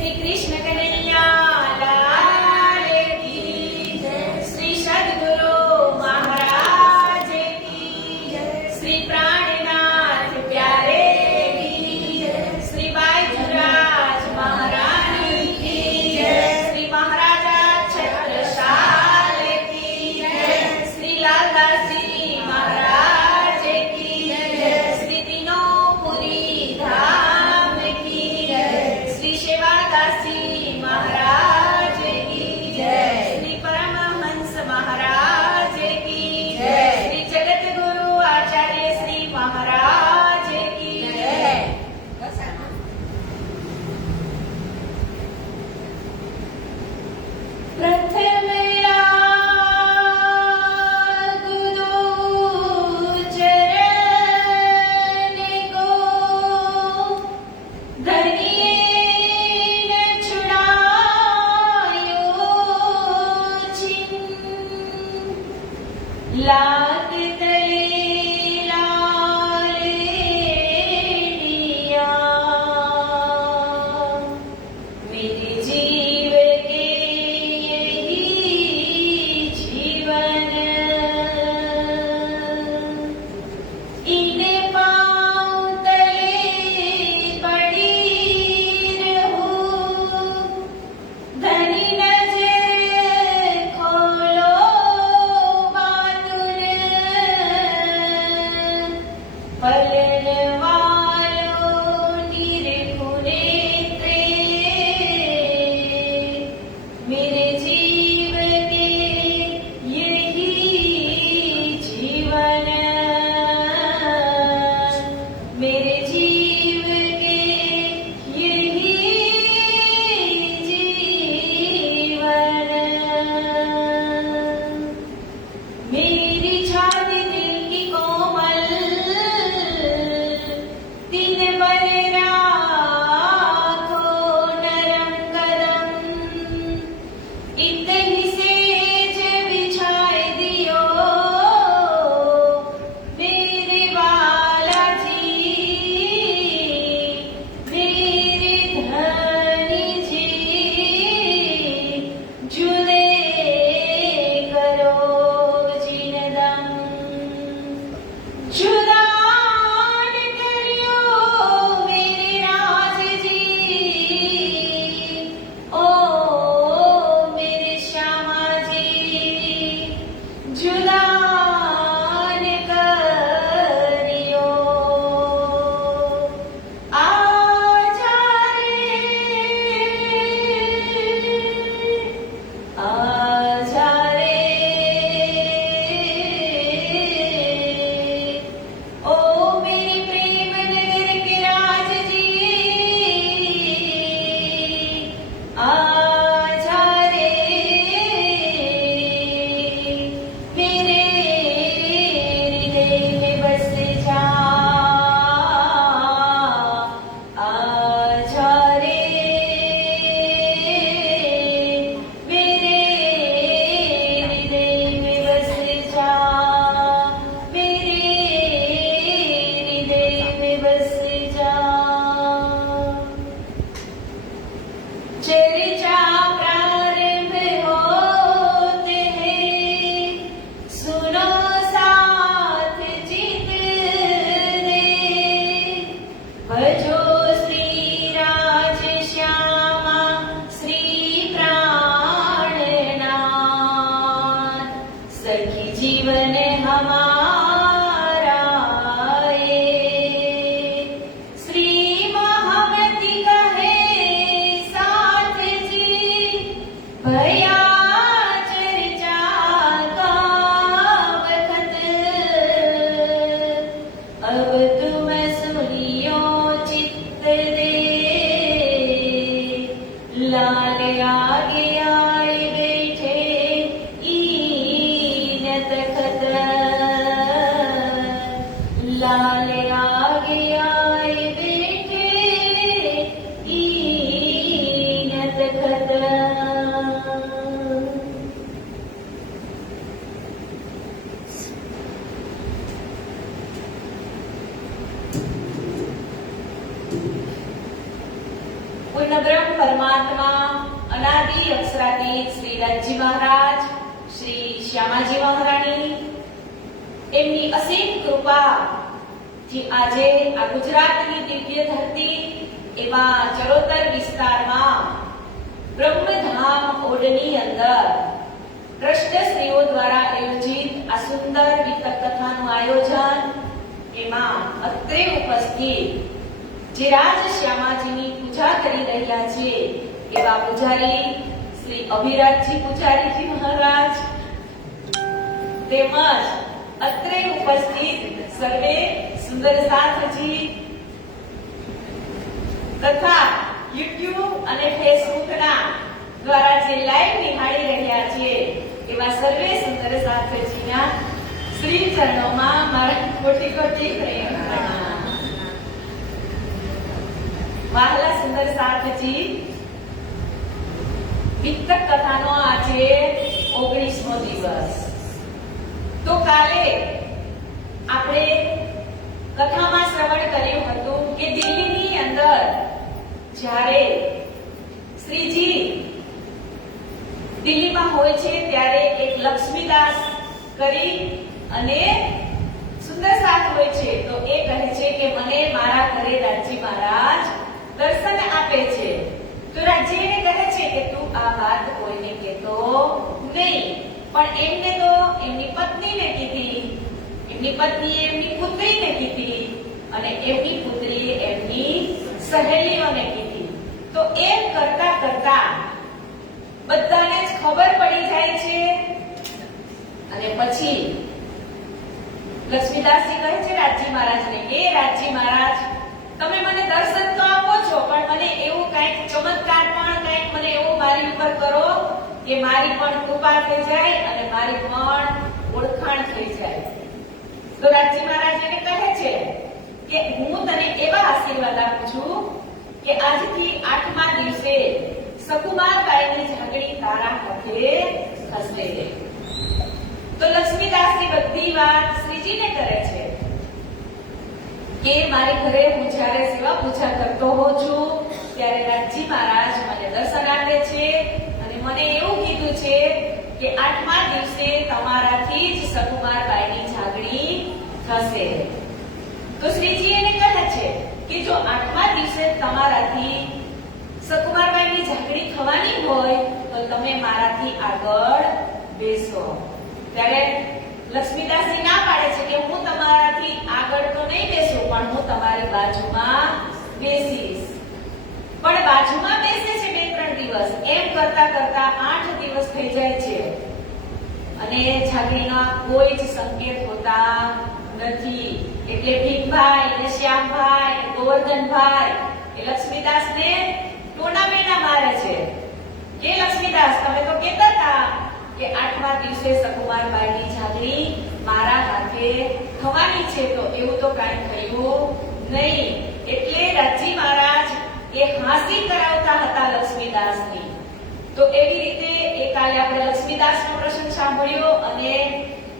શ્રી કૃષ્ણ કનૈયા લાલ કી જય, શ્રી સદગુરુ મહારાજ કી જય, શ્રી પ્રાણનાથ પ્યારે કી જય, શ્રી બાઈજરાજ મહારાણી કી જય, શ્રી મહારાજા છત્રસાલ કી જય, શ્રી લાલદાસજી મહારાજ કી જય, શ્રી તીનોપુરી ધામ કી જય, શ્રી સેવાદાસજી મહારાજ પૂર્ણ બ્રહ્મ પરમાત્મા અનાદિ અક્ષરાતીત શ્રી રાજજી મહારાજ, શ્રી શ્યામાજી મહારાણી, એમની અસીમ કૃપા જે આજે આ ગુજરાતની દિવ્ય ધરતી એવા ચરોતર વિસ્તારમાં બ્રહ્મધામ ઓડની અંદર ટ્રસ્ટશ્રીઓ દ્વારા આયોજિત આ સુંદર વિતક કથાનું આયોજન, એમાં અત્રે ઉપસ્થિત જે રાજ શ્યામાજીની પૂજા કરી રહ્યા છે એવા પૂજારી શ્રી અભિરાજજી પૂજારીજી મહારાજ, તેમજ અત્રે ઉપસ્થિત સર્વે સુંદર સાથજી તથા યુટ્યુબ અને ફેસબુકના દ્વારા જે લાઈવ નિહાળી રહ્યા છે એવા સર્વે સુંદર સાથજીના શ્રી ચરણોમાં મારા કોટી કોટી પ્રેમ પ્રણામ. વહાલા સુંદર સાથજી, વિતક કથાનો આજે 19મો દિવસ. તો કાલે આપણે કથામાં શ્રવણ કર્યું હતું કે દિલ્હીની અંદર જ્યારે શ્રીજી દિલ્હીમાં હોય છે ત્યારે એક લક્ષ્મીદાસ કરી અને સુંદર સાથ હોય છે, તો એ કહે છે કે મને મારા ઘરે રાજજી મહારાજ દર્શન આપે છે. તો રાજજી એને કહે છે કે તું આ વાત કોઈને કહેતો નહીં, પણ એમને તો એમની પત્નીને કીધી, એમની પત્નીએ એમની પુત્રીને કીધી અને એમની પુત્રીએ એમની સહેલીઓને કીધી. તો એમ કરતા કરતા બધાને જ ખબર પડી જાય છે અને પછી લક્ષ્મીદાસજી કહે છે રાજજી મહારાજને કે રાજજી મહારાજ, તમે મને દર્શન તો આપો છો, પણ મને એવું કંઈક ચમત્કાર પણ કંઈક મને એવું મારી ઉપર કરો કે મારી પણ કૃપા થઈ જાય અને મારી પણ ઓળખાણ થઈ જાય. તો રાજજી મહારાજ એને કહે છે કે હું તને એવા આશીર્વાદ આપું છું કે આજથી 8મા દિવસે સકુબાબાઈની ઝાંગડી તારા હાથે હશે. તો લક્ષ્મીદાસની બધી વાત શ્રીજીને કરે છે કે મારી ઘરે હું જ્યારે સેવા પૂજા કરતો હોઉં છું ત્યારે રાજજી મહારાજ મને દર્શન આપે છે અને મને એવું કીધું છે કે 8મા દિવસે તમારાથી જ સકુબાબાઈની ઝાંગડી થશે. તો શ્રીજી એને કહે છે કે જો 8મા દિવસે તમારાથી સકુબાબાઈની ઝાંગડી થવાની હોય તો તમે મારાથી આગળ બેસો. ત્યારે લક્ષ્મીદાસજી ના પાડે છે કે હું તમારાથી આગળ તો નહીં બેસું, પણ હું તમારી બાજુમાં બેસીશ. પણ બાજુમાં બેસે છે 2-3 દિવસ, એમ કરતા કરતા 8 દિવસ થઈ જાય છે અને ઝાંગડીના કોઈ જ સંકેત હોતા નથી. એટલે ભીમભાઈ ને શ્યામભાઈ ને ગોવર્ધનભાઈ એ લક્ષ્મીદાસને ટોનામેના મારે છે કે લક્ષ્મીદાસ, તમે તો કહેતા હતા કે 8મા દિવસે સકુબાબાઈની ઝાંગડી મારા હાથે થવાની છે, તો એવું તો કાંઈ થયું નહીં. એટલે રાજજી મહારાજ એ હાંસી કરાવતા હતા લક્ષ્મીદાસની. તો એવી રીતે એ કાલે આપણે લક્ષ્મીદાસનો પ્રસંગ સાંભળ્યો અને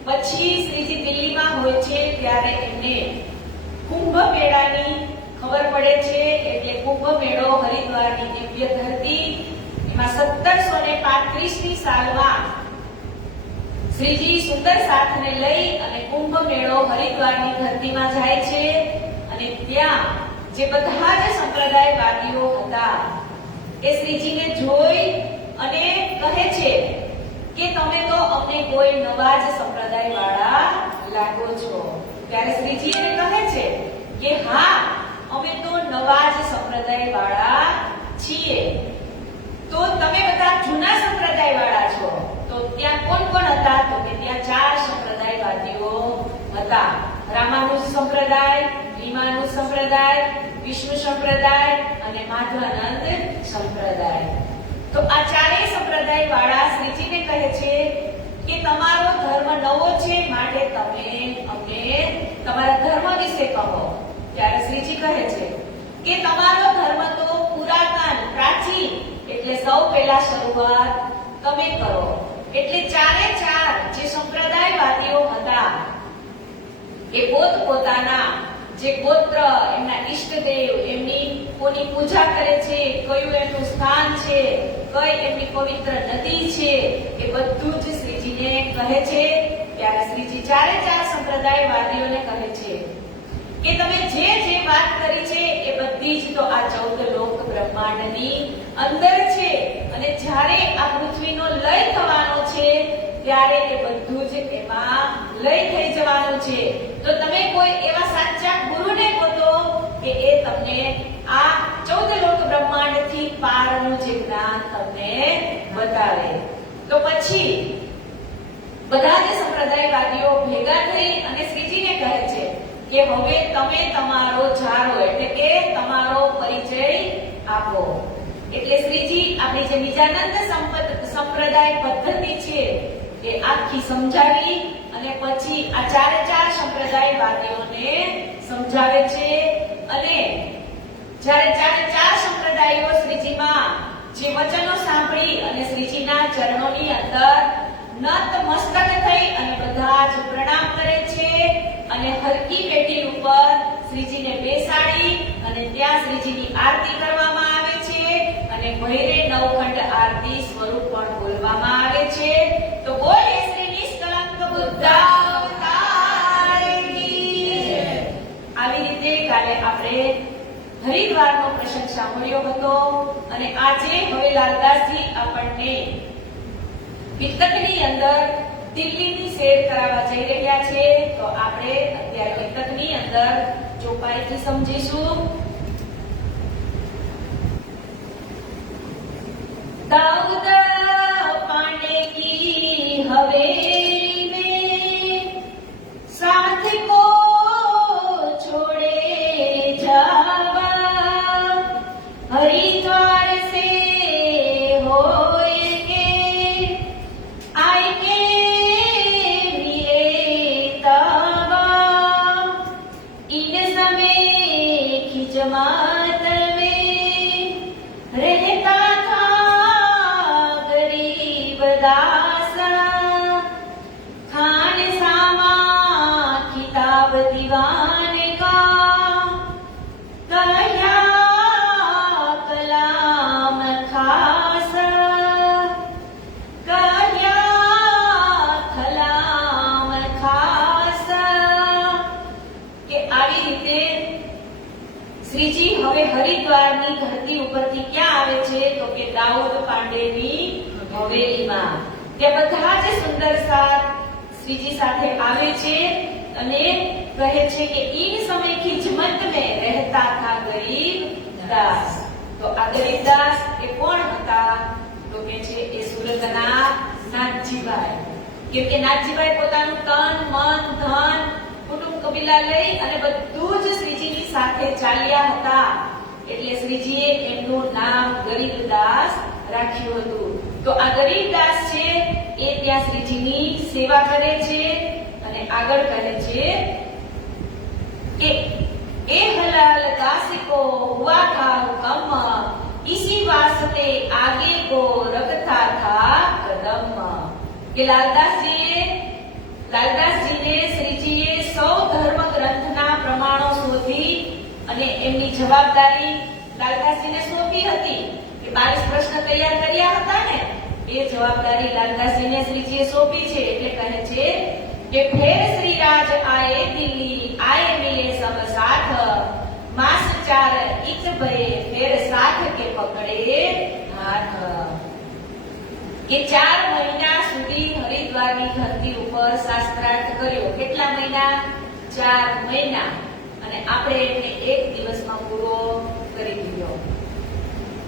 પછી શ્રીજી દિલ્હીમાં હોય છે ત્યારે એમને કુંભ મેળાની ખબર પડે છે. એટલે કુંભ મેળો હરિદ્વારની દિવ્ય ધરતી, એમાં 1735ની સાલમાં શ્રીજી સુંદર સાથને લઈ અને કુંભ મેળો હરિદ્વારની ધરતીમાં જાય છે અને ત્યાં જે બધા જ સંપ્રદાયવાદીઓ હતા એ શ્રીજીને જોઈ અને કહે છે કે તમે તો અમને કોઈ નવા જ સંપ્રદાય વાળા લાગો છો. ત્યારે શ્રીજી એને કહે છે કે હા, અમે તો નવા જ સંપ્રદાય વાળા છીએ. તો તમે બધા જૂના સંપ્રદાય વાળા છો. તો ત્યાં કોણ કોણ હતા? તો કે ત્યાં 4 સંપ્રદાયવાદીઓ હતા. રામાનુજ સંપ્રદાય, ભીમાનુજ સંપ્રદાય, વિષ્ણુ સંપ્રદાય અને માધવાનંદ સંપ્રદાય. તો આ 4 સંપ્રદાય વાળા શ્રીજીને કહે છે કે તમારો ધર્મ નવો છે, માટે તમે અમને તમારા ધર્મ વિશે કહો. ત્યારે શ્રીજી કહે છે કે તમારો ધર્મ તો પુરાતન, પ્રાચીન, એટલે સૌ પહેલા શરૂઆત તમે કરો. એટલે 4 જે સંપ્રદાયવાદીઓ હતા એ પોતપોતાના જે ગોત્ર, એમના ઈષ્ટદેવ, એમની કોની પૂજા કરે છે, કયું એમનું સ્થાન છે, કઈ એમની પવિત્ર નદી છે, એ બધું જ શ્રીજીને કહે છે. ત્યારે શ્રીજી ચારે ચાર સંપ્રદાયવાદીઓને કહે છે કે તમે જે વાત કરી છે એ બધી જ તો આ 14 લોક બ્રહ્માંડની અંદર છે, અને જ્યારે આ પૃથ્વીનો લય થવાનો છે ત્યારે એ બધું જ એમાં લય થઈ જવાનું છે. તો તમે કોઈ એવા સાચા ગુરુને ગોતો કે એ તમને આ 14 લોક બ્રહ્માંડથી પારનું જે જ્ઞાન તમને બતાવે. તો પછી બધા જ સંપ્રદાયવાદીઓ ભેગા થઈ અને શ્રીજીને કહે છે કે હવે તમે તમારો જારો એટલે કે તમારો પરિચય આપો. એટલે શ્રીજી આપણી જે નિજાનંદ સંપ્રદાય પદ્ધતિ છે એ આખી સમજાવી અને પછી આ ચારે ચાર સંપ્રદાયવાદીઓને સમજાવે છે. અને જ્યારે ચારે ચાર સંપ્રદાયો શ્રીજીમાં જે વચનો સાંભળી અને શ્રીજીના ચરણોની અંદર નત મસ્તક થઈ અને બધા જ પ્રણામ કરે છે અને હરકી પેટી ઉપર શ્રીજીને બેસાડી અને ત્યાં શ્રીજીની આરતી કરવામાં આવે છે અને ભૈરે નવખંડ આરતી સ્વરૂપ પણ બોલવામાં આવે છે. તો બોલે શ્રી નિષ્કલંક બુદ્ધાવતારની. આવી રીતે કાલે આપણે હરિદ્વારનો પ્રસંગ સાંભળ્યો હતો અને આજે હવે લાલદાસજી આપણને વિતકની અંદર દિલ્હીની સૈર કરાવવા જઈ રહ્યા છે. તો આપણે અત્યારે વિતકની અંદર ચોપાઈથી સમજીશું. દાઉદ पांडे की हवेली में साथ को छोड़े जावा हरिद्वार से होए के आए के लिए तवा इन समय की जमात में रहता था गरीब दासा खान सामा किताब दीवान का कहया कलाम खास कहया कलाम खास. કે આવી રીતે શ્રીજી હવે હરિદ્વારની ધરતી ઉપરથી ક્યાં આવે છે તો કે દાઉદ પાંડેની હવેલીમાં. ત્યાં બધા જ સુંદર સાથ શ્રીજી સાથે આવે છે અને કહે છે કે इन समय की जमत में रहता था गरीब दास. તો આ ગરીબ દાસ એ કોણ હતા તો કે છે એ સુરતના નાથજીભાઈ. કેમ કે નાથજીભાઈ પોતાનું તન મન ધન કુટુંબ કબીલા લઈ અને બધું જ શ્રીજીની સાથે ચાલ્યા હતા એટલે શ્રીજીએ એમનું નામ ગરીબદાસ રાખ્યું હતું. તો આ ગરીબદાસ છે એ ત્યાં શ્રીજીની સેવા કરે છે અને આગળ કહે છે કે એ હલાલ दास को हुआ था हुक्म इसी वास्ते आगे को रखता था कदम. કે લાલદાસજીને શ્રીજીએ 100 ધર્મ ગ્રંથના પ્રમાણો શોધી અને એમની જવાબદારી લાલદાસજીને સોંપી હતી કે 22 પ્રશ્ન તૈયાર કર્યા હતા ને એ જવાબદારી લાલદાસજીને શ્રીજીએ સોંપી છે. એટલે કહે છે કે ફેર શ્રી રાજ આए दिल्ली आए मिले सब साथ मास 4 इत भये फेर साथ के पकड़े हाथ. કે 4 મહિના સુધી હરિદ્વારની ધરતી ઉપર શાસ્ત્રાર્થ કર્યો. કેટલા મહિના? 4 મહિના. અને આપણે એને એક દિવસમાં પૂરો કરી દીધો.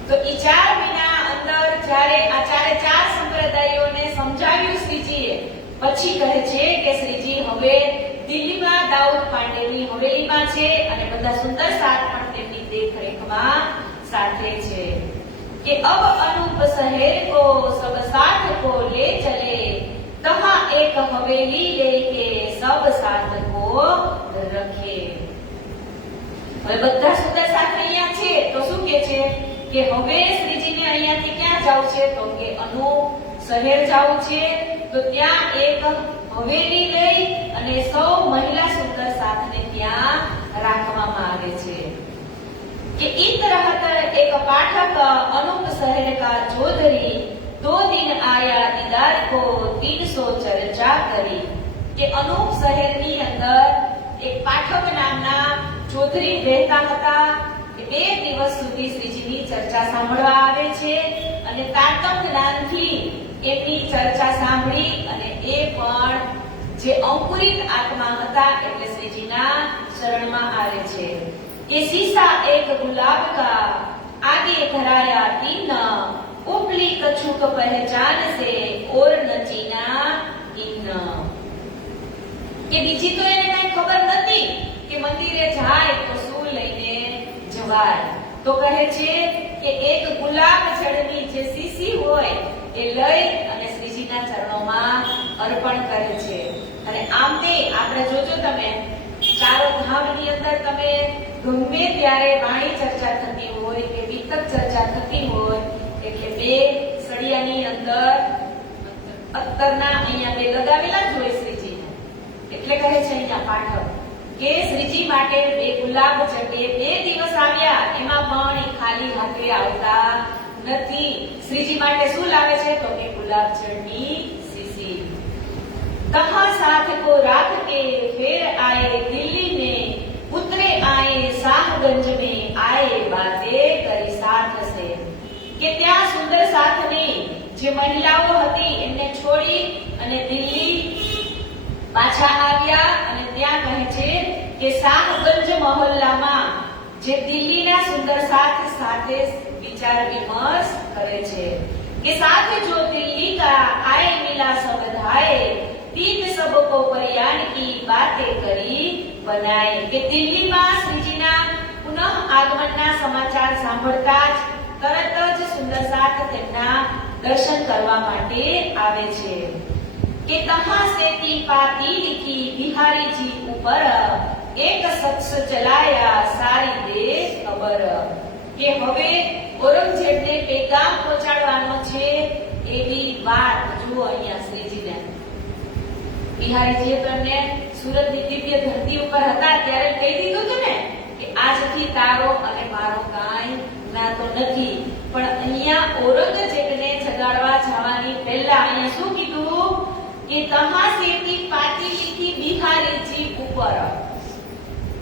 તો એ 4 મહિના અંદર જ્યારે આ ચારે ચાર સંપ્રદાયોને સમજાવ્યું શ્રીજીએ પછી કહે છે કે શ્રીજી હવે દિલ્હીમાં દાઉદ પાંડેની હવેલીમાં છે અને બધા સુંદર સાથ પણ તેમની દેખરેખમાં સાથે છે. कि अब अनूप शहर को सब साथ को ले चले तहाँ एक हवेली लेके सब साथ को रखे. હવે બધા સુંદર સાથ અહીંયા છે તો શું કે છે કે હવે શ્રીજીને અહીંયાથી ક્યાં જાવ છે તો કે અનૂપ શહેર જાવ છે. તો ત્યાં એક હવેલી લઈ અને સૌ મહિલા સુંદર સાથને ત્યાં રાખવામાં આવે છે. कि इत रहत एक पाठक अनूप शहर का चौधरी 2 दिन आया दीदार को 300 चर्चा करी કે અનૂપ શહેરની અંદર એક પાઠક નામના ચૌધરી રહેતા હતા કે 2 દિવસ સુધી શ્રીજીની ચર્ચા સાંભળવા આવે છે અને તાતમ જ્ઞાનથી એમની ચર્ચા સાંભળી અને એ પણ જે અંકુરિત આત્મા હતા એટલે શ્રીજીના શરણમાં આવે છે કે સીસા એક ગુલાબ કા આગે ધરાયા तीन उपली कछुक पहचान से और नचीना इन કે બીજી તો એને કઈ ખબર નથી કે મંદિરે જાય તો શું લઈને જવાય તો કહે છે કે એક ગુલાબ જળની જે સીસી હોય એ લઈ અને શ્રીજીના ચરણોમાં અર્પણ કરે છે અને આમને આપણે જોજો તમે ચારો ધામની અંદર તમે ગમે ત્યારે વાણી ચર્ચા થતી હોય કે વિતક ચર્ચા થતી હોય એટલે 2 સળિયાની અંદર અત્તરના અહીંયા 2 લગાવેલા જ હોય શ્રીજી એટલે કહે છે અહીંયા પાઠક કે શ્રીજી માટે 2 ગુલાબ જડે 2 દિવસ આવ્યા એમાં પણ એ ખાલી હાથે આવતા નથી શ્રીજી માટે શું લાવે છે તો કે ગુલાબ જળની સીસી कहां साथ को रात के फिर आए दिल्ली में उतरे आए शाहगंज में आए बातें करी साथ से કે ત્યાં સુંદર સાથને જે મહિલાઓ હતી એમને છોડી અને દિલ્હી પાછા આવ્યા અને ત્યાં કહે છે કે શાહગંજ મહોલ્લામાં જે દિલ્હીના સુંદર સાથ સાથે વિચાર વિમર્શ કરે છે કે સાथ जो दिल्ली का आए मिला सब धाए तीन सबको परियान की बातें करी बनाए કે દિલ્હીમાં શ્રીજીના પુનઃ આગમનના સમાચાર સાંભળતા જ તરત જ સુંદર સાથ તેમના દર્શન કરવા માટે આવે છે કે તહા से पाती लिखी बिहारी जी ऊपर एक शख्स चलाया सारी देश खबर કે હવે ઔરંગઝેબને પેગામ પહોંચાડવાનો છે એવી વાત જુઓ અહીંયા શ્રીજીને બિહારીજીએ તમને સુરતની દિવ્ય ધરતી ઉપર હતા ત્યારે કહી દીધું હતું ને કે આજથી તારો અને મારો કાંઈ નાતો નથી પણ અહીંયા ઔરંગઝેબને જગાડવા જવાની પહેલા અહીંયા શું કીધું કે તહા સેતી પાતી લીધી બિહારીજી ઉપર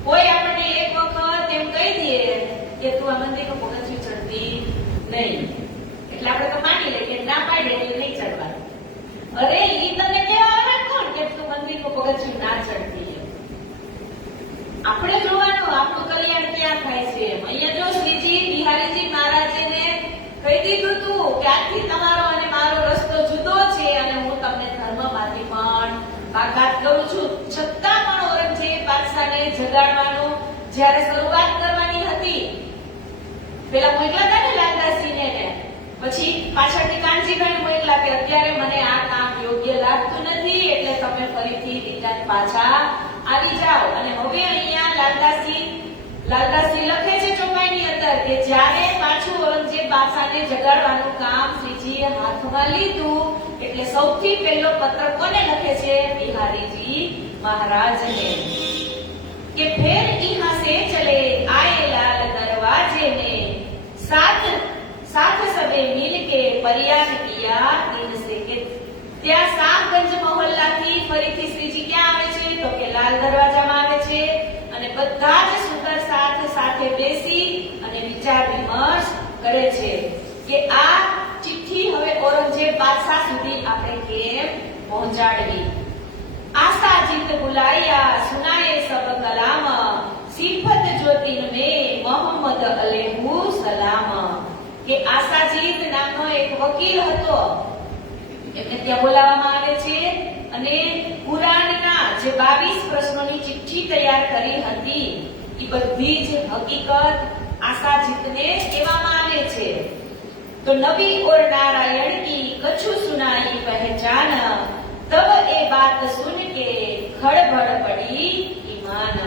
કોઈ આપણને એક વખત એમ કહી દે કે તું આ મંદિરનું પગથિયું ચડતી નહીં એટલે આપણે તો માની લઈએ કે ના પાડે એટલે નહીં ચડવાનું અરે ઈ તને કેવા આવે કોણ કે તું મંદિરનું પગથિયું ના ચડતી આપણે જોવાનું આપણું કલ્યાણ ક્યાં થાય છે અહીંયા જો શ્રીજી બિહારીજી મહારાજને કહી દીધું તું કે આજથી તમારો અને મારો રસ્તો જુદો છે અને હું તમને ધર્મમાંથી પણ બાકાત કરું છું છતાં પણ ઔરંગઝેબ બાદશાહને જગાડવાનું જ્યારે શરૂઆત કરવાની હતી પેલા મોકલા હતા ને લાલદાસજીને ને પછી પાછળથી કાનજીભાઈ મોકલા કે અત્યારે મને આ કામ યોગ્ય લાગતું નથી એટલે તમે ફરીથી રિટર્ન પાછા આવી જાઓ અને હવે અહીંયા લાલદાસજી લખે છે ચોપાઈની અંદર કે જ્યારે પાછું ઔરંગઝેબ બાદશાહને જગાડવાનું કામ શ્રીજીએ હાથમાં લીધું એટલે સૌથી પહેલો પત્ર કોને લખે છે બિહારીજી મહારાજને કે ફેર यहाँ से चले आए लाल दरवाजे ने साथ साथ सबे मिल के परियान किया दिन से के ત્યાં શાહગંજ મહોલ્લાથી ફરીથી શ્રીજી ક્યાં આવે છે તો કે લાલ દરવાજામાં આવે છે અને બધા જ સુંદર સાથ સાથે બેસી અને વિચાર વિમર્શ કરે છે કે આ ચિઠ્ઠી હવે ઔરંગઝેબ બાદશાહ સુધી આપણે કેમ પહોંચાડવી आशा जीत बुलाया सुनाए सब कलाम सिफत ज्योतिन में मोहम्मद अलैहु सलाम કે આશાજીત નામનો એક વકીલ હતો એટલે ત્યાં બોલાવવામાં આવે છે અને કુરાનના જે 22 પ્રશ્નોની ચિઠ્ઠી તૈયાર કરી હતી એ બધી જ હકીકત આશાજીતને કહેવામાં આવે છે તો નબી और नारायण की कछु सुनाई पहचान तब ए बात सुन के खड़बड़ पड़ी ईमान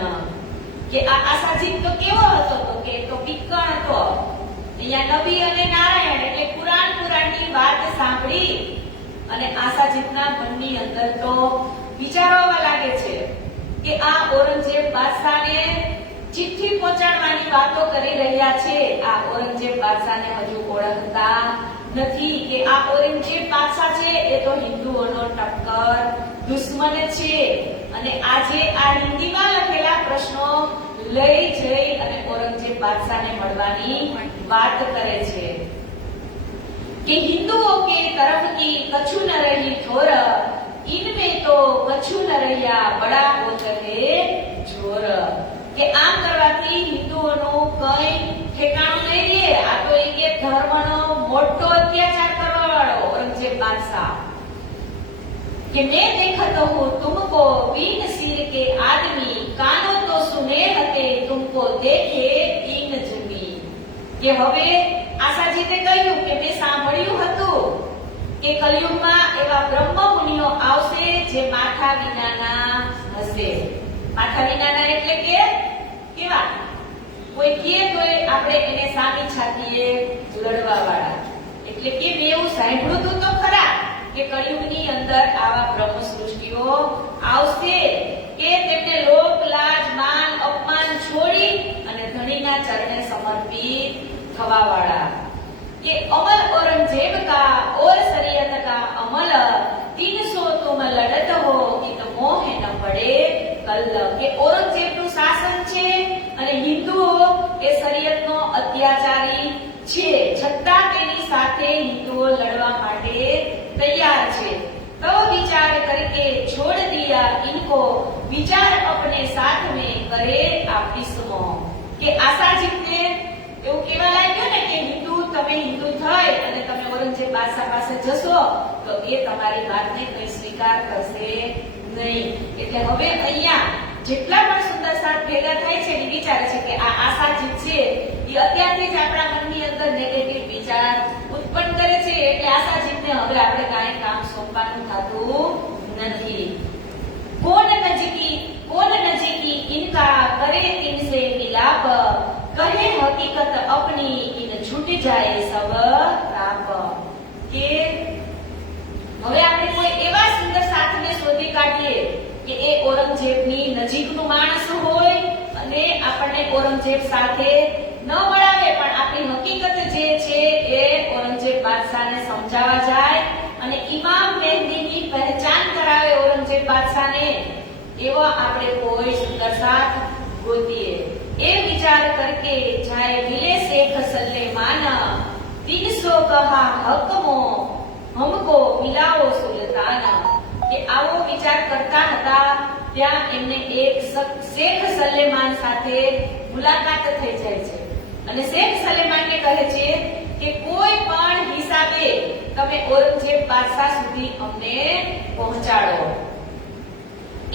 કે આ આશાજીત તો કેવો હતો તો કે તો વિકણ હતો અહીંયા નબી અને નારાયણ એટલે પુરાણની વાત સાંભળી અને આશાજીતના મનની અંદર તો વિચારો આવવા લાગે છે કે આ ઔરંગઝેબ બાદશાહને ચિઠ્ઠી પહોંચાડવાની વાતો કરી રહ્યા છે. આ ઔરંગઝેબ બાદશાહને હજુ ઓળખતા નથી કે આ ઔરંગઝેબ બાદશાહ છે એ તો હિન્દુઓનો ટક્કર દુશ્મન છે. અને આજે આ હિન્દીમાં લખેલા પ્રશ્નો લઈ જઈ અને ઔરંગઝેબ બાદશાહને મળવાની વાત કરે છે कि हिंदुओं के तरफ की कछु न रही ठोर, इनमें तो कछु न રહ્યા बड़ा होत है जोर. કે આમ કરવાથી હિન્દુઓનું કઈ ઠેકાણું નહીં રહે. આ તો એક ધર્મનો મોટો અત્યાચાર કરવા વાળો ઔરંગઝેબ બાદશાહ. कि मैं देखत हूँ तुमको बीन सिर के आदमी, कानों तो सुने हते तुमको देखे इन जमी. કે હવે આશાજીતે કહ્યું કે મેં સાંભળ્યું હતું કે કલયુગમાં એવા બ્રહ્મ મુનિઓ આવશે જે માથા વિનાના હશે. માથા વિનાના એટલે કે કેવા? કોઈ કહે તો આપણે એને સામી છાતીએ લડવા વાળા. એટલે કે મેં એવું સાંભળ્યું હતું તો ખરા કે કલયુગની અંદર આવા બ્રહ્મ સૃષ્ટિઓ આવશે કે તેમને લોક લાજ માન અપમાન છોડી અને ધણીના ચરણે સમર્પિત થવા वाला. कि अमल औरंगजेब का और शरीयत का अमल 300 तुम लड़त हो इत मोह न पड़े कल. કે ઔરંગઝેબનું શાસન છે અને હિન્દુઓ એ શરીયતનો અત્યાચારી છે, છતાં તેની સાથે હિન્દુઓ લડવા માટે તૈયાર છે. तो विचार करके छोड़ दिया इनको, विचार अपने साथ में करे आपिसमो. કે આશાજીતને એવું કેવા લાગ્યું ને કે તમે હિન્દુ થઈ અને તમે ઔરંગઝેબ બાદશાહ પાસે જશો તો એ તમારી વાતને કઈ સ્વીકાર કરશે નહીં. એટલે હવે અહીંયા જેટલા પણ સુંદર સાથ ભેગા થાય છે એ વિચારે છે કે આ આશાજીત છે એ અત્યારથી જ આપણા મનની અંદર નેગેટિવ વિચાર ઉત્પન્ન કરે છે. એટલે આશાજીતને હવે આપણે કાંઈ કામ સોંપવાનું થતું નથી. કોણ નજીકી ઇનકા કરે ઇનસે મિલાપ, કહે હકીકત અપની ઇન છૂટ જાય સબ તાપ. કે હવે આપણે કોઈ એવા સુંદર સાથને શોધી કાઢીએ કે એ ઔરંગઝેબની નજીકનું માણસ હોય અને આપણને ઔરંગઝેબ સાથે ન મળાવે પણ આપણી હકીકત જે છે એ ઔરંગઝેબ બાદશાહને સમજાવવા જાય અને ઇમામ મહેદીની પહેચાન કરાવે ઔરંગઝેબ બાદશાહને. એવો આપણે કોઈ સુંદર સાથ ગોતીએ. એ વિચાર કરકે જાય મિલે શેખ સલેમાન, 300 કહા હકમો હમકો મિલાવો સુલતાન. કે આવો વિચાર કરતા હતા ત્યાં એમને એક શેખ સલેમાન સાથે મુલાકાત થઈ જાય છે અને શેખ સલેમાનને કહે છે કે કોઈ પણ હિસાબે તમે ઔરંગઝેબ બાદશાહ સુધી અમને પહોંચાડો.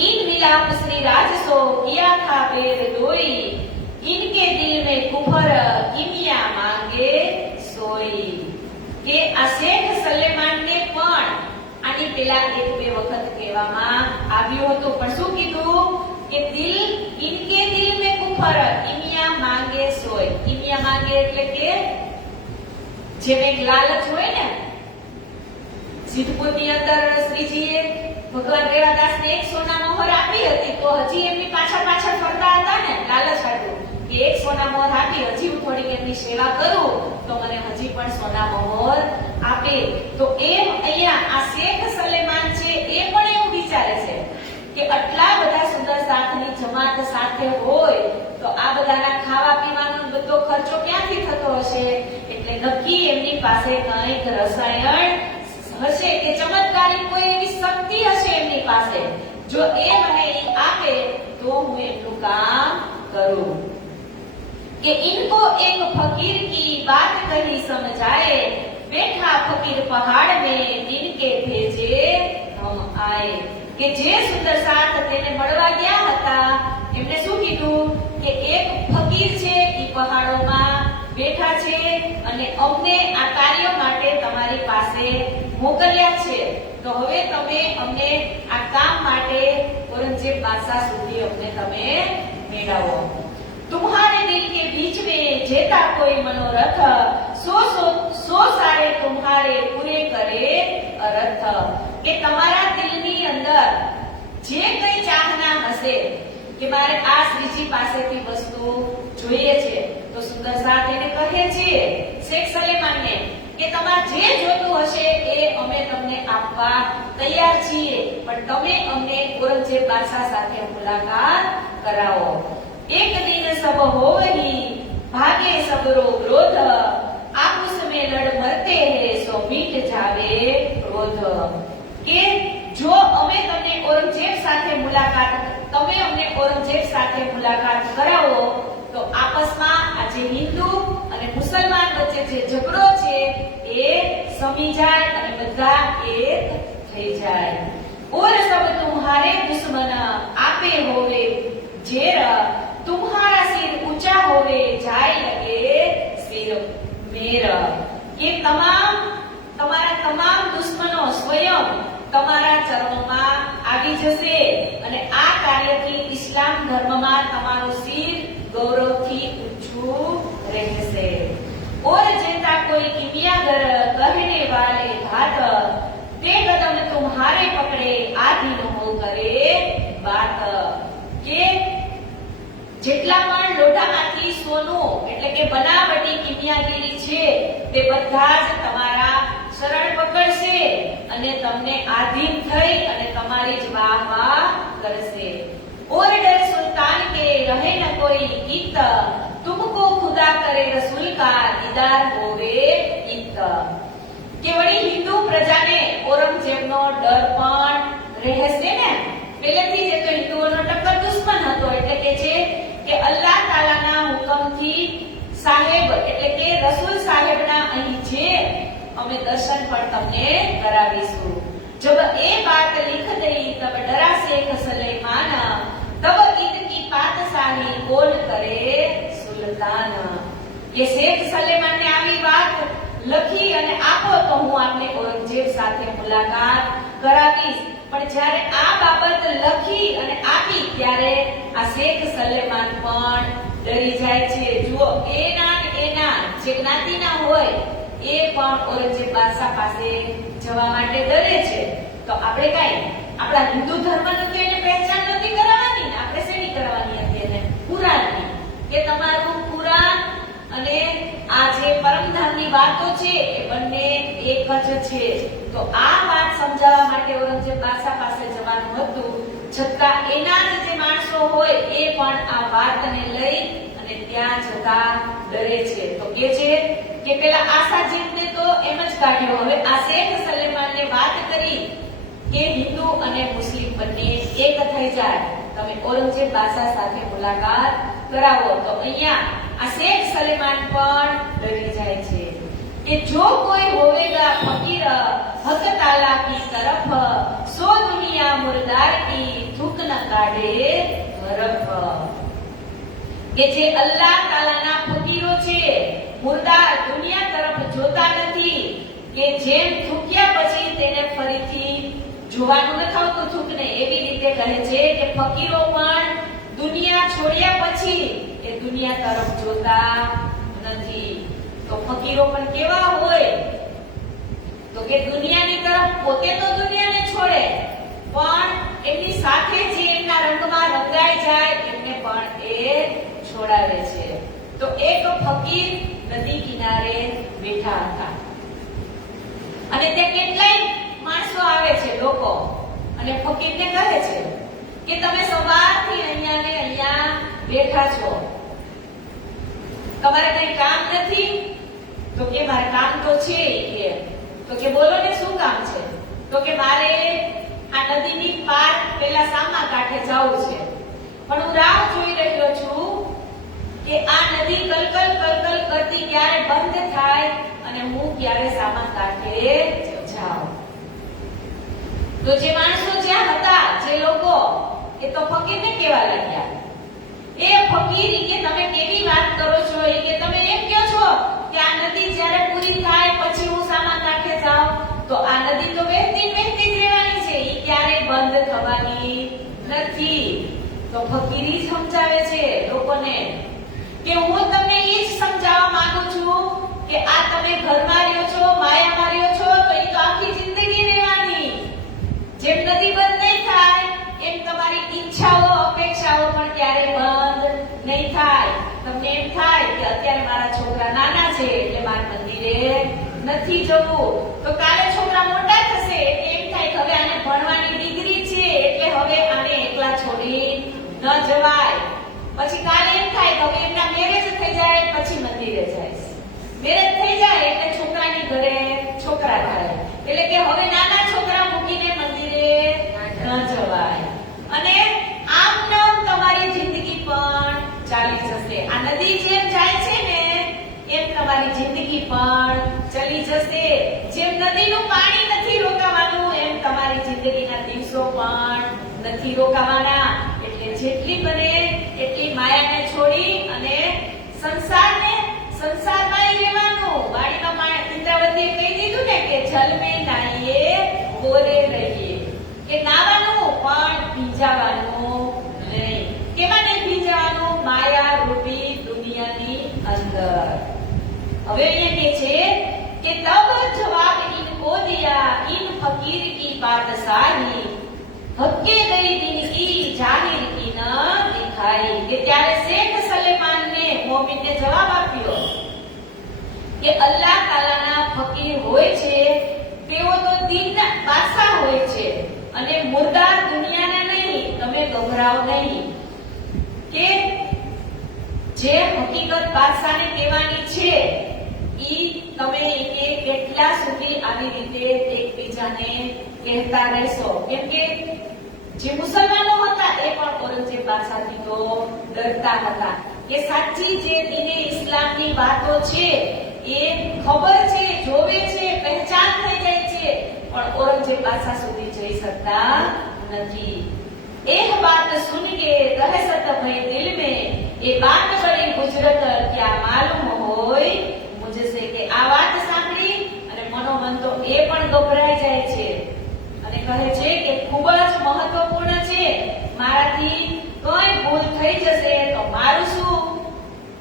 इन मिलाप श्री राजसो किया था बेर दोई, इनके दिल में कुफर किमिया मांगे सोई. કે આ શેખ સલેમાનને પણ આની પેલા એક બે વખત કહેવામાં આવ્યું હતું પણ શું કીધું કે ઇનકે દિલ में कुफर किमिया मांगे सोई. કિમિયા માંગે એટલે કે જેમ એક લાલચ હોય ને. સિદ્ધપુરની અંદર શ્રીજીએ ભગવાન રેવાદાસને એક સોના મોહર આપી હતી તો હજી એમની પાછળ ફરતા હતા ને લાલચ હતું કે એક સોના મોહર આપી હજી હું થોડી એમની સેવા કરું તો મને હજી પણ સોના મોહર આપે. તો એ અહીંયા આ શેખ સલેમાન છે એ પણ એવું વિચારે છે કે આટલા બધા સુંદર સાથની જમાત સાથે હોય તો આ બધાના ખાવા પીવાનો બધો ખર્ચો ક્યાંથી થતો હશે. એટલે નક્કી એમની પાસે કંઈક રસાયણ હશે કે ચમત્કારી કોઈ એવી શક્તિ હશે એમની પાસે. જો એ મને આપે તો હું એમનું કામ કરું. કે इनको एक फकीर की बात कही समझाए, बैठा फकीर पहाड़ में दिन के भेजे हम आए. કે જે સુંદર સાથ તેને મળવા ગયા હતા એમને શું કીધું કે એક ફકીર છે એ પહાડોમાં બેઠા છે અને અમને આ કાર્ય માટે તમારી પાસે મોકલ્યા છે તો હવે તમે અમને આ કામ માટે ઔરંગઝેબ બાદશાહ સુધી અમને તમે મેળવો. तुम्हारे दिल के बीच में जेता कोई मनोरथ, सो सारे तुम्हारे पूरे करे अरथ. કે તમારા દિલની અંદર જે કઈ ચાહના હશે કે મારે આ શ્રીજી પાસેથી વસ્તુ જોઈએ છે, તો સુંદર સાથ એને કહે છે શેખ સલેમાનને કે તમારે જે જોતું હશે એ અમે તમને આપવા તૈયાર છીએ, પણ તમે અમને ઔરંગઝેબ બાદશાહ સાથે મુલાકાત કરાવો। એક દિન સબ હોવહી ભાગે સબરો ક્રોધ, આપસ में लड़ मरते हैं सो मीट जावे क्रोध। કે જો અમે તમને ઔરંગઝેબ સાથે મુલાકાત તમે અમને ઔરંગઝેબ સાથે મુલાકાત કરાવો તો આપસમાં આ જે હિન્દુ અને મુસલમાન વચ્ચે જે ઝઘડો છે એ સમી જાય અને બધા એક થઈ જાય। और सब तुम्हारे दुश्मन आपे होवे जेर, तुम्हारा सिर ऊंचा होवे जाय लगे सिर मेर। કે તમારા તમામ દુશ્મનો સ્વયં તમારા ચરણોમાં આવી જશે અને આ કાર્યથી ઇસ્લામ ધર્મમાં તમારું શિર ગૌરવથી ઊંચું રહેશે। और जेता कोई किमियागर कहने वाले घात, ते कदम तुम्हारे पकड़े आधीन हो करे बात। કે જેટલા પણ લોઢામાંથી સોનું એટલે કે બનાવટી કિમિયાગીરી છે તે બધા જ તમારા શરણ પકડશે અને તમને આધીન થઈ અને તમારી જ વાહ કરશે। और डर सुल्तान के रहे न कोई इत, तुमको खुदा करे रसूल का दीदार होवे इत। કે વળી હિન્દુ પ્રજાને ઔરંગઝેબનો ડર પણ રહેશે ને, પહેલેથી જે તો હિન્દુઓનો ટક્કર દુશ્મન હતો, એટલે કે છે કે અલ્લાહ તાલાના હુકમથી સાહેબ એટલે કે રસૂલ સાહેબના અહીં જે અમે દર્શન પણ તમને કરાવીશું। जब ये बात लिख गई तब डरा शेख सलेमान, तब ईद की पातशाही कौन करे सुल्तान। કે શેખ સલેમાનને આવી વાત લખી અને આપો તો હું આપને ઔરંગઝેબ સાથે મુલાકાત કરાવીશ, પણ જ્યારે આ બાબત લખી અને આપી ત્યારે આ શેખ સલેમાન પણ ડરી જાય છે। જુઓ એના જે જ્ઞાતિના હોય એ પણ ઔરંગઝેબ બાદશાહ પાસે જવા માટે ડરે છે। તો આપણે કઈ આપણા હિન્દુ ધર્મનું તો એને પહેચાન નથી કરાવવાની ને, આપણે શેની કરવાની હતી એને કુરાનની, કે તમારું કુરાન અને આ જે પરમધામની વાતો છે એ બંને એક જ છે। તો આ વાત સમજાવવા માટે ઔરંગઝેબ બાદશાહ પાસે જવાનું હતું, છતાં એના જે માણસો હોય એ પણ આ વાતને લઈ અને ત્યાં જતા ડરે છે। તો કે છે કે પેલા આશાજીતને તો એમ જ કાઢ્યો, હવે આ શેખ સલેમાનને વાત કરી કે હિન્દુ અને મુસ્લિમ બંને એક થઈ જાય, તમે ઔરંગઝેબ બાદશાહ સાથે મુલાકાત કરાવો। તો અહીંયા આ શેખ સલેમાન પણ ડરી જાય છે કે જો કોઈ હોવેગા ફકીર હક તાલા કી તરફ, સો દુનિયા મુર્દાર કી થૂક ન કાઢે બરફ। કે જે અલ્લાહ તાલાના ફકીરો છે મુર્દાર દુનિયા તરફ જોતા નથી, કે જેમ થૂક્યા પછી તેને ફરીથી જોવાનું નથી આવતું થૂકને, એવી રીતે કહે છે કે ફકીરો પણ દુનિયા છોડ્યા પછી એ દુનિયા તરફ જોતા નથી। તો ફકીરો પણ કેવા હોય તો કે દુનિયાની તરફ પોતે તો દુનિયાને છોડે પણ એમની સાથે જે એમના રંગમાં રંગાઈ જાય એમને પણ એ છોડાવે છે। તો એક ફકીર નદી કિનારે બેઠા હતા અને તે કેટલાય માણસો આવે છે લોકો, અને ફકીરને કહે છે કે તમે સવારથી અહીંયા ને અહીંયા બેઠા છો, તમારે કઈ કામ નથી? તો કે મારે કામ તો છે કે, તો કે બોલો ને શું કામ છે? તો કે મારે આ નદીની પાર પેલા સામા કાંઠે જવું છે, પણ હું રાહ જોઈ રહ્યો છું કે આ નદી કલકલ કરતી ક્યારે બંધ થાય અને હું ક્યારે સામા કાંઠે જાઉં। તો જે માણસો જ્યાં હતા જે લોકો એ તો ફકીરને કેવા લાગ્યા, એ ફકીર કે તમે કેવી વાત કરો છો, એ કે તમે એમ કહો છો કે આ નદી જ્યારે પૂરી થાય પછી હું સામા કાંઠે જાઉં, તો આ નદી તો વહેતી જ રહેવાની છે, એ ક્યારેય બંધ થવાની નથી। તો ફકીરી સમજાવે છે લોકોને કે હું તમને એ જ સમજાવવા માંગુ છું કે આ તમે ઘરમાં રહ્યો છો, માયામાં રહ્યો છો, તો એ તો આખી જિંદગી રહેવાની, જેમ નદી બંધ નહીં થાય એમ તમારી ઈચ્છાઓ અપેક્ષાઓ પણ નથી જવું. તો કાલે છોકરા મોટા થશે એટલે એમ થાય કે હવે આને ભણવાની ડિગ્રી છે એટલે હવે આને એકલા છોડી ન જવાય. પછી કાલે એમ થાય કે હવે એમના મેરેજ થઈ જાય પછી મંદિરે જાય. મેરેજ થઈ જાય એટલે છોકરાની ઘરે છોકરા થાય એટલે કે હવે નાના છોકરા મૂકીને મંદિરે ન જવાય. અને આમ નામ તમારી જિંદગી પણ ચાલી જશે. આ નદી જેમ જાય છે ને એમ તમારી જિંદગી પણ ચલી જશે. જેમ નદીનું પાણી નથી રોકાવાનું એમ તમારી જિંદગીના દિવસો પણ નથી રોકાવાના. એટલે જેટલી બને એટલી માયાને છોડી અને સંસારમાં રહેવાનું. વાડીમાં પાણી ઇન્દ્રાવતીએ કહી દીધું ને કે જલ મેં નાહીએ કોરે રહીએ, કે નાવાનું પણ ભીંજાવાનું નહીં. કેમાં નહીં ભીંજાવાનું? માયા રૂપી દુનિયાની અંદર. હવે અહીંયા કે છે કે તબ જવાબ ઇनको દિયા इन फकीर की बात सारी हक्के गई दिन की जाहिर की न दिखाई. કે ત્યારે શેખ સલેમાન ને મોમિનને જવાબ આપ્યો કે અલ્લાહ તાલાના ફકીર હોય છે તેઓ તો દિનના બાદશાહ હોય છે અને મુર્દાર દુનિયાના નહીં. તમે ગભરાઓ નહીં. કે જે હકીકત બાદશાહને કહેવાની છે ઈ તમે કે કેટલા સુધી આવી રીતે એકબીજાને કહેતા રહેશો. કેમ કે જે મુસલમાનો હતા એ પણ ઔરંગઝેબ બાદશાહથી તો ડરતા હતા કે સાચી જે દીને ઇસ્લામની વાતો છે એ ખબર છે, જોવે છે, પહેચાન થઈ જાય છે પણ ઔરંગઝેબ બાદશાહ સુધી જઈ શકતા નથી. એક બાત સુન કે દહેશત ભય દિલ में ये बात बड़ी गुजरत क्या मालूम હોય મુझसे. કે આ વાત સાંભળી અને મનોમન તો એ પણ ગભરાઈ જાય છે અને કહે છે કે ખૂબ જ મહત્વપૂર્ણ છે. મારાથી કોઈ ભૂલ થઈ જશે તો મારું શું?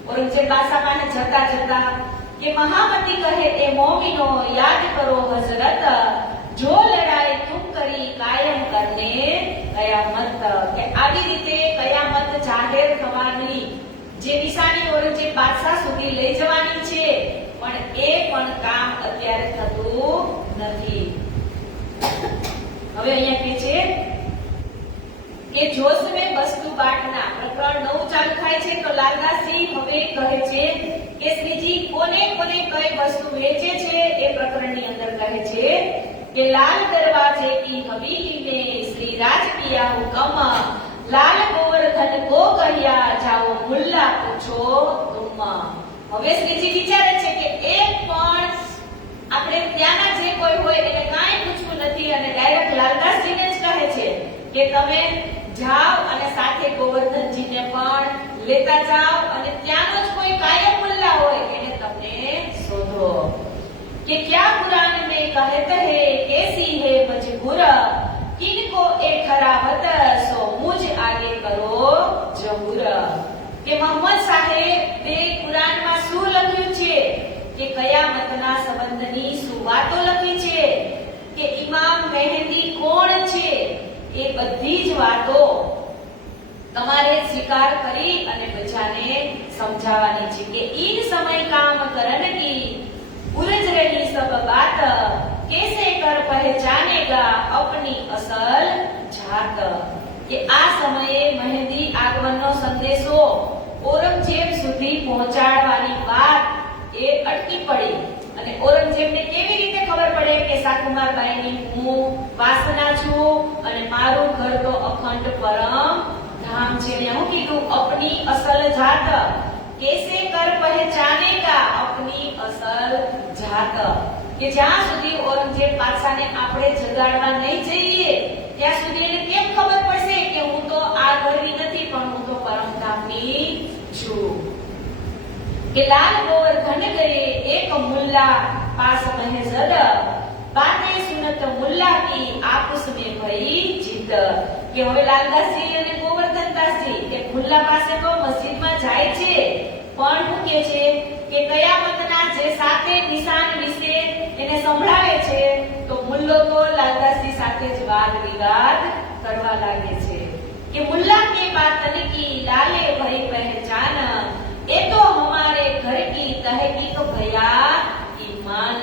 ઔરંગઝેબ બાદશાહ પાસે જતા જતા કે મહામતી કહે એ મોમિનો યાદ કરો હઝરત જો લડાઈ તુમ કરી કાયમ કરને કયામત. કે આવી રીતે કયામત જાહેર થવાની જે નિશાની ઔરંગઝેબ બાદશાહ સુધી લઈ જવાની છે પણ એ પણ કામ અત્યારે થતું નથી. હવે અહીંયા કે છે કે જોશ में वस्तु बांटना. પ્રકરણ 9 ચાલુ થાય છે તો લાલદાસજી હવે કહે છે કે શ્રીજી કોને કોને કઈ વસ્તુ વેચે છે એ પ્રકરણની અંદર કહે છે કે લાલ દરવાजे की हवेली में श्री राज पिया हुकम लाल गोवर्धन को कहिया जाओ मुल्ला पूछो तुम. હવે શ્રીજી વિચારે છે કે એક પણ આપણે ત્યાંના જે કોઈ હોય એને કાંઈ પૂછવું નથી અને ડાયરેક્ટ લાલદાસજીને જ કહે છે કે તમે જાઓ અને સાથે ગોવર્ધનજીને પણ લેતા જાઓ અને ત્યાંનો જ કોઈ કાયમ મુલ્લા હોય એને તમને શોધો. कि क्या कुरान में कहते हैं कैसी है मजबूर किनको ए खराबत सो मुझ आगे करो जहूर. કે મોહમ્મદ સાહેબ તે કુરાનમાં શું લખ્યું છે કે કયામતના સંબંધની શું વાતો લખી છે કે ઇમામ મહેદી કોણ છે એ બધી જ વાતો તમારે સ્વીકાર કરી અને બધાને સમજાવવાની છે કે इन समय काम करन की उलझ रही सब बात कैसे कर पहचानेगा अपनी असल जात. કે આ સમયે મહેદી આગમનનો સંદેશો ઔરંગઝેબ સુધી પહોંચાડવાની વાત એ અટકી પડી અને ઔરંગઝેબને કેવી રીતે ખબર પડે કે શાકુમારબાઈની હું વાસના છું અને મારું ઘર તો અખંડ પરમ ધામ છે. હું કીધું अपनी असल जात कैसे कर पहचानेगा अपनी असल जात. કે જ્યાં સુધી ઔરંગઝેબ બાદશાહને આપણે જગાડવા નહીં જઈએ ત્યાં સુધી એને કેમ ખબર પડશે કે હું તો આ ઘરની નથી પણ હું તો પરમધામની છું. કે લાલ ગોવર્ધન ગયે એક મુલ્લા પાસ મહેજદ બાतें सुनत मुल्ला की आपस में भई जिद. કે હવે લાલદાસજી અને ગોવર્ધનદાસજી એ મુલ્લા પાસે તો મસ્જિદમાં જાય છે પણ શું કહે છે કે કયામતના જે સાતે નિશાન વિશે એને સંભળાવે છે તો મુલ્લો તો લાલદાસજી સાથે જ વાદ વિવાદ કરવા લાગે છે કે મુલ્લા કે બાતન કી લાલે ભઈ પહેચાન એ તો હમારે ઘર કી તહકીક ભયા ઈમાન.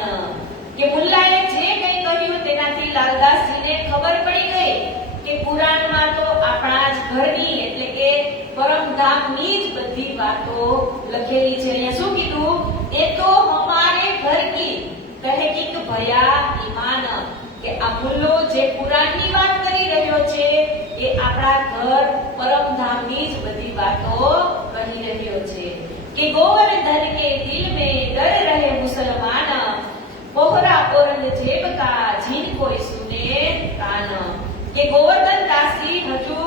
બધી વાતો લખેલી છે। અહીંયા શું કીધું? એ તો હમારે ઘર કી તહકીક ભયા ઈમાન, કે આ મુલ્લો જે કુરાનની વાત કરી રહ્યો છે એ આપણા ઘર પરમધામની જ બધી વાતો કહી રહ્યો છે। કે ગોવર્ધન કે દિલ में डर रहे मुसलमान, पोहरा औरंगजेब का जिन कोई सुने कान। કે ગોવર્ધન દાસજી હજુ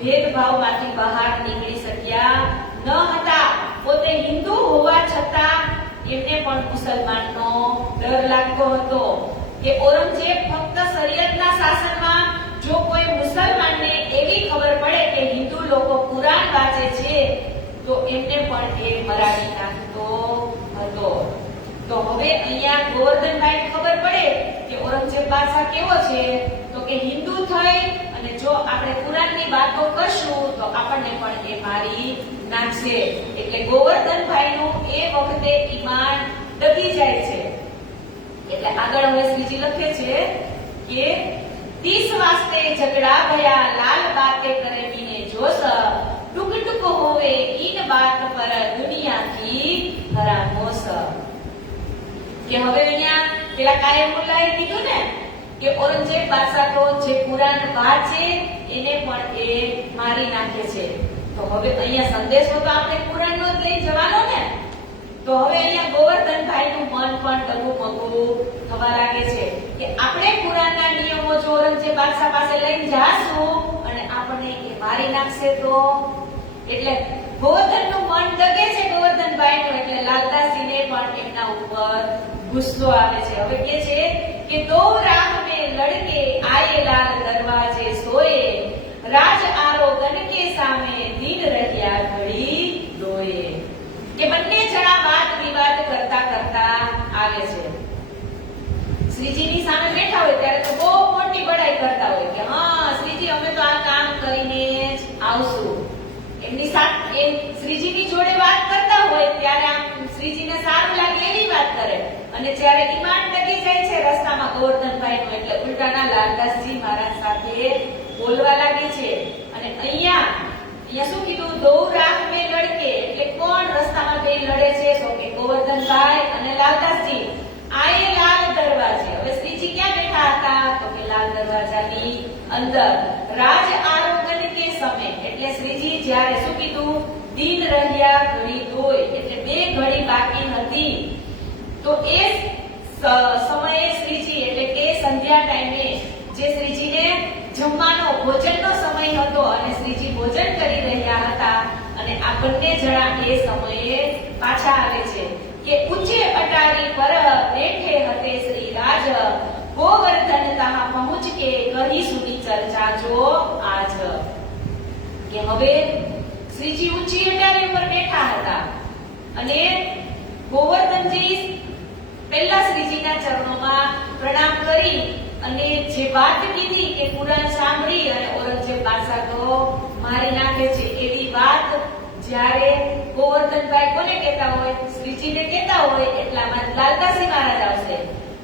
ભેદભાવમાંથી બહાર નીકળી શક્યા ન હતા। પોતે હિન્દુ હોવા છતાં એમને પણ મુસલમાનનો ડર લાગતો હતો કે ઔરંગઝેબ ફક્ત શરીયતના શાસનમાં જો કોઈ મુસલમાનને એવી ખબર પડે કે હિન્દુ લોકો કુરાન વાંચે છે તો એમને પણ એ મરાવી નાખતો હતો। તો હવે અહીંયા ગોવર્ધનભાઈને ખબર પડે કે ઔરંગઝેબ બાદશાહ કેવો છે, તો કે હિન્દુ થઈ અને જો આપણે કુરાનની વાતો કરશું તો આપણને પણ એ મારી નાખશે। એટલે ગોવર્ધનભાઈનું એ વખતે ઈમાન ડગી જાય છે। એટલે આગળ હવે શ્રીજી લખે છે કે 30 વાસ્તે ઝઘડા ભયા લાલ બાતે કરે બીને જોશ, ટુક ટુક હોવે ઈન બાત પર દુનિયા કી હરામોશ। કે હવે અહીંયા પેલા કાયમુલ્લાએ કીધું ને કે ઔરંગઝેબ બાદશાહ તો જે કુરાન વાંચે એને પણ એ મારી નાખે છે। તો હવે અહીંયા સંદેશો તો આપણે કુરાનનો જ લઈ જવાનો ને। તો હવે અહીંયા ગોવર્ધનભાઈનું મન પણ ડગુમગુ થવા લાગે છે કે આપણે કુરાનના નિયમો જો ઔરંગઝેબ બાદશાહ પાસે લઈને જાશું અને આપણને એ મારી નાખશે તો। એટલે ગોવર્ધનનું મન ડગે છે ગોવર્ધનભાઈનું, એટલે લાલદાસજીને પણ એમના ઉપર ગુસ્સો આવે છે। હવે કહે છે કે દો રાહ में लड़के आए लाल दरवाजे सोए, राज आरोगन के सामे दिन રહ્યા ઘડી ડોએ। કે બંને જણા વાત વિવાદ કરતા કરતા આવે છે। શ્રીજીની સામે બેઠા હોય ત્યારે તો બહુ મોટી બડાઈ કરતા હોય કે હા શ્રીજી અમે તો આ કામ કરીને જ આવશું। એમની સાથે શ્રીજીની જોડે વાત કરતા હોય ત્યારે આમ શ્રીજીને સારું લાગે એવી વાત કરે, અને જ્યારે ઈમાન ડગી જાય છે રસ્તામાં ગોવર્ધનભાઈનું એટલે ઉલટાના લાલદાસજી મહારાજ સાથે બોલવા લાગે છે। અને અહીંયા શું કીધું? દો રાહ में लड़के, એટલે કોણ રસ્તામાં બે લડે છે? તો કે ગોવર્ધનભાઈ અને લાલદાસજી। આયે લાલ દરવાજે, હવે શ્રીજી ક્યાં બેઠા હતા? તો કે લાલ દરવાજાની અંદર। રાજ આરોગન કે સમય, એટલે શ્રીજી જ્યારે શું કીધું? દિન રહ્યા ઘડી દોય, એટલે બે ઘડી બાકી હતી તો એ સમયે શ્રીજી એટલે કે સંધ્યા ટાઈમે જે શ્રીજીને જમવાનો ભોજનનો સમય હતો અને શ્રીજી ભોજન કરી રહ્યા હતા અને આ બંને જણા એ સમયે પાછા આવે છે કે ઊંચે અટારી પર બેઠે હતે શ્રી રાજ, ગોવર્ધન તહા પહોંચ કે કહી સુની ચર્ચા જો આજ। કે હવે શ્રીજી ઊંચી અટારી પર બેઠા હતા અને ગોવર્ધનજી પહેલા શ્રીજીના ચરણોમાં પ્રણામ કરી અને જે વાત કીધી કે કુરાન સાંભળી અને ઔરંગઝેબ બાદશાહ તો મારી નાખે છે એવી વાત જ્યારે ગોવર્ધનભાઈ કોને કહેતા હોય? શ્રીજીને કહેતા હોય એટલામાં લાલદાસજી મહારાજ આવશે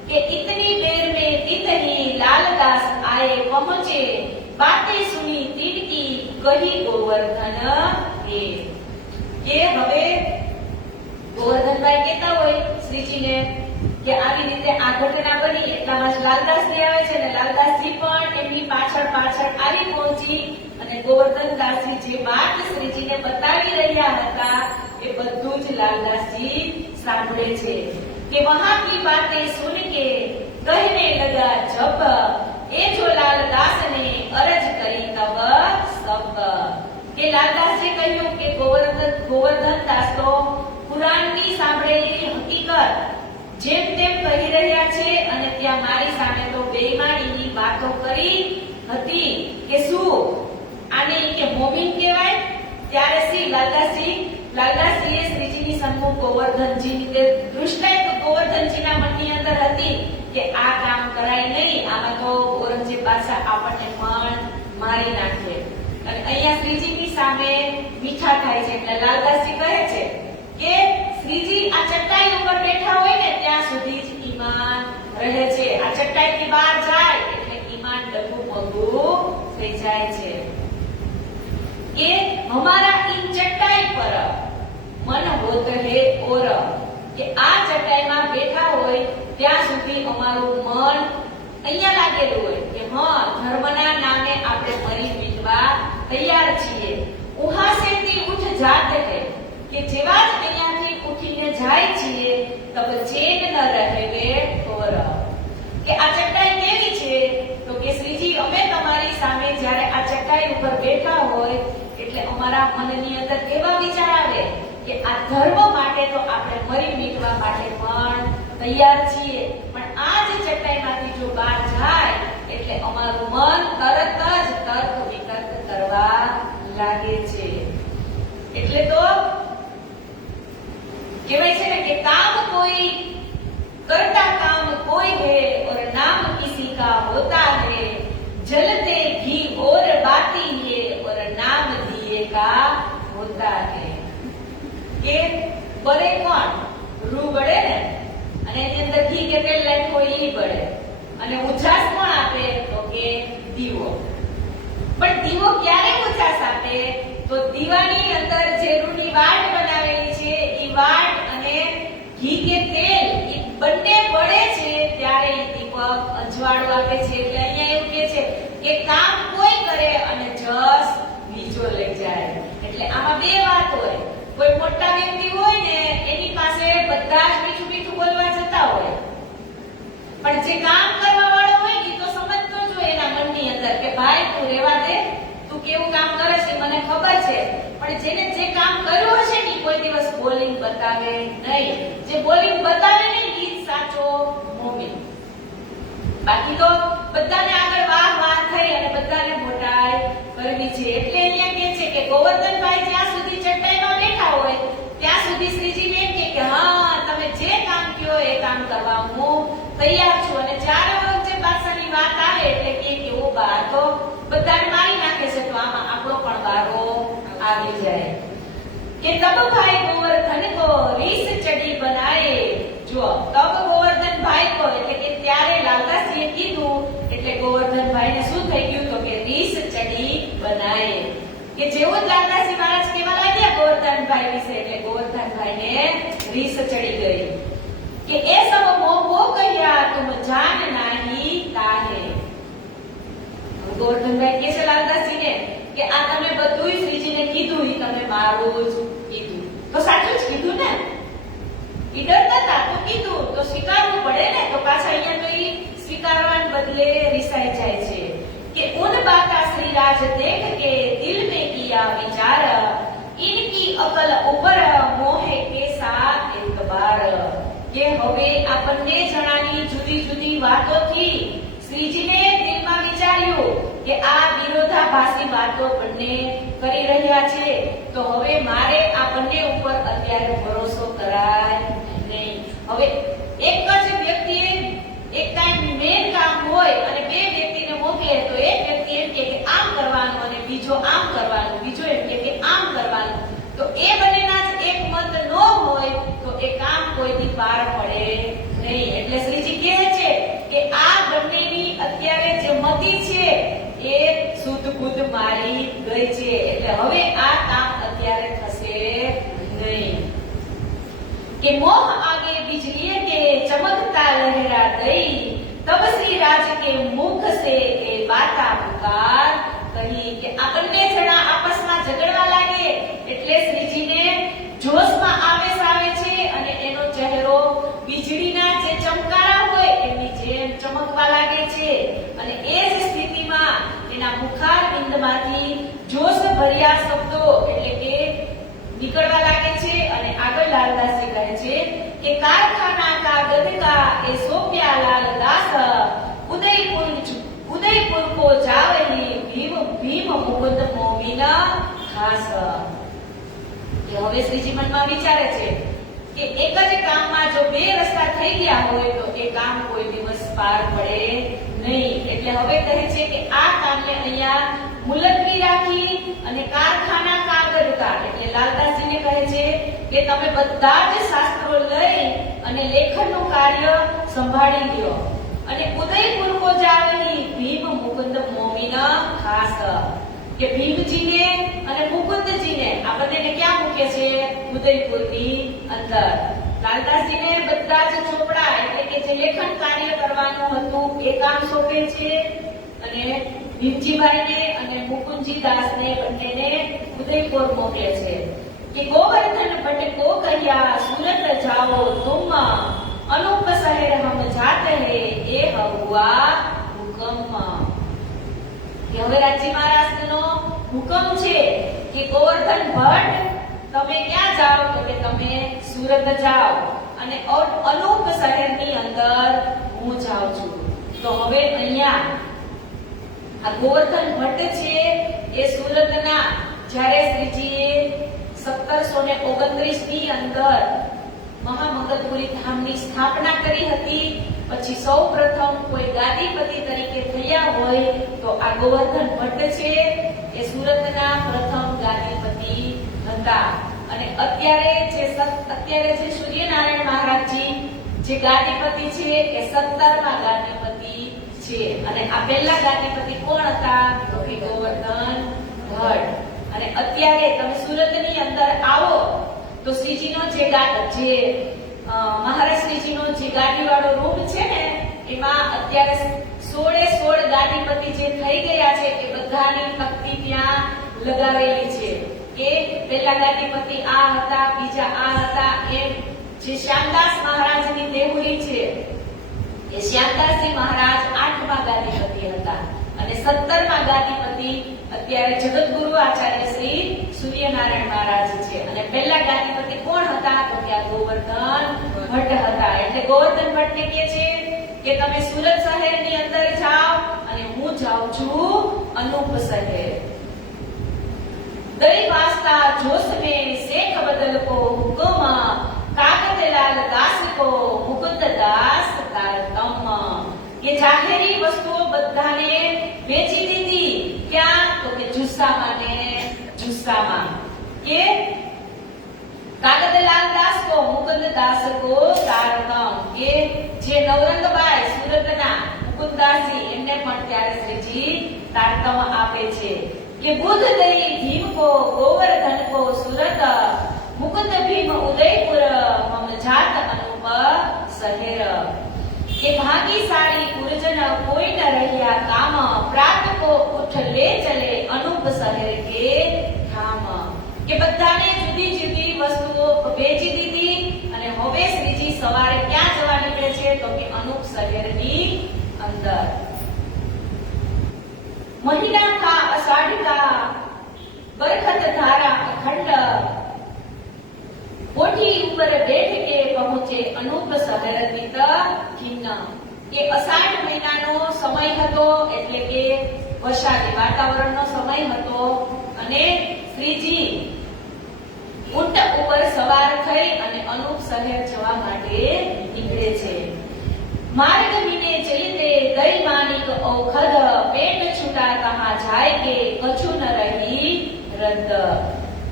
કે ઇતની દેર में इतनी लालदास आए पहुंचे, बातें सुनी तिनकी कही गोवर्धन के હવે ગોવર્ધનભાઈ કહેતા હોય શ્રીજીને કે આવી રીતે આ ઘટના બની એટલામાં જ લાલદાસજી આવે છે અને લાલદાસજી પણ એમની પાછળ પાછળ આવી પહોંચી અને ગોવર્ધનદાસજી જે વાત શ્રીજીને બતાવી રહ્યા હતા એ બધું જ લાલદાસજી સાંભળે છે કે વહાં કી બાतें सुन के कहने लगा जब, એ જો લાલદાસને અરજ કરી તબ સબ। કે લાલદાસજી કહ્યું કે ગોવર્ધનદાસ તો કુરાનની સાંભળેલી હકીકત જેમ તેમ કહી રહ્યા છે અને ત્યાં મારી સામે તો બેઈમાનીની વાતો કરી હતી કે શું આને કે મોમીન કહેવાય? ત્યારે શ્રી લાલદાસજીએ શ્રીજીની સન્મુખ ગોવર્ધનજીની દૃષ્ટાંત ગોવર્ધનજીના મનની અંદર હતી કે આ કામ કરાય નહીં, આમાં તો ઔરંગઝેબ બાદશાહ આપણને પણ મારી નાખે। અને અહીંયા શ્રીજીની સામે મીઠા થાય છે એટલે લાલદાસજી કહે છે કે શ્રીજી આ ચટાઈ ઉપર બેઠા હોય ને ત્યાં સુધી જ ઈમાન રહે છે, આ ચટાઈથી બહાર જાય એટલે ઈમાન ડગુમગુ થઈ જાય છે। કે હમારા इन चट्टाई पर મન હોત હે ઓર, કે આ ચટાઈમાં બેઠા હોય ત્યાં સુધી અમારું મન અહીંયા લાગેલું હોય કે હા, ધર્મના નામે આપણે મરી મીટવા તૈયાર છીએ. ઉહા સેથી ઉઠ જાત હે, કે જેવા જ અહીંયાથી ઉઠીને જાય છીએ તબ ચેન ન રહેવે ઓર, કે આ ચટાઈ કેવી છે? તો કે શ્રીજી, અમે તમારી સામે જ્યારે આ ચટાઈ ઉપર બેઠા હોય એટલે અમારા મનની અંદર કેવા વિચાર આવે કે આ ધર્મ માટે તો આપણે મરી મીટવા માટે પણ તૈયાર છીએ, પણ આ જ ચટાઈમાંથી જો બહાર જાય એટલે અમારું મન તરત જ તર્ક વિતર્ક કરવા લાગે છે. એટલે તો કહેવાય છે ને કે કામ કોઈ करता काम कोई है और नाम किसी का होता है, जलते घी और बाती है और नाम दिए का होता है. કે બળે કોણ? રૂ બળે ને, અને એની અંદર ઘી કે તેલ નાખ્યું હોય ઈ બળે, અને ઉજાસ કોણ આપે? તો કે દીવો. પણ દીવો ક્યારે ઉજાસ આપે? તો દીવાની અંદર જે રૂની વાટ બનાવેલી છે ઈ વાટ અને ઘી કે તેલ ઈ બંને બળે છે ત્યારે ઈ દીપક અજવાળો આપે છે. એટલે અહીંયા એવું કહે છે કે કામ કોઈ કરે અને જસ બીજો લઈ જાય. એટલે આમાં બે વાત હોય. કોઈ મોટા વ્યક્તિ હોય ને એની પાસે બધા જ મીઠું મીઠું બોલવા જતા હોય, પણ જે કામ કરવા વાળો હોય ઈ તો સમજતો જ હોય એના મનની અંદર કે ભાઈ તું રહેવા દે, તું કેવું કામ કરે છે મને ખબર છે. પણ જેને જે કામ કર્યું હશે ને કોઈ દિવસ બોલિંગ બતાવે નહીં. જે બોલિંગ બતાવે ને ઈ સાચો મોમીન. બાકી તો બધાને આગળ વાહ વાહ થઈ અને બધાને મોટાઈ કરવી છે. એટલે અહીંયા કહે છે કે ગોવર્ધનભાઈ જ્યાં સુધી ચટાઈમાં બેઠા હોય ત્યાં સુધી શ્રીજીને એમ કે હા, તમે જે કામ કહો એ કામ કરવા હું તૈયાર છું. અને જ્યારે ઔરંગઝેબ બાદશાહની વાત આવે એટલે કે ઓ બા તો બધાને મારી નાખે છે, તો આમાં આપણો પણ વારો આવી જાય. કે તબ ભાઈ ગોવર્ધન કો રીસ ચડી બનાએ. જો તબ ગોવર્ધનભાઈ કો એટલે કે ત્યારે લાલદાસજીએ કીધું એટલે ગોવર્ધનભાઈને શું થઈ ગયું? તો કે રીસ ચડી બનાએ. કે જેવું જ લાલદાસજી મહારાજ કહેવા લાગ્યા ગોવર્ધનભાઈ વિશે એટલે ગોવર્ધનભાઈને રીસ ચડી ગઈ. કે એ સબ મોહ કહ્યા તુમ જાન નાહી તાહે. ગોવર્ધનભાઈ કહે છે લાલદાસજીને કે આ તમે બધું શ્રીજીને કીધું, ઈ તમે મારું જ કીધું. તો સાચું જ કીધું ને? ઈ ડરતા હતા તો કીધું તો સ્વીકારવું પડે ને. તો પાછા અહીંયા તો ઈ સ્વીકારવાને બદલે રિસાઈ જાય છે કે ઉન બાતા શ્રી રાજ દેખ કે દિલ में किया विचार, इनकी अकल ऊपर मोहे के साथ एक बार. કે હવે આ બંને જણાની જુદી જુદી વાતોથી શ્રીજીને દિલમાં વિચાર્યું કે આ વિરોધાભાસી વાતો બંને કરી રહ્યા છે, તો હવે મારે આ બંને ઉપર અત્યારે ભરોસો કરાય નહીં. હવે એક જ વ્યક્તિએ એક ટાઈમ મેન કામ હોય અને બે વ્યક્તિને મોકલે તો એક વ્યક્તિ એમ કે આમ કરવાનું અને બીજો આમ કરવાનું, બીજો એમ કે આમ કરવાનું, તો એ બંનેના જ એક મત ન હોય તો એ કામ કોઈથી પાર પડે નહીં. એટલે શ્રીજી કહે છે કે આ બંનેની અત્યારે જે મતિ છે એ શુદ્ધ બુદ્ધ મારી ગઈ છે, એટલે હવે આ કામ અત્યારે થશે નહીં. કે મોહ આગે बिजली के चमकता लहरा गई, तब श्री राज के मुख से ए बाता पुकार કહી. કે આ બંને જણા આપસમાં ઝઘડવા લાગે એટલે શ્રીજીને જોશમાં આવેશ આવે છે અને એનો ચહેરો વીજળીના જે ચમકારા હોય એની જેમ ચમકવા લાગે છે. અને એ જ સ્થિતિમાં એના મુખારવિંદમાંથી જોશ ભર્યા શબ્દો એટલે કે નીકળવા લાગે છે. અને આગળ લાલદાસજી કહે છે કે કારખાના કા ગદકા એ સોપ્યા લાલ દાસ, ઉદયપુર કો જાવહી ભીમ મુકુંદ મોમીન ખાસ. કે હવે શ્રીજી મનમાં વિચારે છે કે એક જ કામમાં જો બે રસ્તા થઈ ગયા હોય તો એ કામ કોઈ દિવસ પાર પડે નહીં. એટલે હવે કહે છે કે આ કામને અહીંયા મુલતવી રાખી અને કારખાના કાગળ કા એટલે લાલદાસજીને કહે છે કે તમે બધા જ શાસ્ત્રો લઈ અને લેખનનું કાર્ય સંભાળી લ્યો. અને ઉદયપુર કો જાવહી ભીમ મુકુંદ મોમીન ખાસ. કે ભીમજીને અને મુકુંદજીને આ બંનેને ક્યાં મૂકે છે? ઉદયપુરની અંદર. લાલદાસજીને બધા જ ચોપડા એટલે કે જે લેખન કાર્ય કરવાનું હતું એ કામ સોંપે છે અને ભીમજીભાઈને અને મુકુંદજી દાસને બંનેને ઉદયપુર મોકલે છે કે ગોવર્ધન ભટ્ટ को कहिया सूरत जाओ तुम अनूप शहर हम जाते हैं ये हुआ हुकम। કે હવે રાજી મહારાજનો હુકમ છે કે ગોવર્ધન ભટ્ટ તમે ક્યાં જાઓ? તો કે તમે સુરત જાઓ અને અનૂપ શહેરની અંદર હું જાઉં છું. તો હવે અહીંયા આ ગોવર્ધન ભટ્ટ છે એ સુરતના જ્યારે શ્રીજીએ 1729 ની અંદર મહામંગલપુરી ધામની સ્થાપના કરી હતી, પછી સૌપ્રથમ કોઈ ગાદીપતિ તરીકે થયા હોય તો આ ગોવર્ધન ભટ્ટ છે એ સુરતના પ્રથમ ગાદીપતિ હતા. અને અત્યારે જે સૂર્યનારાયણ મહારાજજી જે ગાદીપતિ છે એ 17મા ગાદીપતિ છે. અને આ પહેલા ગાદીપતિ કોણ હતા? તો કે ગોવર્ધન ભટ્ટ. અને અત્યારે તમે સુરતની અંદર આવો તો શ્રીજીનો જે મહારાજ શ્રીજીનો જે ગાડીવાળો રૂમ છે ને એમાં અત્યારે 16 ગાદીપતિ જે થઈ ગયા છે એ બધાની તકતી ત્યાં લગાવેલી છે કે પહેલા ગાદીપતિ આ હતા, બીજા આ હતા. એમ જે શ્યામદાસ મહારાજની દેહુરી છે એ શ્યામદાસજી મહારાજ 8મા ગાદીપતિ હતા અને 17મા ગાદીપતિ અત્યારે જગતગુરુ આચાર્ય શ્રી સૂર્યનારાયણ મહારાજ છે. અને પહેલા ગાદીપતિ કોણ હતા? તો કે આ ગોવર્ધન ભટ્ટ હતા. એટલે ગોવર્ધન ભટ્ટને કહે છે કે તમે સુરત શહેરની અંદર જાઓ અને હું જાઉં છું અનૂપ શહેર. दई वास्ता जोश में शेख बदल को हुक्म कागतलाल दास को मुकुंद दास तारतम. ये जाहेरी वस्तुओं बधाने बेची दीदी. क्या? तो के जुस्सामा ने जुस्सामा. ये कागतलाल दास को मुकुंद दास को तारतम. ये જે નવરંગબાઈ સુરતના મુકુંદાસજી એમને પણ ત્યારે શ્રીજી તારતમ આપે છે कि बुध दई भीम को गोवर्धन को सूरत मुकुंद भीम उदयपुर हम जात अनूप शहर. के भाग्यशाली गुरुजन कोई न रहिया काम प्रात को उठ ले चले अनूप शहर के धाम. કે બધાને જુદી જુદી વસ્તુઓ વેચી દીધી અને હવે શ્રીજી સવારે ક્યાં જવા નીકળે છે? તો કે અનૂપ શહેરની અંદર. महीना का आषाढ़ का बरखत धारा अखंड कोठी ऊपर बैठ के पहुंचे अनूप शहर नित खिन्न. કે અષાઢ મહિનાનો સમય હતો એટલે કે વરસાદી વાતાવરણનો સમય હતો અને શ્રીજી ઊંટ ઉપર સવાર થઈ અને અનૂપ શહેર જવા માટે નીકળે છે. मार्ग मीने चलते दई मानिक औखद पेट छूटा कहा जाए के कछु न रही रद्द.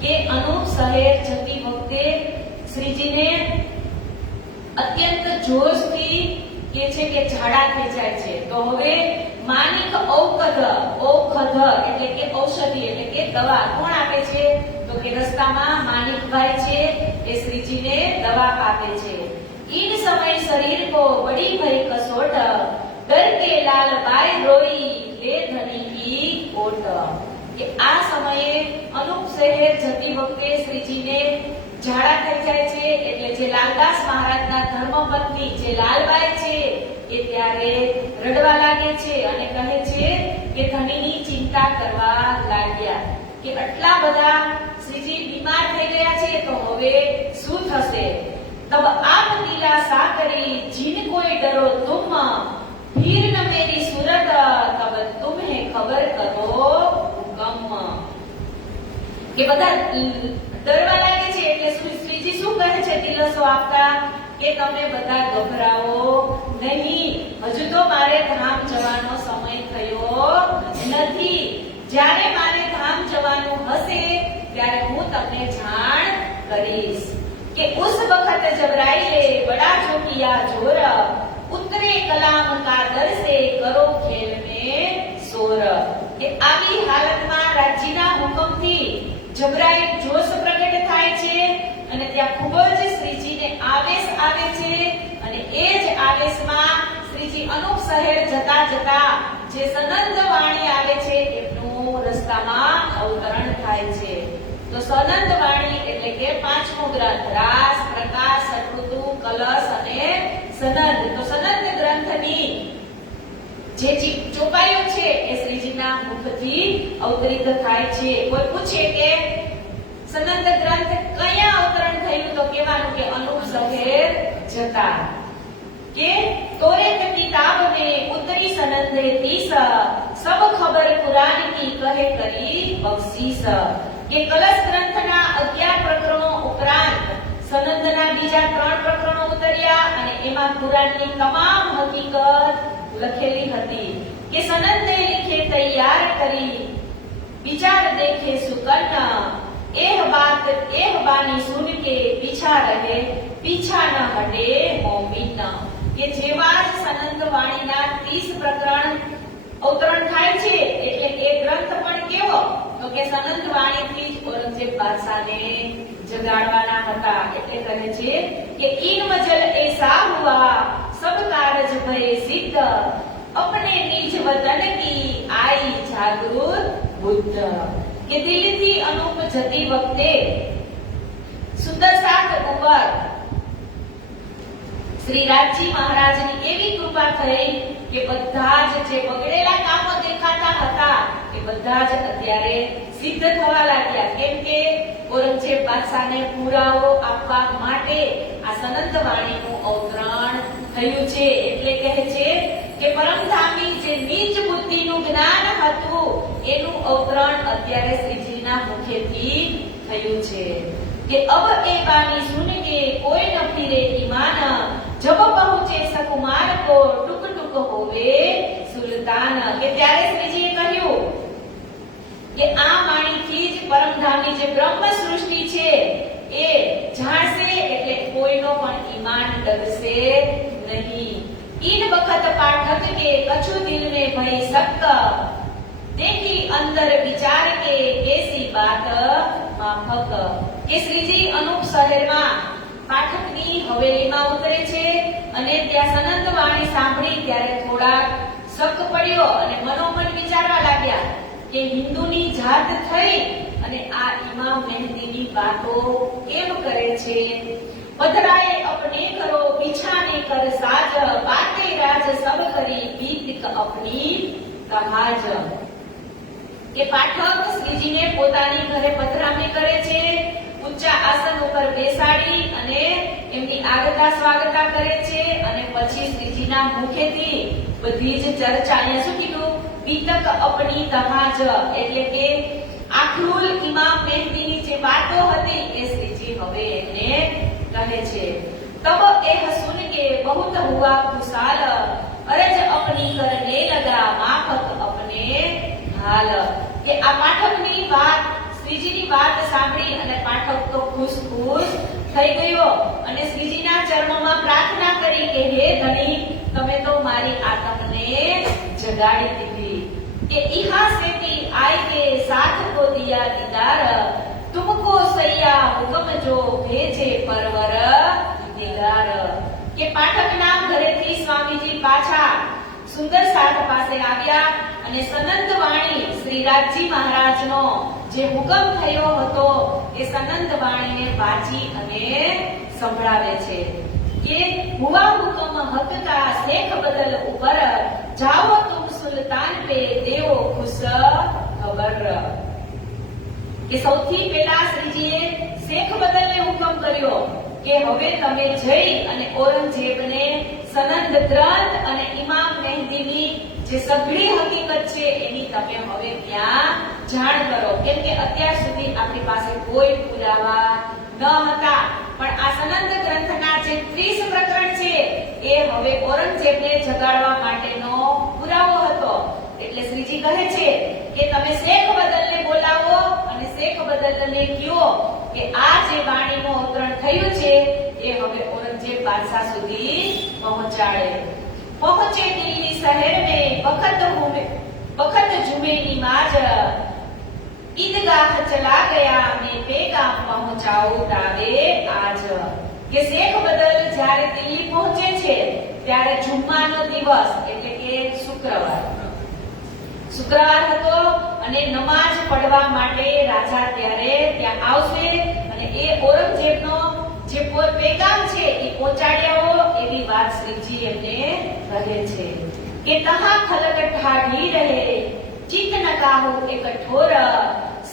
के अनूप शहर जती वखते श्रीजीने અત્યંત જોશથી કે છે કે ઝાડા થઈ જાય છે. તો હવે માનિક ઔખદ એટલે કે ઔષધિ એટલે કે દવા કોણ આપે છે? તો કે રસ્તામાં માનિકભાઈ છે એ શ્રીજીને દવા આપે છે. इन समय शरीर को बड़ी भई कसोट डर के लाल बाई रोई ले धनी की ओट. કે આ સમયે અનૂપ શહેર જતી વખતે શ્રીજીને ઝાડા થઈ જાય છે એટલે જે લાલદાસ મહારાજના ધર્મપત્ની જે લાલબાઈ છે એ ત્યારે રડવા લાગે છે અને કહે છે કે ધણીની ચિંતા કરવા લાગ્યા કે આટલા બધા શ્રીજી બીમાર થઈ ગયા છે તો હવે શું થશે? तब आप दिलासा करी जिन कोई डरो तुम फिर न मेरी सूरत तब तुम्हें खबर करो हुकम. કે બધા ડરવા લાગે છે એટલે શ્રીજી શું કહે છે દિલાસો આપતા કે તમે બધા ગભરાઓ નહીં, હજુ તો મારે ધામ જવાનો સમય થયો નથી. જ્યારે મારે ધામ જવાનું હશે ત્યારે હું તમને જાણ કરીશ. कि उस वक्त जब राय ले बड़ा जो किया जोर उतरे कलाम का दर से करो खेल में शोर. कि આવી હાલતમાં રાજ્ય જબરાઈ જોશ પ્રગટ થાય છે અને ત્યાં ખૂબ જ શ્રીજીને આવેશ આવે છે અને એ જ આવેશમાં શ્રીજી અનુપ શહેર જતા જતા જે સનંદ વાણી આવે છે એમનું રસ્તામાં અવતરણ થાય છે. તો સનંદ વાણી એટલે કે પાંચમો ગ્રંથ રાસ, પ્રકાશ, સટૃતુ, કલશ અને સનંદ. તો સનંદ ગ્રંથની જે ચોપાઈઓ છે એ શ્રીજીના મુખથી અવતરિત થાય છે. કોઈ પૂછે કે સનંદ ગ્રંથ કયા અવતરણ થયું તો કહેવાનું કે અનુપ શહેર જતા. કે તોરે કિતાબ में उतरी सनंदे तीस सब खबर कुरान की कहे करी बख्शीश. કે કલશ ગ્રંથના 11 પ્રકરણો ઉપરાંત સનંદના બીજા 3 પ્રકરણો ઉતર્યા અને એમાં કુરાનની તમામ હકીકત લખેલી હતી. કે સનંદે लिखे तैयार करी विचार देखे सुकन एह बानी सुन के पीछा रहे पीछा न हटे मोमिन. કે જેવા જ સનંદ વાણીના 30 પ્રકરણ અવતરણ થાય છે એટલે એ ગ્રંથ પણ કેવો તો કે સનંદ વાણીથી જ ઔરંગઝેબ બાદશાહને જગાડવાના હતા. એટલે કહે છે કે ઈન મજલ એસા હુઆ સબ કારજ ભય સિદ્ધ अपने निज वतन की आई जागृत बुद्ध. કે દિલ્હીથી અનુપ જતી વખતે સુંદર સાત ઉપર શ્રી રાજજી મહારાજની એવી કૃપા થઈ કે બધા જ જે બગડેલા કામો દેખાતા હતા એ બધા જ અત્યારે સિદ્ધ થવા લાગ્યા. કેમ કે ઔરંગઝેબ બાદશાહને પુરાવો આપવા માટે આ સનંદ વાણીનું અવતરણ થયું છે. એટલે કહે છે કે પરમધામી જે નીચ બુદ્ધિનું જ્ઞાન હતું એનું અવતરણ અત્યારે શ્રીજીના મુખેથી થયું છે. કે અબ એ બાની સુન કે કોઈ ન ફિરે ઈમાન જબ પહોંચે સકુમાર કો ટુક ટુક હોવે સુલતાન. કે ત્યારે શ્રીજીએ કહ્યું કે આ વાણીથી જ પરમધામની જે બ્રહ્મ સૃષ્ટિ છે એ જાણશે એટલે કોઈનો પણ ઈમાન ડરશે નહીં. इन वक्त पाठक के कछु दिल में भई सक देखी अंदर विचार के कैसी बात माफक. કે શ્રીજી અનુપ શહેરમાં પાઠકની હવેલીમાં ઉતરે છે અને ત્યાં સનંદ વાણી સાંભળી ત્યારે થોડા શક પડ્યો અને મનોમન વિચારવા લાગ્યા કે હિન્દુની જાત થઈ અને આ ઇમામ મહેદીની વાતો કેમ કરે છે. पधराए अपने करो बिछाने कर साज बाते राज सब करी बीत अपनी तहाज. કે પાઠક શ્રીજીને પોતાની ઘરે પધરામણી કરે છે, ઊંચા આસન ઉપર બેસાડી અને એમની આગતા સ્વાગતા કરે છે અને પછી શ્રીજીના મુખેથી બધી જ ચર્ચા અહીંયા શું કીધું બીતક અપની તહાજ એટલે કે આખલુલ ઇમામ મહેદીની જે વાતો હતી એ શ્રીજી હવે એમને કહે છે. तब एह सुन के बहुत हुआ खुशाल अरज अपनी करने लगा माफक अपने हाल. કે આ પાઠકની વાત શ્રીજીની વાત સાંભળી અને પાઠક તો ખુશ થઈ ગયો અને શ્રીજીના ચરણોમાં પ્રાર્થના કરી કે હે ધણી તમે તો મારી આત્મને જગાડી દીધી. કે ઇહા સેતી આય કે સાથ કો દિયા દીદાર तुमको सैया हुकम जो भेजे परवर दिगार. કે પાઠકના ઘરેથી સ્વામીજી પાછા સુંદર સાથ પાસે આવ્યા અને સનંદ વાણી શ્રી રાજજી મહારાજનો જે હુકમ થયો હતો એ સનંદ વાણીને વાંચી અને સંભળાવે છે. કે હુઆ હુકમ હક કા શેખ બદલ ઉપર જાઓ તુમ સુલતાન पे देवो खुश खबर. કે સૌથી પહેલા શ્રીજીએ શેખ બદલને હુકમ કર્યો કે હવે તમે જઈ અને ઔરંગઝેબને સનંદ ગ્રંથ અને ઇમામ મહેદીની જે સઘળી હકીકત છે એની તમે હવે ત્યાં જાણ કરો. કેમ કે અત્યાર સુધી આપણી પાસે કોઈ પુરાવા ન હતા પણ આ સનંદ ગ્રંથના જે 30 પ્રકરણ છે એ હવે ઔરંગઝેબને જગાડવા માટેનો પુરાવો હતો. એટલે શ્રીજી કહે છે કે તમે શેખ બદલને બોલાવો અને શેખ બદલને કહો કે આ જે વાણીનું અવતરણ થયું છે એ હવે ઔરંગઝેબ બાદશાહ સુધી પહોંચાડે. પહોંચે દિલ્હી શહેર में वक्त झूमे नमाज ईदगाह चला गया मैं पैगाम पहुंचाऊं दावे आज કે શેખ બદલ જ્યારે દિલ્હી પહોંચે છે ત્યારે જુમ્માનો દિવસ એટલે કે શુક્રવાર હતો અને નમાઝ પઢવા માટે રાજા ત્યારે ત્યાં આવશે અને એ ઔરંગઝેબનો જે પેગામ છે એ પહોંચાડ્યો એવી વાત શ્રીજી એમને કહે છે કે તહા ખલક ઠાઢી રહે ચિત્ત ન કાહુ એક ઠોર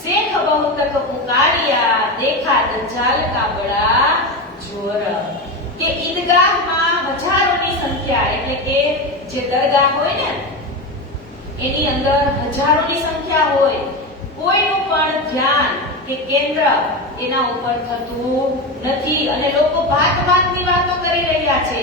શેખ બહુ તક પુકારિયા દેખા દજ્જાલ કા બડા જોર કે ઈદગાહમાં હજારોની સંખ્યા એટલે કે જે દરગાહ હોય ને એની અંદર હજારોની સંખ્યા હોય કોઈનું પણ ધ્યાન કે કેન્દ્ર એના ઉપર થતું નથી અને લોકો ભાતની વાતો કરી રહ્યા છે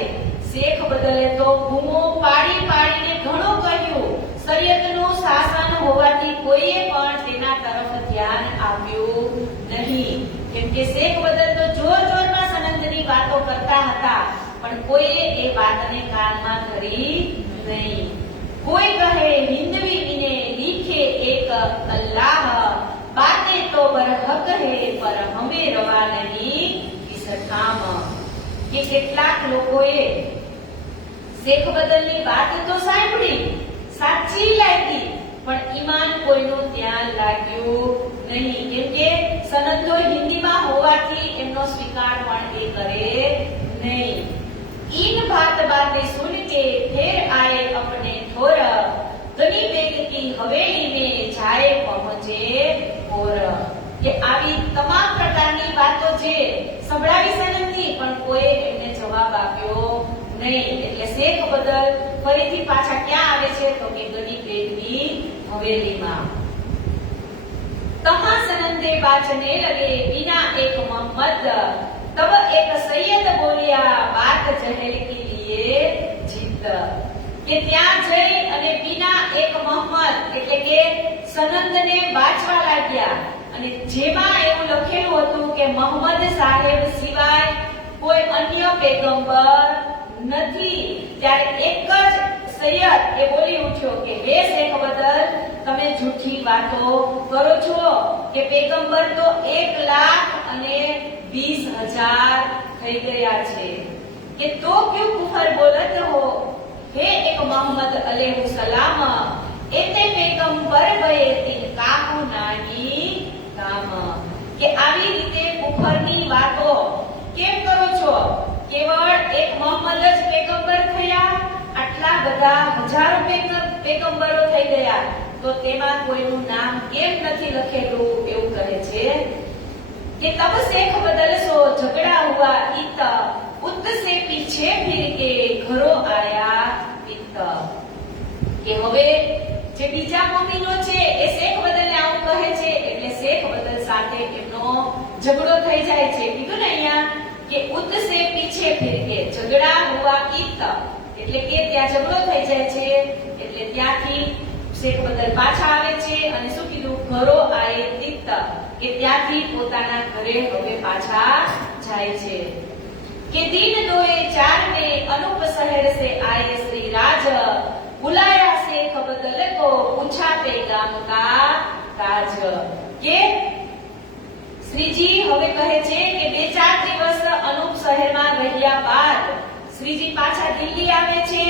શેખ બદલે તો બૂમો પાડીને ઘણું કહ્યું શરીયતનું શાસન હોવાથી કોઈએ પણ તેના તરફ ધ્યાન આપ્યું નહીં કેમ કે શેખ બદલ તો જોરમાં સનંદની વાતો કરતા હતા પણ કોઈએ એ વાતને કાનમાં ધરી નહીં કોઈ કહે હિન્દવી વિને લીખે એક અલ્લાહ બાતે તો બરહક હે પર હમે રવા નહીં ઇસ ઠામ કે કેટલાક લોકોએ શેખ બદલની વાત તો સાંભળી સાચી લાગી પણ ઈમાન કોઈનું ધ્યાન લાગ્યું નહીં કેમ કે સનદો હિન્દીમાં હોવાથી એમનો સ્વીકાર પણ એ કરે નહીં इन बात बातें सुन के फिर आए अपने ठोर गनी बेग की हवेली में जाए पहुंचे और કે આવી તમામ પ્રકારની વાતો છે સંભળાવી સનંદી પણ કોઈ એમને જવાબ આપ્યો નહીં એટલે શેખ બદલ ફરીથી પાછા ક્યાં આવે છે તો કે ગની બેગની હવેલીમાં તહા સનંદે બાચને લગે बिना एक मोहम्मद तब एक सैयद बोलिया बात जहल के लिए जीत કે ત્યાં જઈ અને बिना एक मोहम्मद એટલે કે સનંદને વાંચવા લાગ્યા અને જેમાં એવું લખેલું હતું કે મોહમ્મદ સાહેબ સિવાય કોઈ અન્ય પેગંબર નથી ત્યારે એક જ સૈયદ એ બોલી ઉઠ્યો કે હે શેખ બદલ તમે જૂઠી વાતો કરો છો કે પેગંબર તો 1,20,000 થઈ ગયા છે કે તો ક્યું કુફર બોલત હો હે એક મોહમ્મદ અલૈહિ સલામ એતે પેગંબર ભય તિન કાહુ નાહી કામ કે આવી રીતે કુફરની વાતો કેમ કરો છો કેવળ એક મોહમ્મદ જ પેગંબર થયા આટલા બધા હજારો પેગંબરો થઈ ગયા તો તેમાં કોઈનું નામ કેમ નથી લખેલું એવું કહે છે कि तब शेख बदल सो झगड़ा हुआ इत उत से पीछे फिर के घरों आया इत કે હવે જે બીજા મુમિનો છે એ શેખ બદલને આવું કહે છે એટલે શેખ બદલ સાથે એમનો ઝઘડો થઈ જાય છે કીધું ને અહીંયા કે ઉત સે પીછે ફિર કે ઝગડા હુઆ इत એટલે કે ત્યાં ઝઘડો થઈ જાય છે એટલે ત્યાંથી શેખ બદલ પાછા આવે છે અને શું કીધું ઘરો આયે इत કે ત્યાંથી પોતાના ઘરે હવે પાછા જાય છે કે दिन 2-4 में अनूप शहर से आए श्री राज बुलाया शेख बदल को पूछा पैगाम का काज કે શ્રીજી હવે કહે છે કે 2-4 દિવસ અનૂપ શહેરમાં રહ્યા બાદ શ્રીજી પાછા દિલ્હી આવે છે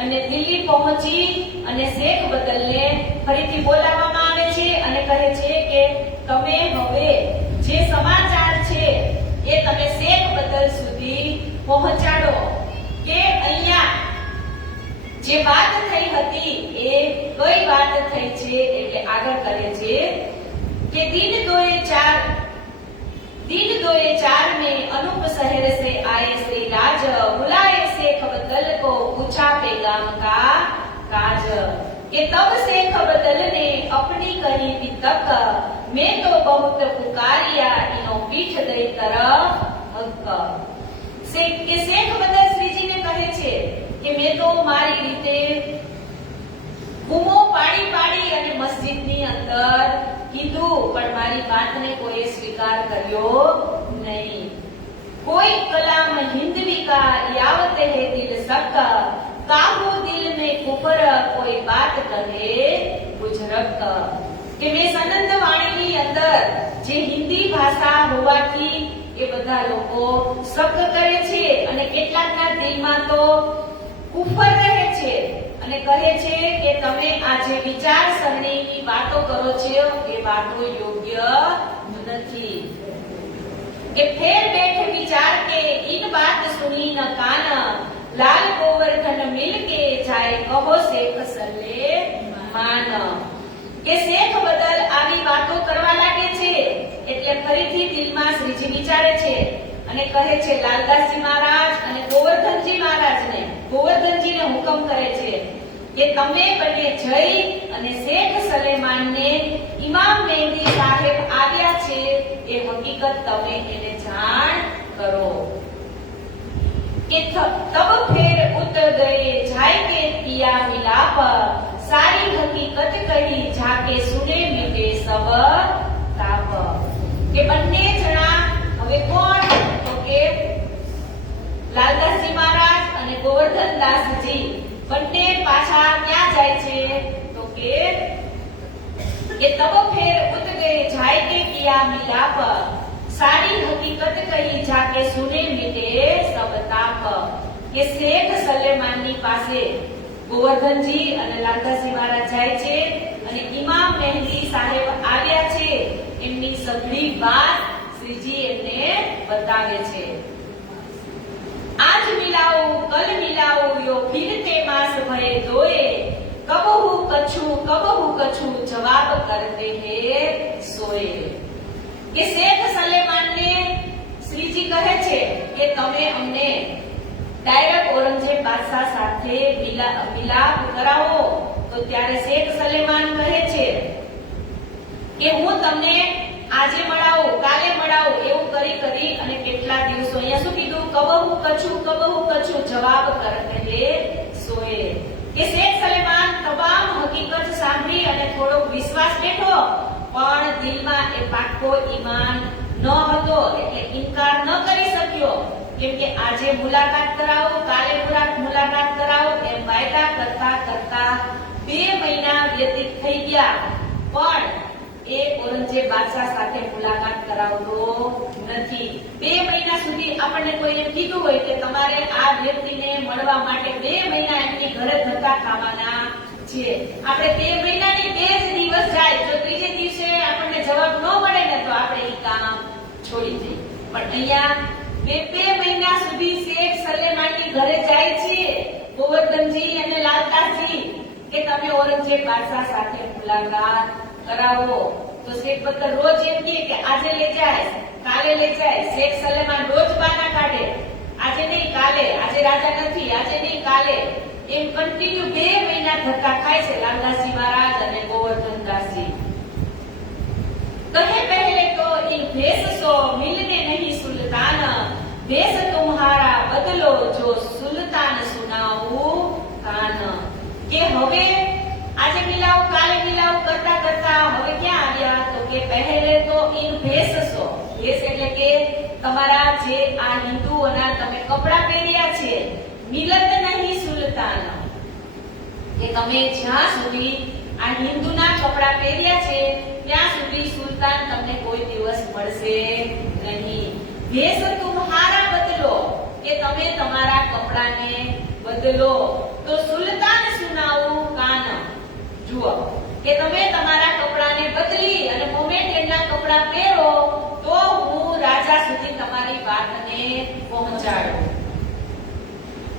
અને દિલ્હી પહોંચી અને શેખ બદલને ફરીથી બોલાવવામાં આવે છે અને કહે છે કે તમે હવે જે સમાચાર છે એ તમે શેખ બદલ સુધી પહોંચાડો કે અહીંયા જે વાત થઈ હતી એ કઈ વાત થઈ છે એટલે આગળ કરે છે કે दिन 2-4 में अनूप शहर से आए श्री राज बुलाए शेख बदल को पूछा पैगाम का काज कि तब शेख बदल ने अपनी कही भी तक मैं तो बहुत पुकारिया इनो पीठ दई तरफ हक કે શેખ બદલ શ્રીજીને કહે છે કે મેં તો મારી રીતે બૂમો પાડી અને મસ્જિદની અંદર કીધું પણ મારી વાતને કોઈ સ્વીકાર કર્યો નહીં કોઈ કલામ હિન્દવી કા यावत है दिल सक काहू दिल में कुफर कोई बात कहे बुजरक કે મેં સનંદ વાણીની અંદર જે હિન્દી ભાષા હોવાથી એ બધા લોકો શક કરે છે અને કેટલાકના દિલમાં તો કુફર રહે છે અને કહે છે કે તમે આ જે વિચારસરણીની વાતો કરો છો એ વાતો યોગ્ય નથી। કે ફેર બેઠ વિચાર કે इन बात सुनी न कान लाल गोवर्धन मिल के जाए कहो शेख सल्ले मान। કે શેખ બદલ આવી વાતો કરવા લાગે છે એટલે ફરીથી દિલમાં શ્રીજી વિચારે છે અને કહે છે લાલદાસજી મહારાજ અને ગોવર્ધનજી મહારાજને ગોવર્ધનજીને હુકમ કરે છે કે તમે બંને જઈ અને શેખ સલેમાનને ઇમામ મહેંદી સાહેબ આવ્યા છે એ હકીકત તમે એને જાણ કરો। કે તબ ફેર ઉતર ગયે જાય કે પિયા મિલાપ सारी हकीकत कही जाके सुने मिटे सब ताप। के बन्ने जना હવે કોણ તો કે લાલદાસજી મહારાજ અને ગોવર્ધન દાસજી બંને પાછા ક્યાં જાય છે તો કે તબ ફેર ઉત ગયે જાય કે કિયા મિલાપ सारी हकीकत कही जाके सुने मिटे सब ताप। કે શેખ સલેમાનની પાસે ગોવર્ધનજી અને લાલદાસજી મહારાજ જાય છે અને ઇમામ મહેંદી સાહેબ આવ્યા છે એમની સઘળી વાત શ્રીજી એમને બતાવે છે। આજ મિલાઓ કલ મિલાઓ યો ફિરતે માસ ભય દોએ કબહુ કछु જવાબ કરતે હે સોએ। કે શેખ સલેમાનને શ્રીજી કહે છે કે તમે અમને ડાયરેક્ટ औरंगजेब बादशाह સાથે મિલાપ કરાવો તો ત્યારે શેખ સલેમાન કહે છે કે હું તમને આજે મળાવું કાલે મળાવું એવું કરી અને કેટલા દિવસો અહીંયા શું કીધું કબહુ કछु જવાબ કરતે હે સોએ। કે શેખ સલેમાન તમામ હકીકત સાંભળી અને થોડો વિશ્વાસ બેઠો પણ દિલમાં એ પાક્કો ઈમાન ન હતો એટલે ઇનકાર ન કરી શક્યો કેમ કે આજે મુલાકાત કરાવો કાલે મુલાકાત કરાવો એમ વાયદા કરતા કરતા 2 મહિના વ્યતીત થઈ ગયા પણ એ औरंगजेब બાદશાહ સાથે મુલાકાત કરાવતો નથી। 2 મહિના સુધી આપણને કોઈને કીધું હોય કે તમારે આ વ્યક્તિને મળવા માટે 2 મહિના એમની ઘરે ધક્કા ખાવાના છે આપણે 2 મહિનાની 2 જ દિવસ જાય જો ત્રીજે દિવસે આપણને જવાબ ન મળે ને તો આપણે એ કામ છોડી દઈએ પણ અહીંયા 2 મહિના સુધી શેખ સલેમાનની ઘરે જાય છે ગોવર્ધનજી અને લાલદાસજી કે તમે औरंगजेब બાદશાહ સાથે મુલાકાત કરાવો તો શેખ બદલ રોજ એમ કહે કે આજે લઈ જાય કાલે લઈ જાય। શેખ સલેમાન રોજ બાના કાઢે આજે નહીં કાલે આજે રાજા નથી આજે નહીં કાલે એમ કન્ટિન્યુ 2 મહિના ધક્કા ખાય છે લાલદાસજી મહારાજ અને ગોવર્ધન દાસજી। कहे पहले तो इन भेष सो मिलने नहीं सुल्तान भेष तुम्हारा बदलो जो सुल्तान सुनाऊ कान। के हवे आज मिलाओ काले मिलाओ करता करता हवे क्या આવ્યા તો કે પહેલે તો इन भेष सो भेष એટલે કે તમારા જે આ હિન્દુઓના તમે કપડા પહેર્યા છે મિલત નહીં સુલ્તાન કે તમે જ્યાં સુધી આ હિન્દુના કપડા પહેર્યા છે ત્યાં સુધી સુલતાન તમને કોઈ દિવસ મળશે નહીં। भेष तुम्हारा बदलो કે તમે તમારા કપડાને બદલો તો સુલતાન સુનાવું કાન। જુઓ કે તમે તમારા કપડાને બદલી અને મોમેન્ટ એના કપડા પહેરો તો હું રાજા સુધી તમારી વાતને પહોંચાડું।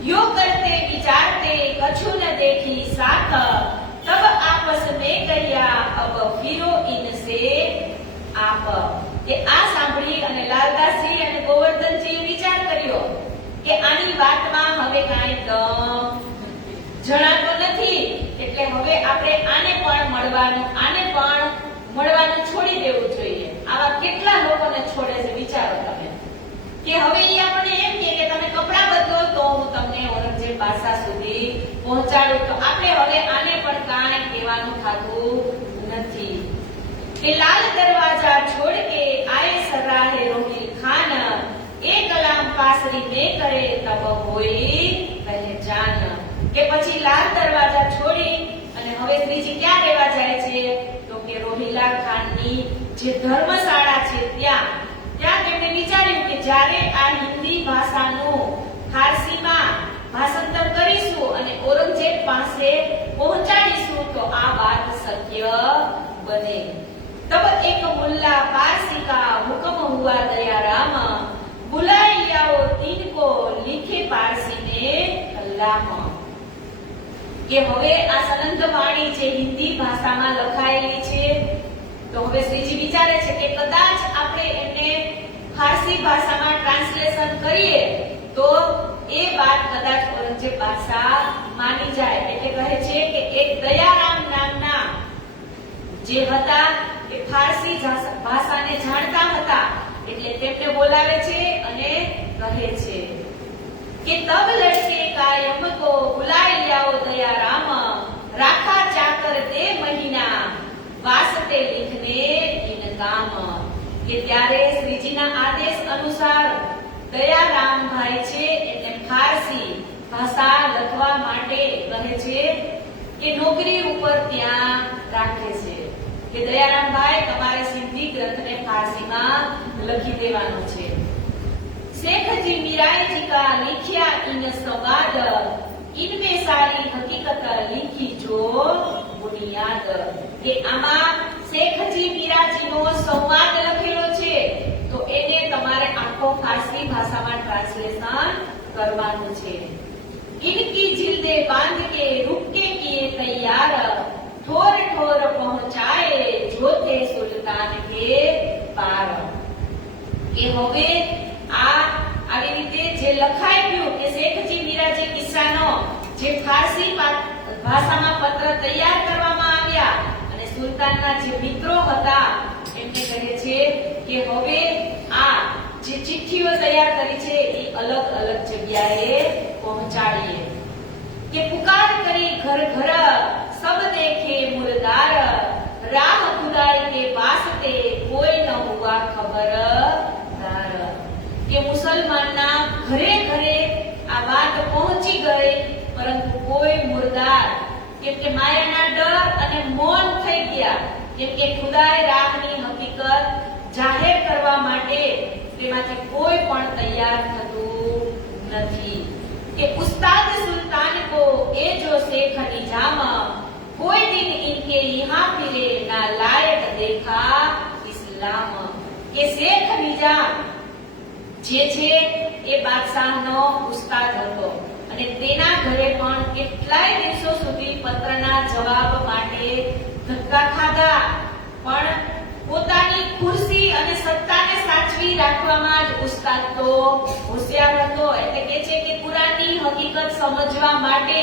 यो करते विचारते कछु न देखी साथ तब आपस में कहिया अब फिरो इनसे आप। કે આ સાંભળી અને લાલદાસજી અને ગોવર્ધનજી વિચાર કર્યો કે આની વાતમાં હવે કાંઈ દમ જણાતો નથી એટલે હવે આપણે આને પણ મળવાનું છોડી દેવું જોઈએ। આવા કેટલા લોકોને છોડે છે વિચારો તમે કે હવે એ આપણે એમ કે તમે કપડા બદલો તો હું તમને औरंगजेब બાદશાહ સુધી પહોંચાડું તો આપણે હવે આને પણ કાંઈ કહેવાનું થતું નથી। કે લાલ દરવાજા છોડ કે આए સરાહે રોહિલ ખાન એ કલામ પાસરી ને કરે તબ હોઈ પહેચાન। કે પછી લાલ દરવાજા છોડી અને હવે શ્રીજી ક્યાં રહેવા જાય છે તો કે રોહિલા ખાનની જે ધર્મશાળા છે ત્યાં તેમણે વિચાર્યું કે જ્યારે આ હિન્દી ભાષાનું ફારસીમાં ભાષાંતર કરીશું અને ઔરંગઝેબ પાસે પહોંચાડીશું તો આ વાત શક્ય બને। तब एक मुल्ला पारसी का हुक्म हुआ दयाराम बुला लियाओ तीन को लिखे पारसी ने कलाम કે હવે આ સનંદ વાણી જે હિન્દી ભાષામાં લખાયેલી છે તો હવે શ્રીજી વિચારે છે કે કદાચ આપણે એને ફારસી ભાષામાં ટ્રાન્સલેશન કરીએ તો એ વાત કદાચ ઔરંગઝેબ ભાષા માની જાય। એટલે કહે છે કે એક દયારામ નામના જે હતા એ ફારસી ભાષાને જાણતા હતા એટલે તેમને બોલાવે છે અને કહે છે कि तब लड़के का यम को बुला लियाओ दयाराम राखा चाकर दे महीना वास्ते लिखने इन काम કે ત્યારે શ્રીજીના આદેશ અનુસાર દયારામ ભાઈ છે એટલે ફારસી ભાષા લખવા માટે કહે છે કે નોકરી ઉપર ત્યાં રાખે છે કે દયારામ ભાઈ તમારે સિંધી ગ્રંથને ફારસીમાં લખી દેવાનો છે। शेख जी मीराई जी का लिखिया इन संवाद इनमें सारी हकीकत लिखी जो बुनियाद के आमा शेखजी मीराजी नो संवाद लखेलो छे तो એને તમારે આખો ફારસી ભાષામાં ટ્રાન્સલેશન કરવાનું છે। इनकी जिल्दे बांध के रुके किए तैयार ठोर ठोर पहुंचाए जोते सुल्तान के पार કે હવે આ આવી રીતે જે લખાઈ ગયું કે શેખજી મીરાજી કિસ્સાનો જે ફારસી ભાષામાં પત્ર તૈયાર કરવામાં આવ્યા અને સુલતાનના જે મિત્રો હતા એમને કહે છે કે હવે આ જે ચિઠ્ઠીઓ તૈયાર કરી છે એ અલગ અલગ જગ્યાએ પહોંચાડીએ કે પુકાર કરી ઘર ઘર સબ દેખે મુરદાર રાહ ખુદાઈ કે વાસ્તે કોઈ ન હુઆ ખબરદાર કે મુસલમાનના ઘરે ઘરે આ વાત પહોંચી ગઈ પરંતુ કોઈ મુરદાર કેમ કે માયાના ડર અને મૌન થઈ ગયા કેમ કે ખુદાએ રાહની હકીકત જાહેર કરવા માટે તેમાંથી કોઈ પણ તૈયાર થતું નથી કે ઉસ્તાદ સુલ્તાન को ए जो शेख निजाम कोई दिन इनके यहाँ फिरे ना लायक देखा इस्लाम કે શેખ નિજામ જે છે એ બાદશાહનો ઉસ્તાદ હતો અને તેના ઘરે પણ કેટલાય દિવસો સુધી પત્રના જવાબ માટે ધક્કા ખાધા પણ પોતાની ખુરશી અને સત્તાને સાચવી રાખવામાં જ ઉસ્તાદ તો હોશિયાર હતો। એટલે કે છે કે કુરાનની હકીકત સમજવા માટે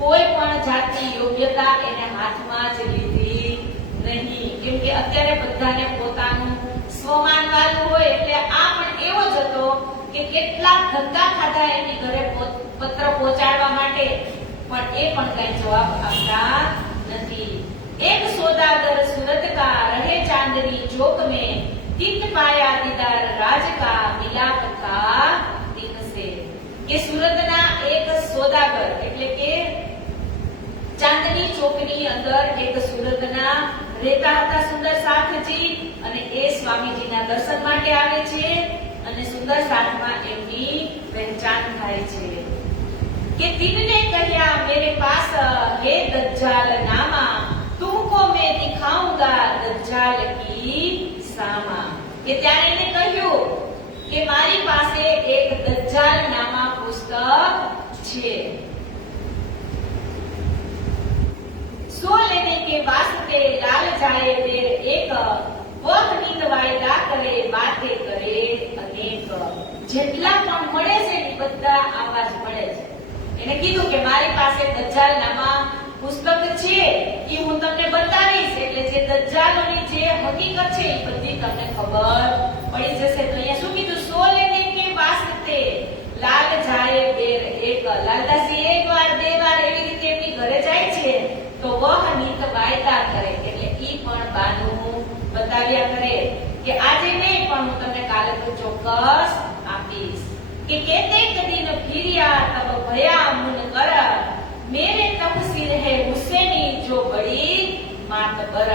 કોઈ પણ જાતની યોગ્યતા એને હાથમાં જ લીધી નહીં કેમ કે અત્યારે બધાને પોતાનું સ્વમાન વાળું હોય એટલે આ પણ એવો જ હતો કે કેટલા ધક્કા ખાધા એની ઘરે પત્ર પહોંચાડવા માટે પણ એ પણ કઈ જવાબ આપતા નથી। एक सौदागर सूरत का रहे चांदनी चौक में तित पाया दीदार राज का मिलाप था दिन से કે સુરતના એક સોદાગર એટલે કે ચાંદની ચોકની અંદર એક સુરતના રહેતા હતા સુંદર સાથજી અને એ સ્વામીજીના દર્શન માટે આવે છે અને સુંદર સાથમાં એમની પહેચાન થાય છે કે તિનને કહ્યા મેરે પાસ હે દજ્જાલ નામા तुमको मैं दिखाऊंगा दज्जाल की सामा કે ત્યારે એને કહ્યું કે મારી પાસે એક દજ્જાલ નામા પુસ્તક છે। सो लेने के वास्ते लाल जाए देर एक वह नींद वायदा करे बातें करे अनेक જેટલા પણ મળે છે એ બધા આવાજ મળે છે। એને કીધું કે મારી પાસે દજ્જાલ નામા પુસ્તક છે એ હું તમને બતાવીશ એટલે જે દજ્જાલોની જે હકીકત છે એ બધી તમને ખબર પડી જશે। તો અહીંયા શું કીધું સો લેને કે વાસ્તે લાલ જાય બેર એક લાલદાસી એક વાર બે વાર એવી રીતે એમની ઘરે જાય છે તો વહ નીત વાયદા કરે એટલે ઈ પણ બાનું બતાવ્યા કરે કે આજે નહીં પણ હું તમને કાલે તો ચોક્કસ આપીશ કે કેતે કદીન ફિરિયા તબ ભયા મુન કર मेरे तफसीर है हुसैनी जो बड़ी मातबर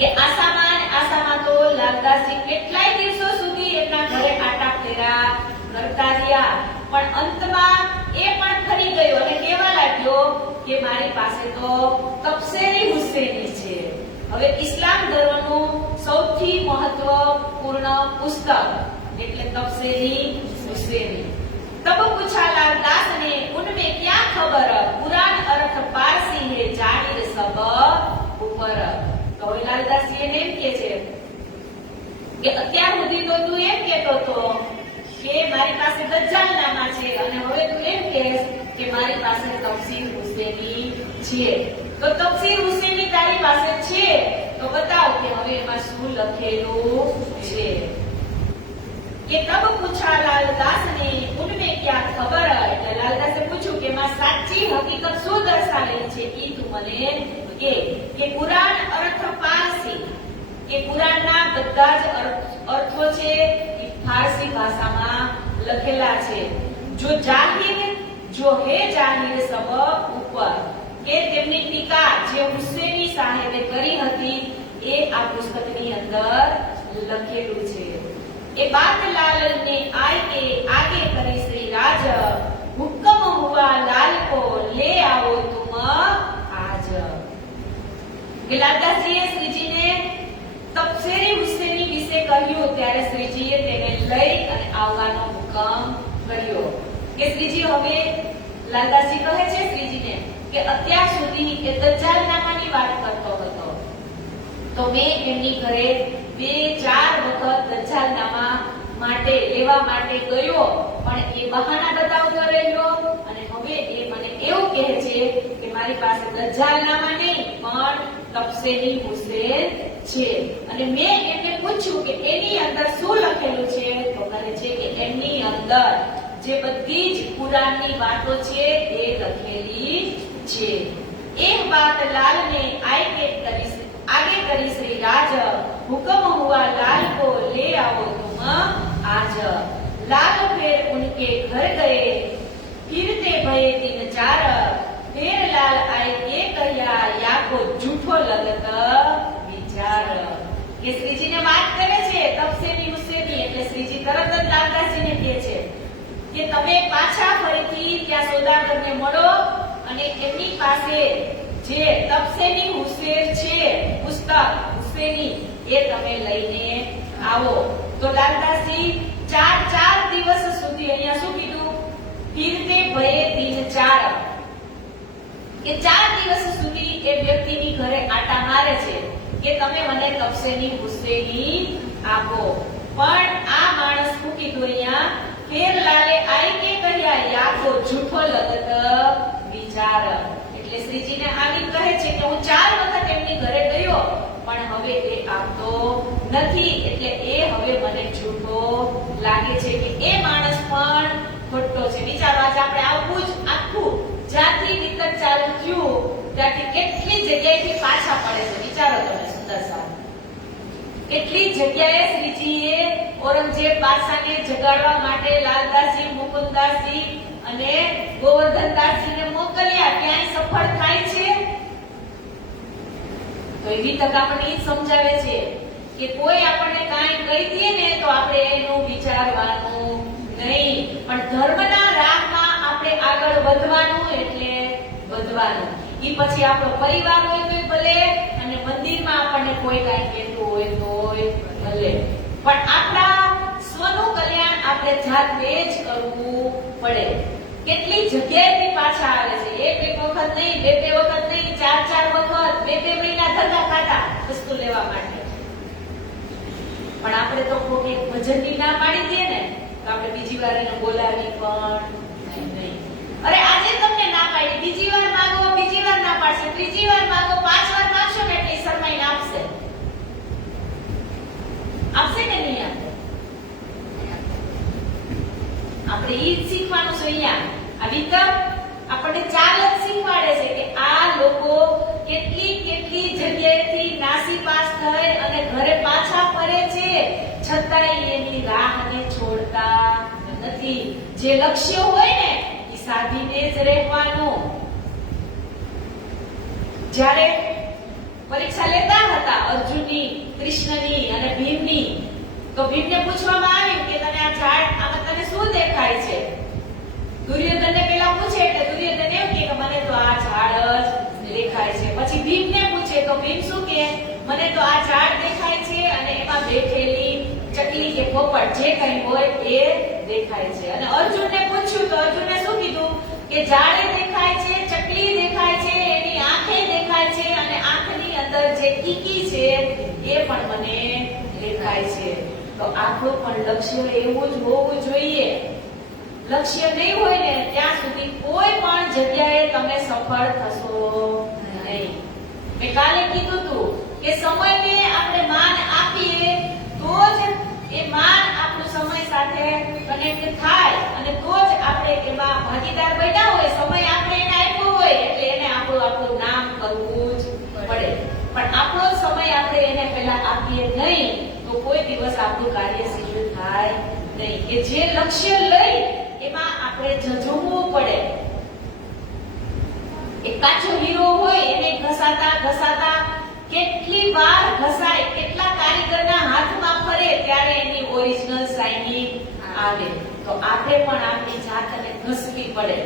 કે આસામાં તો લાલદાસજી કેટલાય દિવસો સુધી એમના ઘરે આટા ફેરા કરતા રહ્યા, પણ અંતમાં એ પણ ખરી ગયો અને કહેવા લાગ્યો કે મારી પાસે તો તફસીરી હુસૈની છે. હવે ઇસ્લામ ધર્મનું સૌથી મહત્વપૂર્ણ પુસ્તક એટલે તફસીરી હુસૈની. तब पूछा लालदास ने उनमें क्या खबर, कुरान अर्थ पारसी है जाहिर सब ऊपर. तो लालदासजी એને એમ કહે છે કે અત્યાર સુધી તો તું એમ કહેતો હતો કે મારી પાસે દજ્જાલનામા છે અને હવે તું એમ કહેશ કે મારી પાસે તફસીર હુસૈની છે. તો તફસીર હુસૈની તારી પાસે છે તો બતાવ કે હવે એમાં શું લખેલું છે. કે તબ પૂછા લાલદાસ ને ઉનમે ક્યા ખબર, એટલે લાલદાસે પૂછ્યું કે એમાં સાચી હકીકત શું દર્શાવેલી છે ઈ તું મને કે કુરાન અર્થ પારસી, કે કુરાનના બધા જ અર્થો છે એ ફારસી ભાષામાં લખેલા છે. જો હે જાહિર સબ ઉપર, કે તેમની ટીકા જે હુસૈની સાહેબે કરી હતી એ આ પુસ્તકની અંદર લખેલું છે. ये बात लाल ने आगे करे श्री राज, हुक्म हुआ लाल को ले आओ तुम आज. લાલદાસજીએ શ્રીજીને તફસીરી હુસૈની વિશે કહ્યું ત્યારે શ્રીજીએ તેને લઈ અને આવવાનો હુકમ કર્યો. કે શ્રીજી હવે લાલદાસજી કહે છે શ્રીજીને કે અત્યાર સુધી એ દજ્જાલનામાની વાત કરતો હતો તો મેં એમની ઘરે 2-4 વખત દજ્જાલનામા માટે લેવા માટે ગયો, પણ એ બહાના બતાવતો રહ્યો અને હવે એ મને એવું કહે છે કે મારી પાસે દજ્જાલનામા નહીં પણ તફસીરી હુસૈન છે. અને મેં એને પૂછ્યું કે એની અંદર શું લખેલું છે તો કહે છે કે એની અંદર જે બધી જ કુરાનની વાતો છે એ લખેલી છે. એક બાત લાલ ને આગે કરી श्री राज, हुक्म हुआ लाल को ले आओ तुम आज. लाल फिर उनके घर गए, फिरते भये 3-4, फिर लाल आए के कह्या या को झूठो लगत विचार. કે શ્રીજીને વાત કરે છે તફસીરી હુસૈની, એટલે શ્રીજી તરત જ લાલદાસજીને કહે છે કે તમે પાછા ફરીથી ત્યાં સોદાગરને મળો અને એમની પાસે જે તફસીરી હુસૈન છે પુસ્તક હુસૈની એ તમે લઈને આવો. તો લાલદાસજી 4 દિવસ સુધી અહીંયા શું કીધું, ફિરતે ભયે 3-4, કે 4 દિવસ સુધી એ વ્યક્તિની ઘરે આટા મારે છે કે તમે મને તફસીરી હુસૈની આપો. પણ આ માણસ શું કીધું અહીંયા, ફેર લાલે આઈ કે કહ્યા યાકો झूठो लगत विचार. એટલે શ્રીજીને આની કહે છે કે હું 4 વખત એમની ઘરે ગયો પણ હવે એ આપતો નથી, એટલે એ હવે મને જૂઠો લાગે છે કે એ માણસ પણ ખોટો છે. વિચારો આજે આપણે આવું જ આખું જ્યાંથી વિતર ચાલુ થયું ત્યાંથી કેટલી જગ્યાએથી પાછા પડે છે. વિચારો તમે સુંદર સાહેબ, કેટલી જગ્યાએ શ્રીજીએ ઔરંગઝેબ બાદશાહને જગાડવા માટે લાલદાસજી, મુકુંદાસજી અને ગોવર્ધનદાસજીને મોકલ્યા, ક્યાંય સફળ થાય છે? તો એવી તક આપણને એ સમજાવે છે કે કોઈ આપણને કાંઈ કહી દે ને તો આપણે એનું વિચારવાનું નહીં, પણ ધર્મના રાહમાં આપણે આગળ વધવાનું, એટલે વધવાનું. ઈ પછી આપણો પરિવાર હોય તો ભલે અને મંદિરમાં આપણને કોઈ કાંઈ કહેતું હોય તોય ભલે, પણ આપણા સ્વનું કલ્યાણ આપણે જાતે જ કરવું પડે. કેટલી જગ્યાએથી પાછા આવે છે, એક વખત નહીં, બે વખત નહીં, 4 વખત, 2 મહિના ધંધા ખાતા વસ્તુ લેવા માટે. પણ આપણે તો કોઈ ભજનની ના પાડી દઈએ ને તો આપણે બીજી વાર એને બોલાવી પણ નહીં. અરે આજે તમને ના પાડી, બીજી વાર માંગો, બીજી વાર ના પાડશે, ત્રીજી વાર માંગો, 5 વાર માંગશો ને એટલે શરમાઈને આપશે. આપશે કે નહીં આપે? આપણે ઈ જ શીખવાનું છે. અહીંયા આ વિતર આપણને ચાલ જ શીખવાડે છે કે આ લોકો કેટલી જગ્યાએથી નાસીપાસ થઈ અને ઘરે પાછા ફરે છે, છતાંય એની રાહને છોડતા નથી. જે લક્ષ્ય હોય ને એ સાધીને જ રહેવાનું. જ્યારે પરીક્ષા લેતા હતા અર્જુનની, કૃષ્ણની અને ભીમની. તો ભીમને પૂછવામાં આવ્યું કે તને આ ઝાડ આમાં તને શું દેખાય છે? દુર્યોધનને પેલા પૂછે એટલે દુર્યોધન એમ કે મને તો આ ઝાડ જ દેખાય છે. પછી ભીમને પૂછે તો ભીમ શું કે મને તો આ ઝાડ દેખાય છે અને એમાં બેઠેલી ચકલી કે પોપટ જે કંઈ હોય એ દેખાય છે. અને અર્જુનને પૂછ્યું તો અર્જુને શું કીધું કે ઝાડે દેખાય છે, ચકલી દેખાય છે, એની આંખે દેખાય છે અને આંખની અંદર જે કીકી છે એ પણ મને દેખાય છે. તો આપણું પણ લક્ષ્ય એવું જ હોવું જોઈએ. લક્ષ્ય નહીં હોય ને ત્યાં સુધી કોઈ પણ જગ્યાએ તમે સફળ થશો નહીં. મેં કાલે કીધું હતું કે સમયને આપણે માન આપીએ તો જ એ માન આપણું સમય સાથે કનેક્ટ થાય અને તો જ આપણે એમાં ભાગીદાર બન્યા હોય. સમય આપણે એને આપ્યો હોય એટલે એને આપણું નામ કરવું જ પડે. પણ આપણો સમય આપણે એને પહેલા આપીએ નહીં તો કોઈ દિવસ આપણું કાર્ય સિદ્ધ થાય નહીં. કે જે લક્ષ્ય લઈ એમાં આપણે ઝઝૂમવું પડે. એક કાચો હીરો હોય એને ઘસાતા કેટલી વાર ઘસાય, કેટલા કારીગરના હાથમાં ફરે ત્યારે એની ઓરિજિનલ શાઇનિંગ આવે. તો આપણે પણ આપણી જાતને ઘસવી પડે.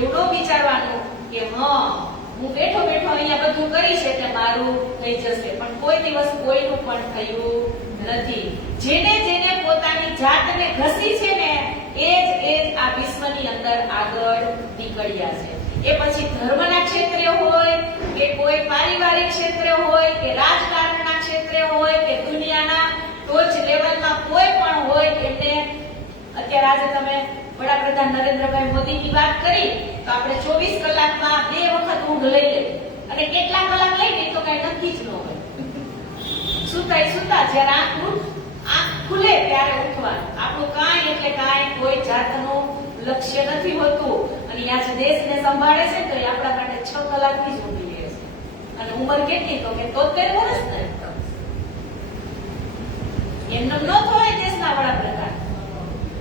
એવડો વિચારવાનું કે હું બેઠો અહીંયા બધું કરીશ એટલે મારું થઈ જશે. પણ કોઈ દિવસ કોઈનું પણ થયું નથી. જેને પોતાની જાતને ઘસી છે ને એ જ આ વિશ્વની અંદર આગળ નીકળ્યા છે. એ પછી ધર્મના ક્ષેત્રે હોય કે કોઈ પારિવારિક ક્ષેત્રે હોય કે રાજકારણના ક્ષેત્રે હોય કે દુનિયાના ટોચ લેવલમાં કોઈ પણ હોય. એમને અત્યારે આજે તમે વડાપ્રધાન નરેન્દ્રભાઈ મોદીની વાત કરી તો આપણે 24 કલાકમાં 2 વખત ઊંઘ લઈ લે અને કેટલા કલાક લઈ તો કઈ નક્કી જ ન હોય. સુતા જ્યારે આંખ ખુલે ત્યારે ઉઠવાનું. આપણું કાંઈ એટલે કાંઈ કોઈ જાતનું લક્ષ્ય નથી હોતું. અને આજ દેશને સંભાળે છે તો એ આપણા માટે 6 કલાકથી જ ઊંઘી લે છે. અને ઉંમર કેટલી તો કે 73 વર્ષ ને એમનો ન થાય દેશના વડાપ્રધાન.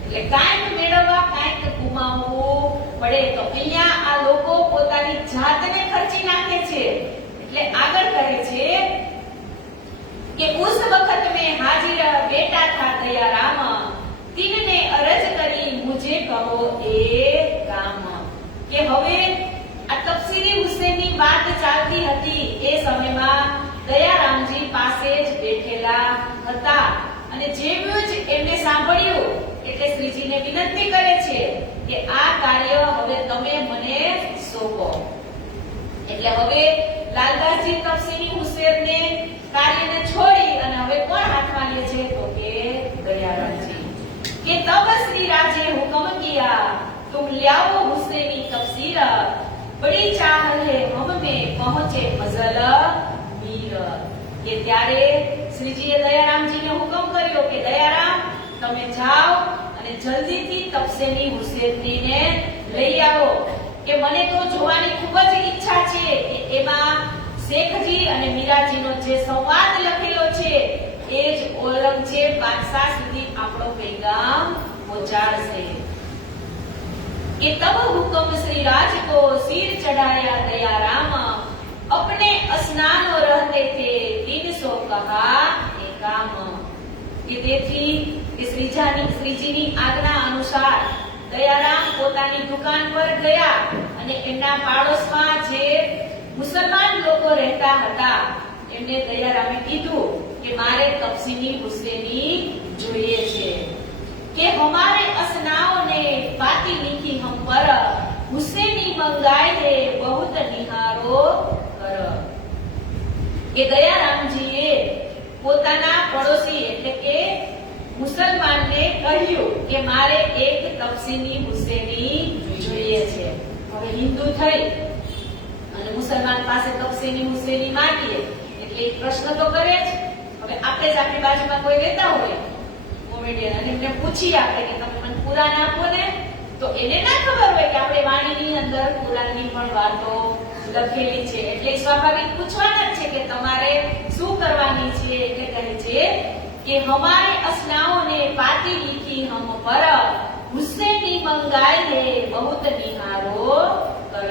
એટલે કાંઈક મેળવવા કાંઈક ગુમાવવું પડે. તો અહીંયા આ લોકો પોતાની જાતને ખર્ચી નાખે છે. એટલે આગળ કહે છે કે ઉસ વખત મેં હાજર બેટા થા દયા રામ, તીનને અરજ કરી મુજે કહો એ કામ. કે હવે આ તફસીરી હુસેનની વાત ચાલતી હતી. એ સમયમાં દયારામજી પાસે જ બેઠેલા હતા અને જેવું જ એમને સાંભળ્યું એટલે શ્રીજીને વિનંતી કરે છે કે આ કાર્ય હવે તમે મને સોંપો. એટલે હવે લાલદાસજી તફસીરી હુસેનને કાર્યને છોડી અને હવે કોણ હાથમાં લે છે તો કે દયારામજી. કે તબ શ્રી રાજે હુકમ કિયા तुम लाओ हुसैनी तफसीर, बड़ी चाह है हम में पहुंचे फजल मीर. કે ત્યારે શ્રીજીએ દયારામજીને હુકમ કર્યો કે દયારામ તમે જાઓ અને જલ્દીથી તફસીરી હુસૈનીને લઈ આવો. કે મને તો જોવાની ખૂબ જ ઈચ્છા છે કે એમાં શેખજી અને મીરાજીનો જે સંવાદ લખેલો છે એ જ ઔરંગઝેબ બાદશાહ સુધી આપણો પૈગામ પહોંચાડશે. कि तब हुक्म श्री राज को सिर चढ़ाया दयाराम, अपने स्नानो रहते थे 300 कहा एकाम. કે તેથી કે શ્રીજીની આજ્ઞા અનુસાર દયારામ પોતાની દુકાન પર ગયા અને એમના પાડોશમાં જે મુસલમાન લોકો રહેતા હતા એમને દયારામે કીધું કે મારે તફસીરી હુસૈની જોઈએ છે. કે हमारे असनाओं ने बाती लिखी हम पर, हुसैनी मंगाए है बहुत निहारो कर. કે દયારામજીએ પોતાના પડોશી એટલે કે મુસલમાનને કહ્યું કે મારે એક તફસીરી હુસૈની જોઈએ છે. હવે હિન્દુ થઈ અને મુસલમાન પાસે તફસીરી હુસૈની માંગીએ એટલે એક પ્રશ્ન તો કરે જ. હવે આપણે જ આપણી બાજુમાં કોઈ રહેતા હોય અને એમને પૂછી આપણે કે તમે મને કુરાન આપો ને, તો એને ના ખબર હોય કે આપણે વાણીની અંદર કુરાનની પણ વાતો લખેલી છે. એટલે સ્વાભાવિક પૂછવાના છે કે તમારે શું કરવાની છે. એટલે કહે છે કે હમારે અસનાઓને પાતી લીખી હમ પર, હુસૈની મંગાય હે બહુત નિહારો કર.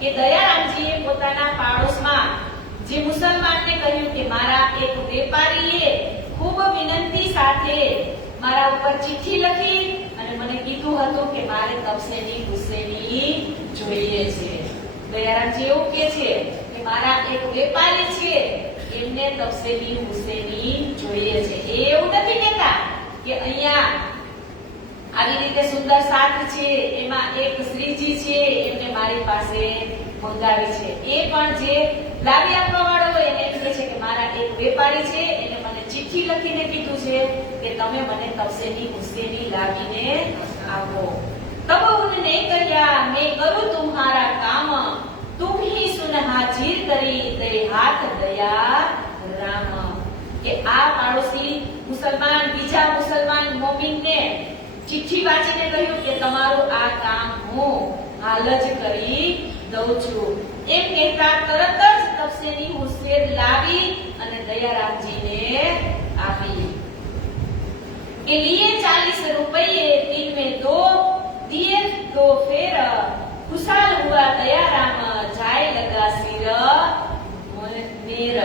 કે દયારામજીએ પોતાના પાડોશમાં જે મુસલમાનને કહ્યું કે મારા એક વેપારીએ ખૂબ વિનંતી સાથે મારા ઉપર ચિઠ્ઠી લખી અને મને કીધું હતું કે મારે તપસેની હુસેની જોઈએ છે. દયારામજી એવું કહે છે કે મારા એક વેપારી છે એમને તપસેની હુસેની જોઈએ છે. એવું નથી કહેતા કે અહીંયા આવી રીતે સુંદર સાથ છે એમાં એક શ્રીજી છે એમને મારી પાસે મંગાવી છે. એ પણ જે લાવી આપવા વાળો હોય એને એમ કહે છે કે મારા એક વેપારી છે એને મને ચિઠ્ઠી લખીને કીધું છે કે તમે મને તપસેની હુસેની લાવીને આપો. तब उनने कहा मैं करूं तुम्हारा काम तुम ही सुन हाजिर करी ते हाथ दया राम. કે આ પાડોશી મુસલમાન બીજા મુસલમાન મોમિનને ચિઠ્ઠી વાંચીને કહ્યું કે તમારું આ કામ હું હાલ જ કરી દઉં છું. એમ કહેતા તરત જ તપસેની હુસેન લાવી અને દયારામજીને આપી. કે लिए 40 रुपये दिन में दो दिए तो फिर खुशहाल हुआ दयाराम जाए लगा सिर मेर.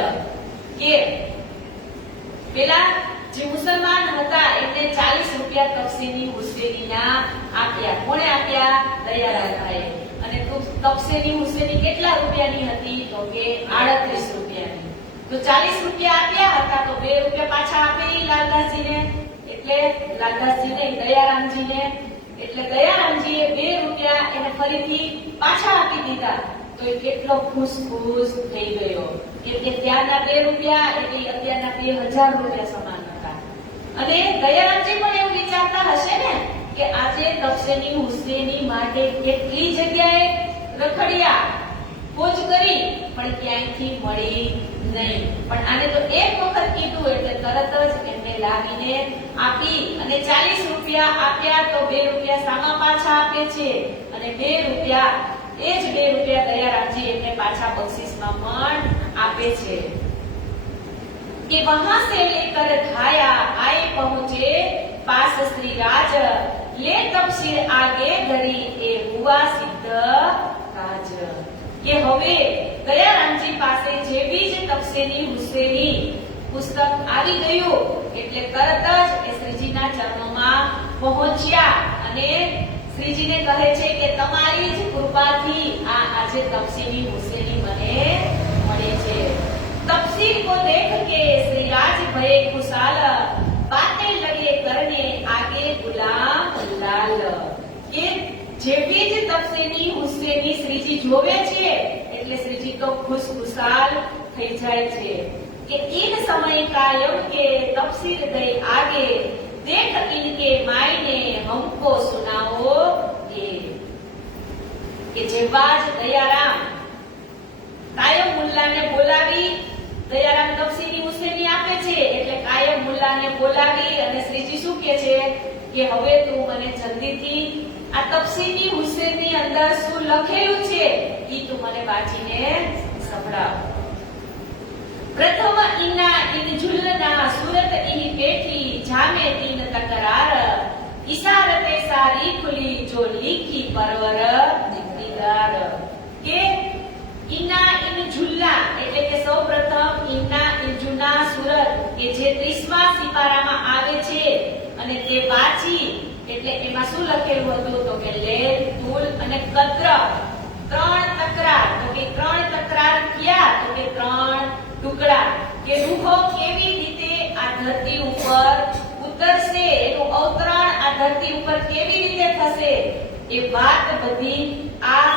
કે પેલા જે મુસલમાન હતા એમને 40 રૂપિયા તપસેની હુસેનીના આપ્યા. કોણે આપ્યા? દયારામભાઈ. અને તપસેની હુસેની કેટલા રૂપિયાની હતી? તો કે 38 રૂપિયાની. તો 40 રૂપિયા આપ્યા હતા તો 2 રૂપિયા પાછા આપી લાલદાસજીને. એટલે લાલદાસજીને દયારામજીને એટલે દયારામજીએ 2 રૂપિયા એને ફરીથી પાછા આપી દીધા. તો એ કેટલો ખુશ થઈ ગયો. એટલે ત્યારના 2 રૂપિયા એટલે અત્યારના 2000 રૂપિયા સમાન હતા. અને દયારામજી પણ એવું વિચારતા હશે ને કે આજે તપસેની હુસેની માટે કેટલી જગ્યાએ રખડ્યા, ખોજ કરી પણ ક્યાંયથી મળી નહીં. પણ આને તો એક વખત કીધું એટલે તરત જ એમને લાવીને આપી અને 40 રૂપિયા આપ્યા તો 2 રૂપિયા સામા પાછા આપે છે અને 2 રૂપિયા એ જ 2 રૂપિયા દયારામજી એમને પાછા બક્ષિસમાં પણ આપે છે. કે વહાં સે લેકર ખાયા આए પહોંચે પાસ શ્રી રાજ લે તપસીર આગે ઘડી એ હુઆ સિદ્ધ કાજ. કે હવે દયારામજી પાસે જેવી જ તપસેની હુસેની પુસ્તક આવી ગયું એટલે તરત જ એ શ્રીજીના ચરણોમાં પહોંચ્યા અને શ્રીજીને કહે છે કે તમારી જ કૃપાથી આ આજે તપસેની હુસેની મને મળી છે. तपसीर को देख के श्री राज भये खुशाल बातें लगे करने आगे गुलाम लाल. કે જેવી જ તપસેની હુસેની શ્રીજી જોવે છે એટલે શ્રીજી તો ખુશાલ થઈ જાય છે. કે इन समय कायम के तपसीर गए आगे देख इनके मायने हमको सुनाओ ये. કે જેવા જ દયારામ કાયમ મુલ્લાને બોલાવી દયારામ તપસીની હુસેની આપે છે એટલે કાયમ મુલ્લાને બોલાવી અને શ્રીજી શું કહે છે કે હવે તું મને જલ્દીથી આ તપસીની હુસેની અંદર શું લખેલું છે ઈ તું મને વાંચીને સંભળાવ. પ્રથમ ઇના ઇન ઝુલના સુરત ઈ પેઠી જામે તીન તકરાર ઇશારતે સારી ખુલી જો લીખી પરવર દિગાર. કે ઇના ઇન ઝુલ્લા એટલે કે સૌપ્રથમ ઇના ઇન જુના સુરત કે જે 30મા સિપારામાં આવે છે અને તે વાંચી એટલે એમાં શું લખેલું હતું તો કે લેલ તુલ અને કત્ર 3 તકરાર. તો કે 3 તકરાર ક્યાં તો કે 3 ટુકડા. કે રૂહો કેવી રીતે આ ધરતી ઉપર ઉતરશે એનું અવતરણ આ ધરતી ઉપર કેવી રીતે થશે એ વાત બધી આ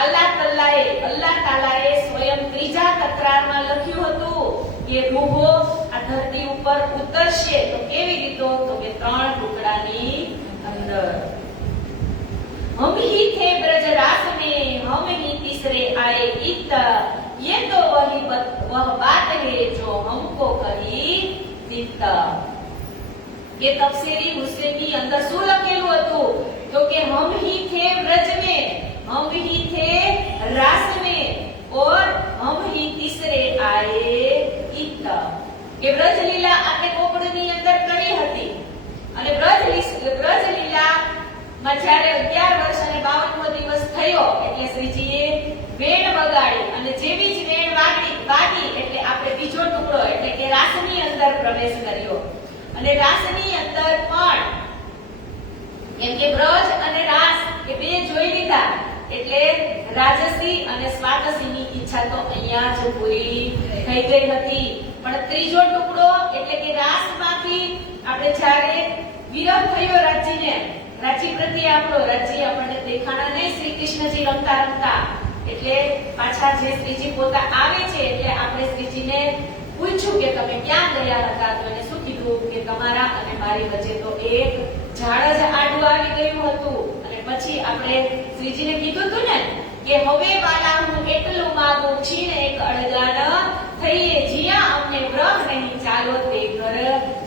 અલ્લાહ તાલાએ સ્વયં 3જા તકરારમાં લખ્યું હતું કે રૂહો આ ધરતી ઉપર ઉતરશે તો કેવી રીતે તો કે 3 ટુકડાની અંદર. हम ही थे ब्रजरास में हम ही तीसरे आए इत ये तो वह बात है जो हमको कही चित्त. કે તપસીરી હુસેની અંદર શું લખેલું હતું તો કે हम ही थे ब्रज में हम ही थे रास में और हम ही तीसरे आए इत. કે બ્રજલીલા આપણે કોકડની અંદર કરી હતી અને બ્રજલીલા માં જ્યારે 11 વર્ષ અને 52મો દિવસ થયો એટલે શ્રીજીએ વેણ વગાડી અને જેવી જ વેણ વાગી વાગી એટલે આપણે બીજો ટુકડો એટલે કે રાસની અંદર પ્રવેશ કર્યો અને રાસની અંદર પણ કેમ કે બ્રજ અને રાસ એ બે જોઈ લીધા એટલે રાજસી અને સ્વાતસીની ઈચ્છા તો અહીંયા જ પૂરી થઈ ગઈ હતી પણ ત્રીજો ટુકડો એટલે કે રાસમાંથી આપણે જ્યારે વિરહ થયો રાજ્યને રાજ્ય પ્રત્યે આપણને દેખાણા નહીં શ્રી કૃષ્ણજી રમતા રમતા એટલે પાછા જે શ્રીજી પોતા આવે છે એટલે આપણે શ્રીજીને પૂછ્યું કે તમે ક્યાં ગયા હતા તો એને શું કીધું કે તમારા અને મારી વચ્ચે તો એક ઝાડ જ આડું આવી ગયું હતું અને પછી આપણે શ્રીજીને કીધું હતું ને કે હવે વાલા હું એટલું માંગુ છીણ એક અળગાન થઈએ જીયા અમને વ્રહ નહીં ચાલો તે ઘર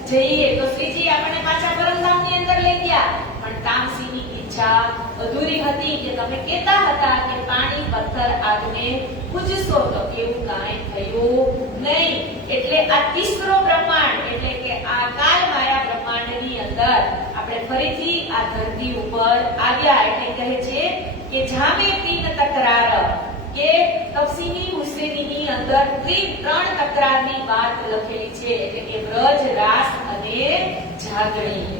જઈએ તો શ્રીજી આપણને પાછા પરમધામની અંદર લઈ ગયા પણ તામસીની ઈચ્છા અધૂરી હતી કે તમે કહેતા હતા કે પાણી પથ્થર આગને પૂજશો તો એવું કાંઈ થયું નહીં એટલે આ તીસરો બ્રહ્માંડ એટલે કે આ કાલ માયા બ્રહ્માંડની અંદર આપણે ફરીથી આ ધરતી ઉપર આવ્યા એટલે કહે છે કે જામે તીન તકરાર કે તફસીની હુસેનીની અંદર ત્રણ તકરારની વાત લખેલી છે એટલે કે બ્રજ રાસ અને જાગણી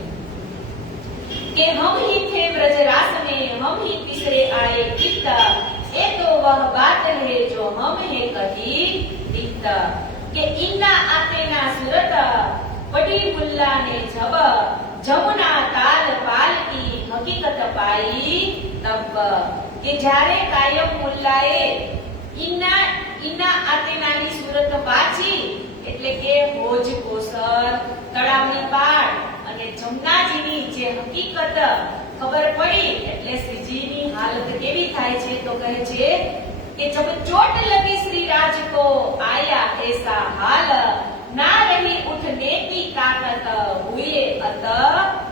કે हम ही थे ब्रज रास में हम ही तीसरे आए चित्त ये तो वह बात है जो हम है कही दित के इन्ना आते ना सूरत बड़ी बुल्ला ने जब जमुना ताल पाल की हकीकत पाई तब કે જ્યારે કાયમ મુલ્લાએ ઇન્ના આતેનાની સુરત વાંચી એટલે કે ભોજ કોસર તળાવની પાળ અને જમનાજીની જે હકીકત ખબર પડી એટલે શ્રીજીની હાલત કેવી થાય છે તો કહે છે કે જબ ચોટ લગી શ્રી રાજ કો આયા એસા હાલ ના રહી ઉઠને કી તાકત હુએ અત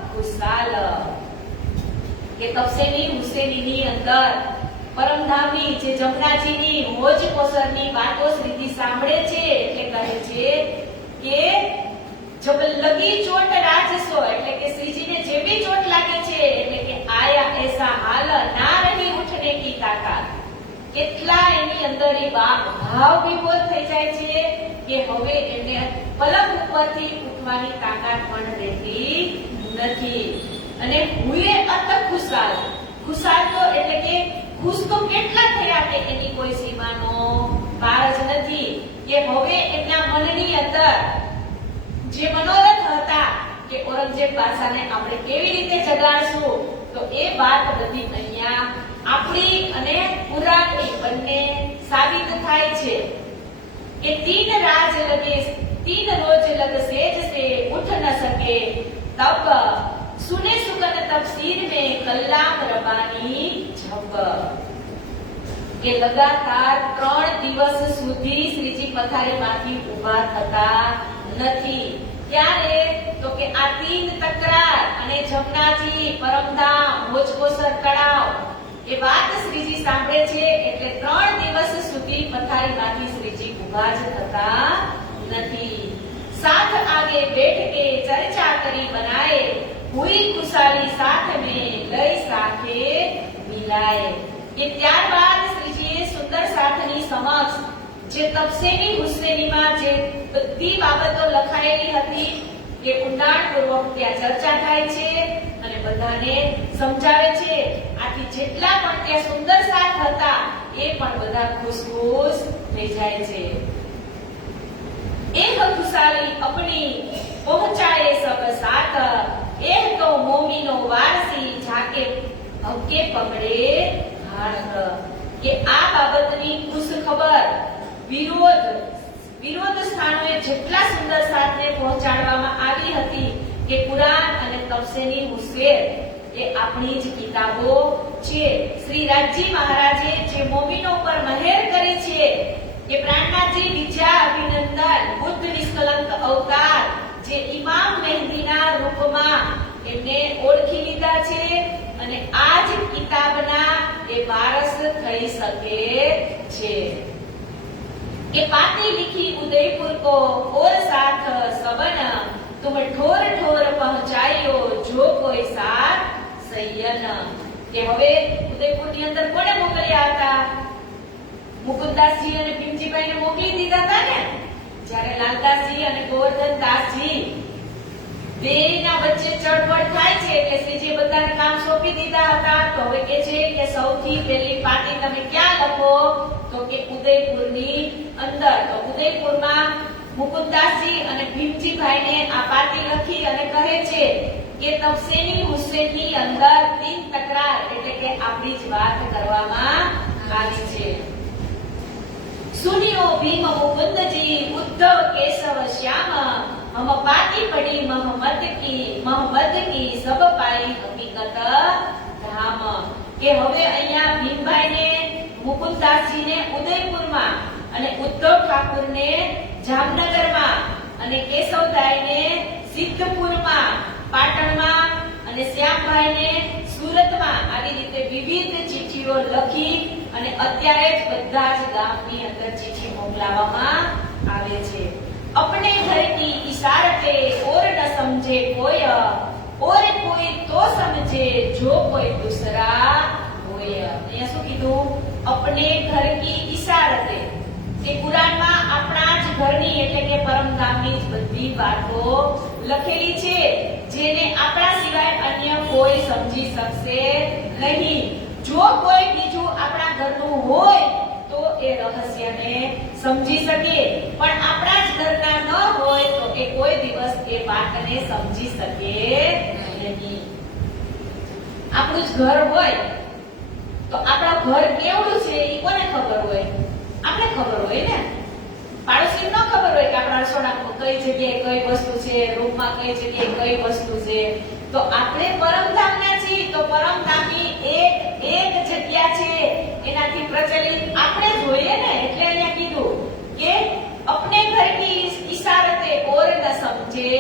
ખુશાલ કે તફસીની હુસેનીની અંદર પરમધામની જે જમનાજીની હોજ કોસરની વાતો શ્રીજી સાંભળે છે એટલે કહે છે કે જબ લગી ચોટ રાજસો એટલે કે શ્રીજીને જે બી ચોટ લાગી છે એટલે કે આયા એસા હાલ ના રહી ઉઠને કી તાકાત કેટલા એની અંદર એ ભાવ વિભોર થઈ જાય છે કે હવે એને પલંગ ઉપરથી ઉઠવાની તાકાત પણ રહેતી નથી અને હુએ અત ખુશાલ ખુશાલ તો એટલે કે ખુશ તો કેટલા થયા કે એની કોઈ સીમાનો પાર જ નથી કે હવે એમના મનની અંદર જે મનોરથ હતા કે ઔરંગઝેબ બાદશાહને આપણે કેવી રીતે જગાડશું તો એ વાત બધી અહીંયા આપણી અને પુરાણની બંને સાબિત થાય છે કે તીન રોજ લગ સેજ સે ઉઠ ન સકે તબ सुने सुगन तफसीर में कल्लाम रबानी जब કે લગાતાર 3 દિવસ સુધી શ્રીજી પથારીમાંથી ઊભા થતા નથી ત્યારે તો કે આ તીન તકરાર અને જમનાજી પરમધામ ભોજકોસર તળાવ એ વાત શ્રીજી સાંભળે છે એટલે 3 દિવસ સુધી પથારીમાંથી શ્રીજી ઊભા જ થતા નથી साथ आगे बैठ के चर्चा करी बनाए हुई खुशाली साथ में लय साथे मिलाए કે ત્યારબાદ શ્રીજીએ સુંદર સાથની સમક્ષ જે તફસીની હુસેનીમાં જે બધી બાબતો લખાયેલી હતી કે ઊંડાણપૂર્વક ત્યાં ચર્ચા થાય છે અને બધાને સમજાવે છે આથી જેટલા પણ ત્યાં સુંદર સાથ હતા એ પણ બધા ખુશ થઈ જાય છે एक खुशाली अपनी पहुंचाए सब साथ एक तो मोमीनो वारसी जाके भक्के पकड़े हाथ કે આ બાબતની ખુશ ખબર વિરોધ સ્થાનોએ જેટલા સુંદર સાથને પહોંચાડવામાં આવી હતી કે કુરાન અને તફસીની હુસેન એ આપણી જ કિતાબો છે શ્રી રાજજી મહારાજે જે મોમીનો પર મહેર કરી છે કે પ્રાણનાથજી વિદ્યા અભિનંદન બુદ્ધ નિષ્કલંક અવતાર જે ઇમામ મહેદીના રૂપમાં એમને ઓળખી લીધા છે અને આ જ કિતાબના એ વારસ થઈ શકે છે કે પાતી લીખી ઉદયપુર કો ઓર સાથ સબન તુમ ઠોર ઠોર પહોંચાયો જો કોઈ સાથ સૈયન કે હવે ઉદયપુરની અંદર કોને મોકલ્યા હતા મુકુદાસજી અને ભીમજી ભીમજીભાઈને મોકલી દીધા હતા ને, જ્યારે લાલદાસજી અને ગોવર્ધનદાસજી બેયના વચ્ચે ચળવળ થાય છે એટલે શ્રીજી બધાને કામ સોંપી દીધા હતા. તો હવે કે છે કે સૌથી પહેલી પાટી તમે ક્યાં લખો? તો કે ઉદયપુરની અંદર. તો ઉદયપુરમાં મુકુદાસજી અને ભીમજીભાઈને આ પાટી લખી અને કહે છે કે તફસીલી હુસૈનની અંદર 3 તકરાર એટલે કે આપણી જ વાત કરવામાં આવી છે. સુનિયો ભીમ મુकुंद जी उद्धव केशव श्याम हम पाती पड़ी मोहम्मद की सब पाई हकीकत धाम. કે હવે અહીંયા ભીમભાઈને મુકુદાસજીને ઉદયપુરમાં અને ઉદ્ધવ ઠાકુરને જામનગરમાં અને કેશવદાઈને સિદ્ધપુરમાં પાટણમાં અને શ્યામભાઈને સુરતમાં આવી રીતે વિવિધ ચિઠ્ઠીઓ લખી અને અત્યારે જ બધા જ ગામની અંદર ચિઠ્ઠી મોકલાવવામાં આવે છે. अपने घर की इशारते और न समझे कोई और कोई तो समझे जो कोई दूसरा होय. અહીંયા શું કીધું? अपने घर की इशारते કે કુરાનમાં આપણા જ ઘરની એટલે કે પરમધામની જ બધી વાતો લખેલી છે જેને આપણા સિવાય અન્ય કોઈ સમજી શકશે નહીં. જો કોઈ બીજું આપણા ઘરનું હોય તો એ રહસ્યને સમજી શકે, પણ આપણા જ ઘરના ન હોય તો એ કોઈ દિવસ એ વાતને સમજી શકે નહીં. આપણું જ ઘર હોય તો આપણા ઘર કેવડું છે એ કોને ખબર હોય? આપણે ખબર હોય ને. પાડોશીને ન ખબર હોય કે આપણા રસોડામાં કઈ જગ્યાએ કઈ વસ્તુ છે, રૂમમાં કઈ જગ્યાએ કઈ વસ્તુ છે. તો આપણે પરમધામના છીએ તો પરમધામની એક જગ્યા છે એનાથી પ્રચલિત આપણે જોઈએ ને. એટલે અહીંયા કીધું કે अपने घर की इशारते और न समझे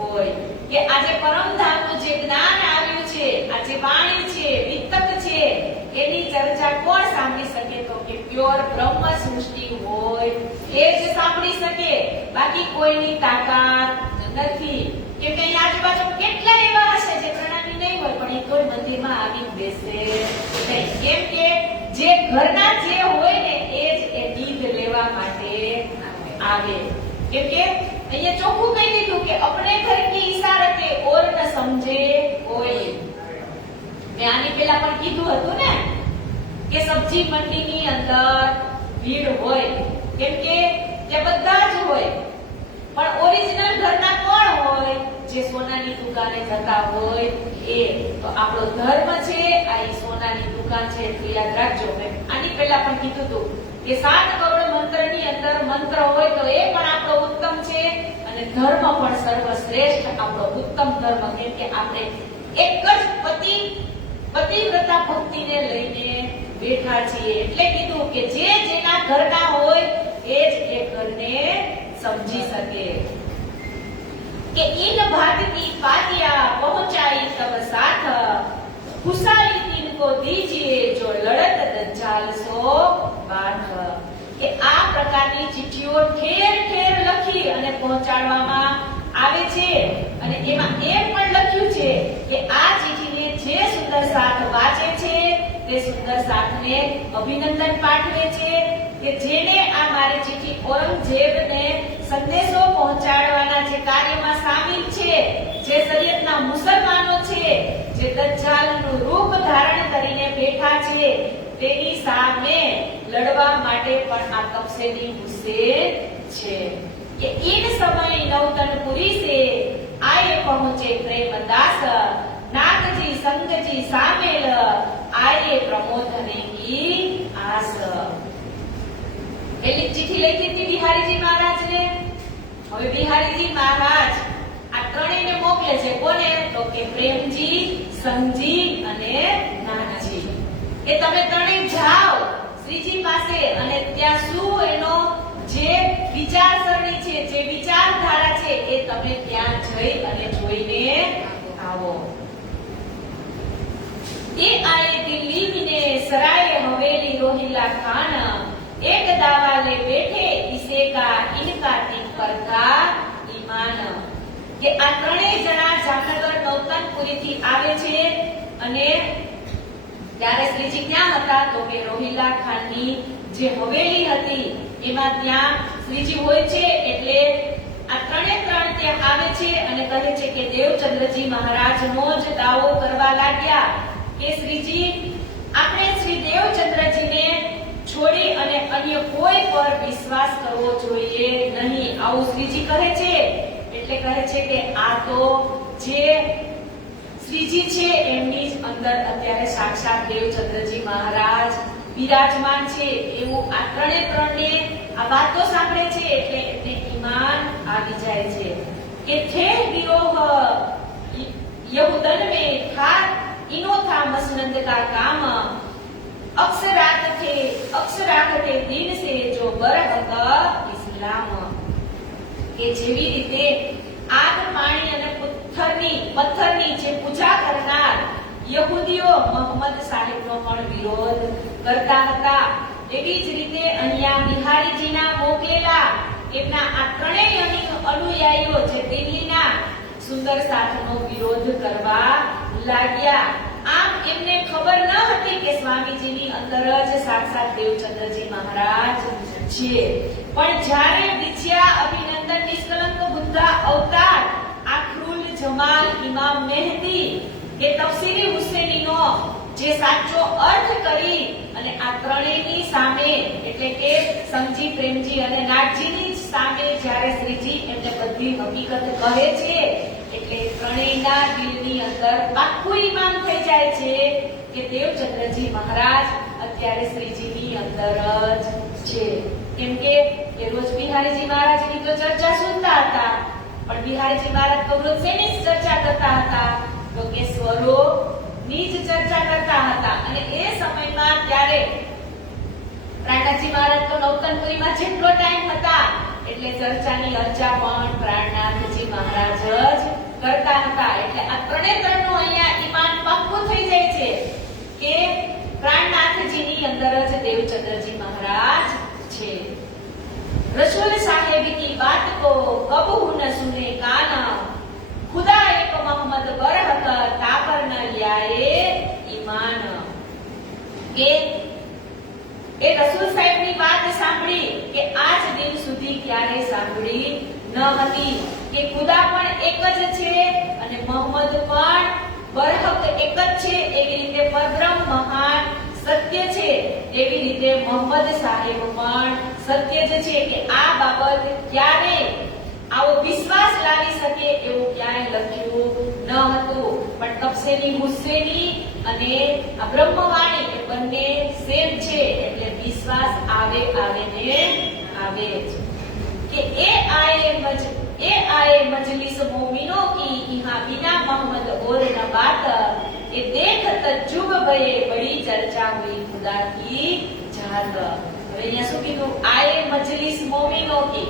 कोई. કે આજે પરમધામનું જે જ્ઞાન આવ્યું છે, આ જે વાણી છે, વિતક છે, એની ચર્ચા કોણ સાંભળી શકે? તો કે પ્યોર બ્રહ્મ સૃષ્ટિ હોય એ જ સાંભળી શકે, બાકી કોઈની તાકાત નથી. કેમ કે અહીં આજુબાજુ કેટલા એવા હશે જે પ્રણામી નહીં હોય પણ એ કોઈ મંદિરમાં આવી બેસે નહીં. કેમ કે જે ઘરના જે હોય ને એ જ એ દીધ લેવા માટે આવે. કેમ કે અહીંયા ચોખ્ખું કહી દીધું કે अपने घर की इशारते और न समझे कोई. મેં આની પહેલા પણ કીધું હતું ને કે સબ્જી મંડીની અંદર ભીડ હોય, કેમ કે ત્યાં બધા જ હોય, પણ ઓરિજિનલ ઘરના કોણ હોય? જે સોનાની દુકાને જતા હોય એ. તો આપણો ધર્મ છે આ સોનાની દુકાન છે. તો યાદ રાખજો. મેં આની પહેલા પણ કીધું હતું કે 7 કરોડ મંત્રની અંદર મંત્ર હોય તો એ પણ આપણો ઉત્તમ છે અને ધર્મ પણ સર્વશ્રેષ્ઠ આપણો ઉત્તમ ધર્મ. કેમ કે આપણે એક જ પતિવ્રતા ભક્તિને લઈને બેઠા છીએ. એટલે કીધું કે જે જેના ઘરના હોય એ જ એ ઘરને સમજી શકે. કે इन भात की पातिया पहुंचाई तब साथ खुशाली इनको दीजिए जो लड़त दज्जाल सो बाथ. કે આ પ્રકારની ચિઠ્ઠીઓ ઠેર ઠેર લખી અને પહોંચાડવામાં આવે છે અને એમાં એ પણ લખ્યું છે કે આ ચિઠ્ઠીને જે સુંદર સાથ વાંચે છે તે સુંદર સાથને અભિનંદન પાઠવે છે કે જેને આ મારી ચિઠ્ઠી ઔરંગઝેબને સંદેશો પહોંચાડવાના જે કાર્યમાં સામેલ છે, જે શરીયતના મુસલમાનો છે, જે દજ્જાલનું રૂપ ધારણ કરીને બેઠા છે, તેની સામે લડવા માટે પણ આ તફસીલી હુસૈન છે. કે इन समय नौतनपुरी से आए पहुंचे प्रेमदास नागजी संगजी सामेल आए प्रमोदने की आस. પેલી ચિઠ્ઠી લખી હતી બિહારીજી મહારાજને. હવે બિહારીજી મહારાજ આ ત્રણેયને મોકલે છે. કોને? તો કે પ્રેમજી, સંગજી અને નાગજી. એ તમે ત્રણેય જાઓ શ્રીજી પાસે અને ત્યાં શું એનો જે વિચારસરણી છે, જે વિચારધારા છે એ તમે ત્યાં જઈ અને જોઈને આવો. એ આए दिल्ली ने सराय हवेली रोहिला खान एक दावा ले बैठे इसे का इनका तीन पर था ईमान. કે આ ત્રણેય જણા જામનગર નૌતનપુરી થી આવે છે અને ત્યારે શ્રીજી ક્યાં હતા? તો કે રોહિલા ખાનની જે હવેલી હતી એમાં ત્યાં શ્રીજી હોય છે એટલે આ ત્રણે ત્રણ ત્યાં આવે છે અને કહે છે કે દેવચંદ્રજી મહારાજનો જ દાવો કરવા લાગ્યા કે શ્રીજી આપણે શ્રી દેવચંદ્રજીને છોડી અને અન્ય કોઈ પર વિશ્વાસ કરવો જોઈએ નહીં, આવું શ્રીજી કહે છે. એટલે કહે છે કે આ તો જે શ્રીજી છે એમની જ અંદર અત્યારે સાક્ષાત દેવચંદ્રજી મહારાજ બિરાજમાન છે એવું આ ત્રણે ત્રણને આ વાતો સાંભળે છે એટલે એમને ઈમાન આવી જાય છે કે થે વિરોહ યહુદન મે થા ઇનો થા મસનંદ કા કામ અક્ષરાત થે દિન સે જો બરહત ઇસ્લામ. કે જેવી રીતે આગ પાણી અને પથ્થરની જે પૂજા કરનાર યહૂદીઓ મોહમ્મદ સાહેબનો પણ વિરોધ કરતા હતા, એવી જ રીતે અહીંયા બિહારીજીના મોકલેલા એમના આ ત્રણેય અનુયાયીઓ જે દિલ્હીના સુંદર સાથનો વિરોધ કરવા લાગ્યા. આમ એમને ખબર ન હતી કે સ્વામીજીની અંદર જ સાક્ષાત દેવચંદ્રજી મહારાજ છે. પણ જ્યારે વિજયા અભિનંદન નિષ્કલંક બુદ્ધા અવતાર આખરુલ જમાલ ઇમામ મહેદી એ તફસીરી હુસૈનીનો જે સાચો અર્થ કરી અને આ ત્રણેયની સામે એટલે કે સમજી પ્રેમજી અને નાથજીની સામે જ્યારે શ્રીજી એમને બધી હકીકત કહે છે એટલે ત્રણેયના દિલની અંદર પાક્કું ઈમાન થઈ જાય છે કે દેવચંદ્રજી મહારાજ અત્યારે શ્રીજીની અંદર જ છે. કેમ કે એ રોજ બિહારીજી મહારાજની તો ચર્ચા સુનતા હતા, પણ બિહારીજી મહારાજ તો રોજ શેની ચર્ચા કરતા હતા તો કે સ્વરોની જ ચર્ચા કરતા હતા. અને એ સમયમાં ત્યારે પ્રાણનાથજી મહારાજ તો નવતનપુરીમાં જેટલો ટાઈમ હતા એટલે ચર્ચાની અર્ચા પણ પ્રાણનાથજી મહારાજ જ કરતા હતા. એટલે આ ત્રણે ત્રણનું અહીંયા ઈમાન પાક્કું થઈ જાય છે કે પ્રાણનાથજીની અંદર જ દેવચંદ્રજી મહારાજ છે. रसूल साहेब की बात को कबहू न सुने काना, खुदा एक मोहम्मद बरहक तापर न लियाए ईमान. કે એ રસૂલ સાહેબની વાત સાંભળી કે આજ દિન સુધી ક્યારેય સાંભળી ન હતી કે ખુદા પણ એક જ છે અને મોહમ્મદ પણ બરહક એક જ છે. એવી રીતે પરબ્રહ્મ મહાન સત્ય છે, એવી રીતે મોહમ્મદ સાહેબ પણ સત્ય જ છે કે આ બાબત ક્યારે આવો વિશ્વાસ લાવી શકે એવું ક્યાંય લખ્યું ન હતું. પણ તફસીરી હુસૈની અને આ બ્રહ્મવાણી એ બંને સેમ છે એટલે વિશ્વાસ આવે ને આવે જ કે એ આए मजलिस मोमिनों की यहाँ बिना मोहम्मद और न बात ये देख तज्जुब गए बड़ी चर्चा हुई खुदा की जात. હવે અહીંયા શું કીધું? આए मजलिस मोमिनों की.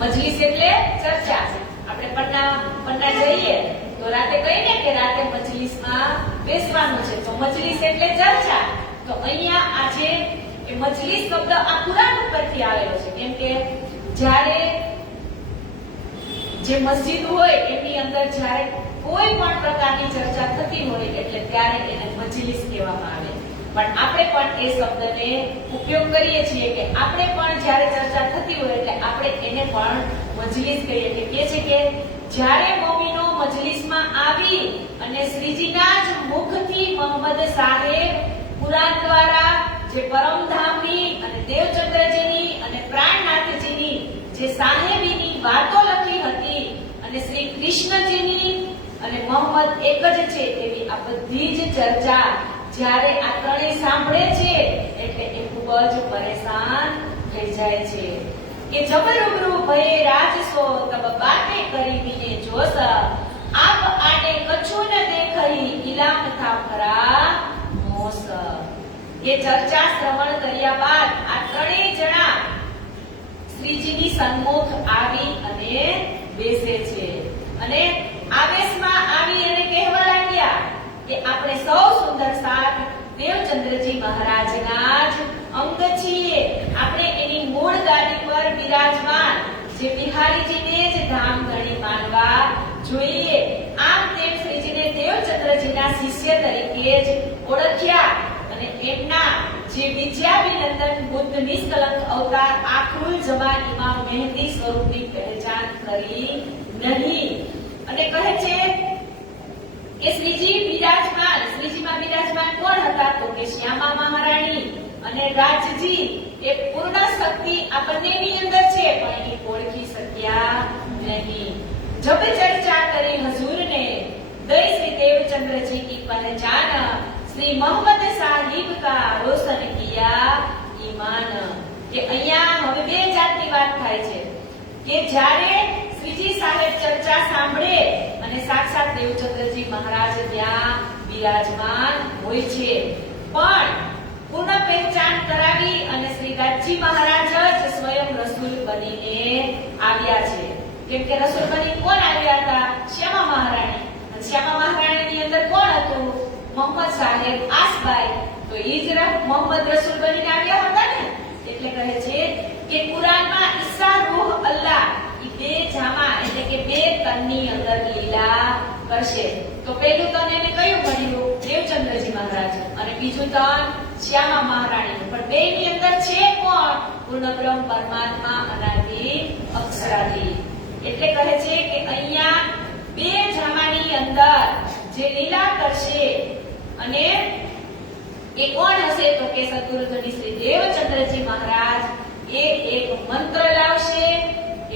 મજલિસ એટલે ચર્ચા. આપણે પન્ના જઈએ તો રાતે કહીને કે રાતે મજલિસમાં બેસવાનું છે તો મજલિસ એટલે ચર્ચા. તો અહીંયા આજે એ મજલિસ શબ્દ આ કુરાન ઉપરથી આવેલો છે. કેમ કે જ્યારે જે મસ્જિદ હોય એની અંદર જ્યારે કોઈ પણ પ્રકારની ચર્ચા થતી હોય એટલે ત્યારે એને મજલિસ કહેવામાં આવે. પણ આપણે પણ એ શબ્દને ઉપયોગ કરીએ છીએ કે આપણે પણ જ્યારે ચર્ચા થતી હોય એટલે આપણે એને પણ મજલિસ કહીએ. કે કહે છે કે જ્યારે મોમીનો મજલિસમાં આવી અને શ્રીજીના જ મુખથી મોહમ્મદ સાહેબ કુરાન દ્વારા જે પરમધામની અને દેવચંદ્રજીની અને પ્રાણનાથજીની જે સાહેબીની વાતો લખી હતી અને શ્રી કૃષ્ણજીની અને મોહમ્મદ એક જ છે એવી આ બધી જ ચર્ચા જ્યારે આ ત્રણેય સાંભળે છે એટલે એ ખૂબ જ પરેશાન થઈ જાય છે કે જબ રૂબરૂ ભયે રાજસો તબ બાતે કરી બીને જોસ આપ આને કછું ન દેખઈ ઇલામ થા ફરા મોસ. એ ચર્ચા શ્રવણ કર્યા બાદ આ ત્રણેય જણા શ્રીજીની સન્મુખ આવી અને બેસે છે અને આવેશમાં આવી અને કહેવા લાગ્યા કે આપણે સૌ સુંદર સાથ દેવચંદ્રજી મહારાજના જ અંગ છીએ. આપણે એની મૂળ ગાદી પર બિરાજમાન જે બિહારીજીને જ ધામ ધણી માનવા જોઈએ. આમ તેમ શ્રીજીને દેવચંદ્રજીના શિષ્ય તરીકે જ ઓળખ્યા અને એમના જે વિદ્યાભિનંદન બુદ્ધ નિષ્કલંક અવતાર આખરુલ જમા ઇમામ મહેદી સ્વરૂપની પહેચાન કરી નહીં. અને કહે છે કે શ્રીજીમાં બિરાજમાન કોણ હતા? તો કે શ્યામા મહારાણી અને રાજજી. એ પૂર્ણ શક્તિ આ બંનેની અંદર છે, પણ એ ઓળખી શક્યા નહીં. જબ ચર્ચા કરી હજૂરને દઈ શ્રી દેવચંદ્રજી की पहचान, श्री मोहम्मद साहिब का रोशन किया ईमान. કે અહીંયા હવે બે જાતની વાત થાય છે કે જ્યારે શ્રીજી સાહેબ ચર્ચા સાંભળે અને સાક્ષાત દેવચંદ્રજી મહારાજ ત્યાં બિરાજમાન હોય છે, પણ પૂર્ણ પહેચાન કરાવી અને શ્રી રાજજી મહારાજ જ સ્વયં રસૂલ બનીને આવ્યા છે. કેમ કે રસૂલ બની કોણ આવ્યા હતા? શ્યામા મહારાણી. અને શ્યામા મહારાણીની અંદર કોણ હતું? મોહમ્મદ સાહેબ આસબાઈ. તો એ જ મોહમ્મદ રસૂલ બનીને આવ્યા હતા ને. એટલે કહે છે કે કુરાનમાં ઈસા રૂહ અલ્લાહ ઈ બે જામા એટલે કે બે તનની અંદર લીલા કરશે. તો પહેલું તન એને કયું મળ્યું? દેવચંદ્રજી મહારાજ. અને બીજું તન શ્યામા મહારાણી. પણ બેની અંદર છે કોણ? પૂર્ણ બ્રહ્મ પરમાત્મા અનાદિ અક્ષરાદિ. એટલે કહે છે કે અહીંયા બે જામાની અંદર જે લીલા કરશે અને એ કોણ હશે? તો કે સદગુરુ ધની શ્રી દેવચંદ્રજી મહારાજ એ એક મંત્ર લાવશે.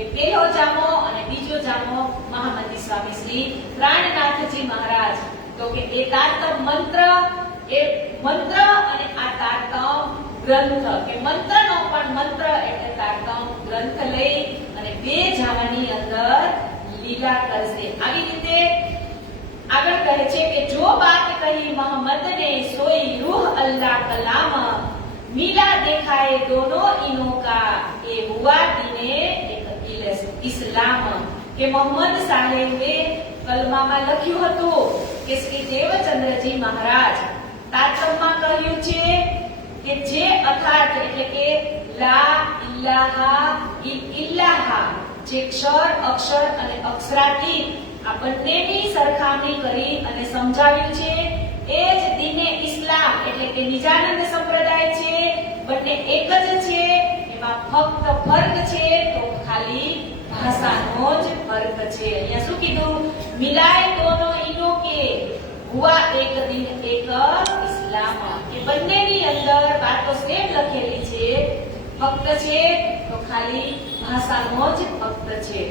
એ પહેલો જામો અને બીજો જામો મહામંત્રી સ્વામી શ્રી પ્રાણનાથજી મહારાજ. તો કે એ તારતમ મંત્ર, એ મંત્ર અને આ તારતમ ગ્રંથ, કે મંત્રનો પણ મંત્ર એટલે તારતમ ગ્રંથ લઈ અને બે જામાની અંદર લીલા કરશે. આવી રીતે આગળ કહે છે કે જો બાત કહી મોહમ્મદ ને સોઈ રૂહ અલ્લાહ કલામ, मिला देखाए दोनों इनों का ये हुआ दीने एक इस्लाम. કે મોહમ્મદ સાહેબે કલમામાં લખ્યું હતું કે શ્રી દેવચંદ્રજી મહારાજ તારતમમાં કહ્યું છે કે જે અર્થાત એટલે કે લા ઇલાહા ઇલ્લાહા, જે ક્ષર અક્ષર અને અક્ષરાતીત આ બંનેની સરખામણી કરી અને સમજાવ્યું છે, એ જ દીને ઇસ્લામ એટલે કે નિજાનંદ સંપ્રદાય છે. બંને એક જ છે, એમાં ફક્ત ફર્ક છે તો ખાલી ભાષાનો જ ફર્ક છે. અહીંયા શું કીધું? મિલાય દોનો ઇનો કે હુઆ એક દિન એક ઇસ્લામ. કે બંનેની અંદર વાતો સેમ લખેલી છે, ફક્ત છે તો ખાલી ભાષાનો જ ફક્ત છે.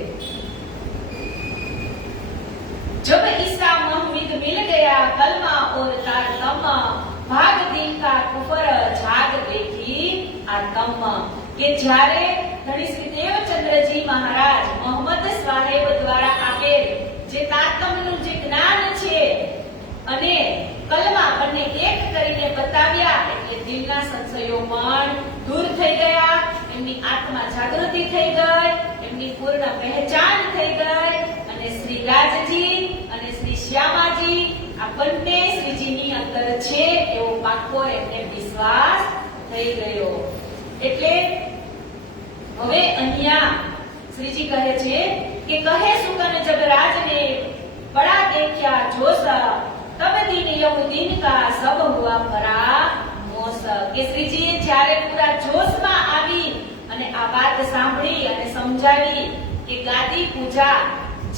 जब ईसा मोहम्मद मिल गया कलमा और तारतम, भाग दिल का कुफर जाग देखी आतम. કે જ્યારે ધણી શ્રી દેવચંદ્રજી મહારાજ મોહમ્મદ સાહેબ દ્વારા આપેલ જે તારતમનું જે જ્ઞાન છે અને કલમા બંને એક કરીને બતાવ્યા એટલે દિલના સંશયો પણ દૂર થઈ ગયા, એમની આત્મા જાગૃતિ થઈ ગઈ, એમની પૂર્ણ પહેચાન થઈ ગઈ અને શ્રી રાજજી અને શ્રી શ્યામાજી આ બંને શ્રીજીની અંદર છે એવો પાક્કો એમને વિશ્વાસ થઈ ગયો. એટલે હવે અહીંયા શ્રીજી કહે છે કે કહે સુકન જબ રાજને બડા દેખ્યા જોશ, તબ દિન યહ દિન કા સબ હુઆ ફરા મોસ. કે શ્રીજી જ્યારે પૂરા જોશમાં આવી અને આ વાત સાંભળી અને સમજાવી કે ગાદી પૂજા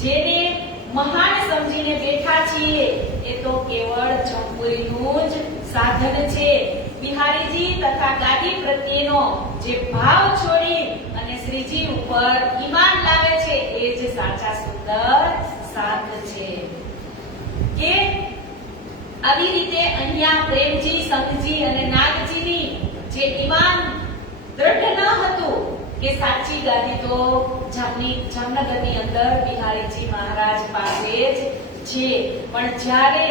જેને મહાન સમજીને બેઠા છીએ એ તો કેવળ જમપુરીનું જ સાધન છે. બિહારીજી તથા ગાદી પ્રત્યેનો જે ભાવ છોડી અને શ્રીજી ઉપર ઈમાન લાવે છે એ જ સાચા સુંદર સાથ છે. કે આવી રીતે અહીંયા પ્રેમજી, સંતજી અને નાગજીની જે ઈમાન દ્રઢ ન હતું કે સાચી ગાદી તો જામનગરની અંદર બિહારીજી મહારાજ પાસે જ છે. પણ જ્યારે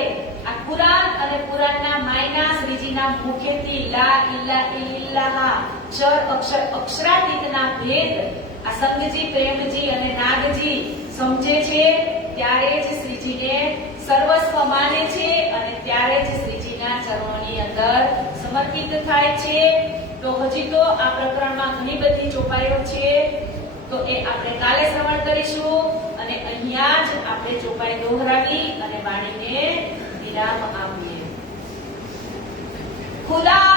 આ કુરાન અને કુરાનના માયના શ્રીજીના મુખેથી લા ઇલાહા ઇલ્લાહ ચર અક્ષર અક્ષરાતીતના ભેદ આ સંતજી, પ્રેમજી અને નાગજી સમજે છે, ત્યારે જ શ્રીજીને સર્વસ્વ માને છે અને ત્યારે જ શ્રીજીના ચરણોની અંદર સમર્પિત થાય છે. તો હજી તો આ પ્રકરણમાં ઘણી બધી ચોપાઈઓ છે, તો એ આપણે કાલે શ્રવણ કરીશું અને અહીંયા જ આપણે ચોપાઈ દોહરાવી અને વાણીને વિરામ આપીએ. ખુદા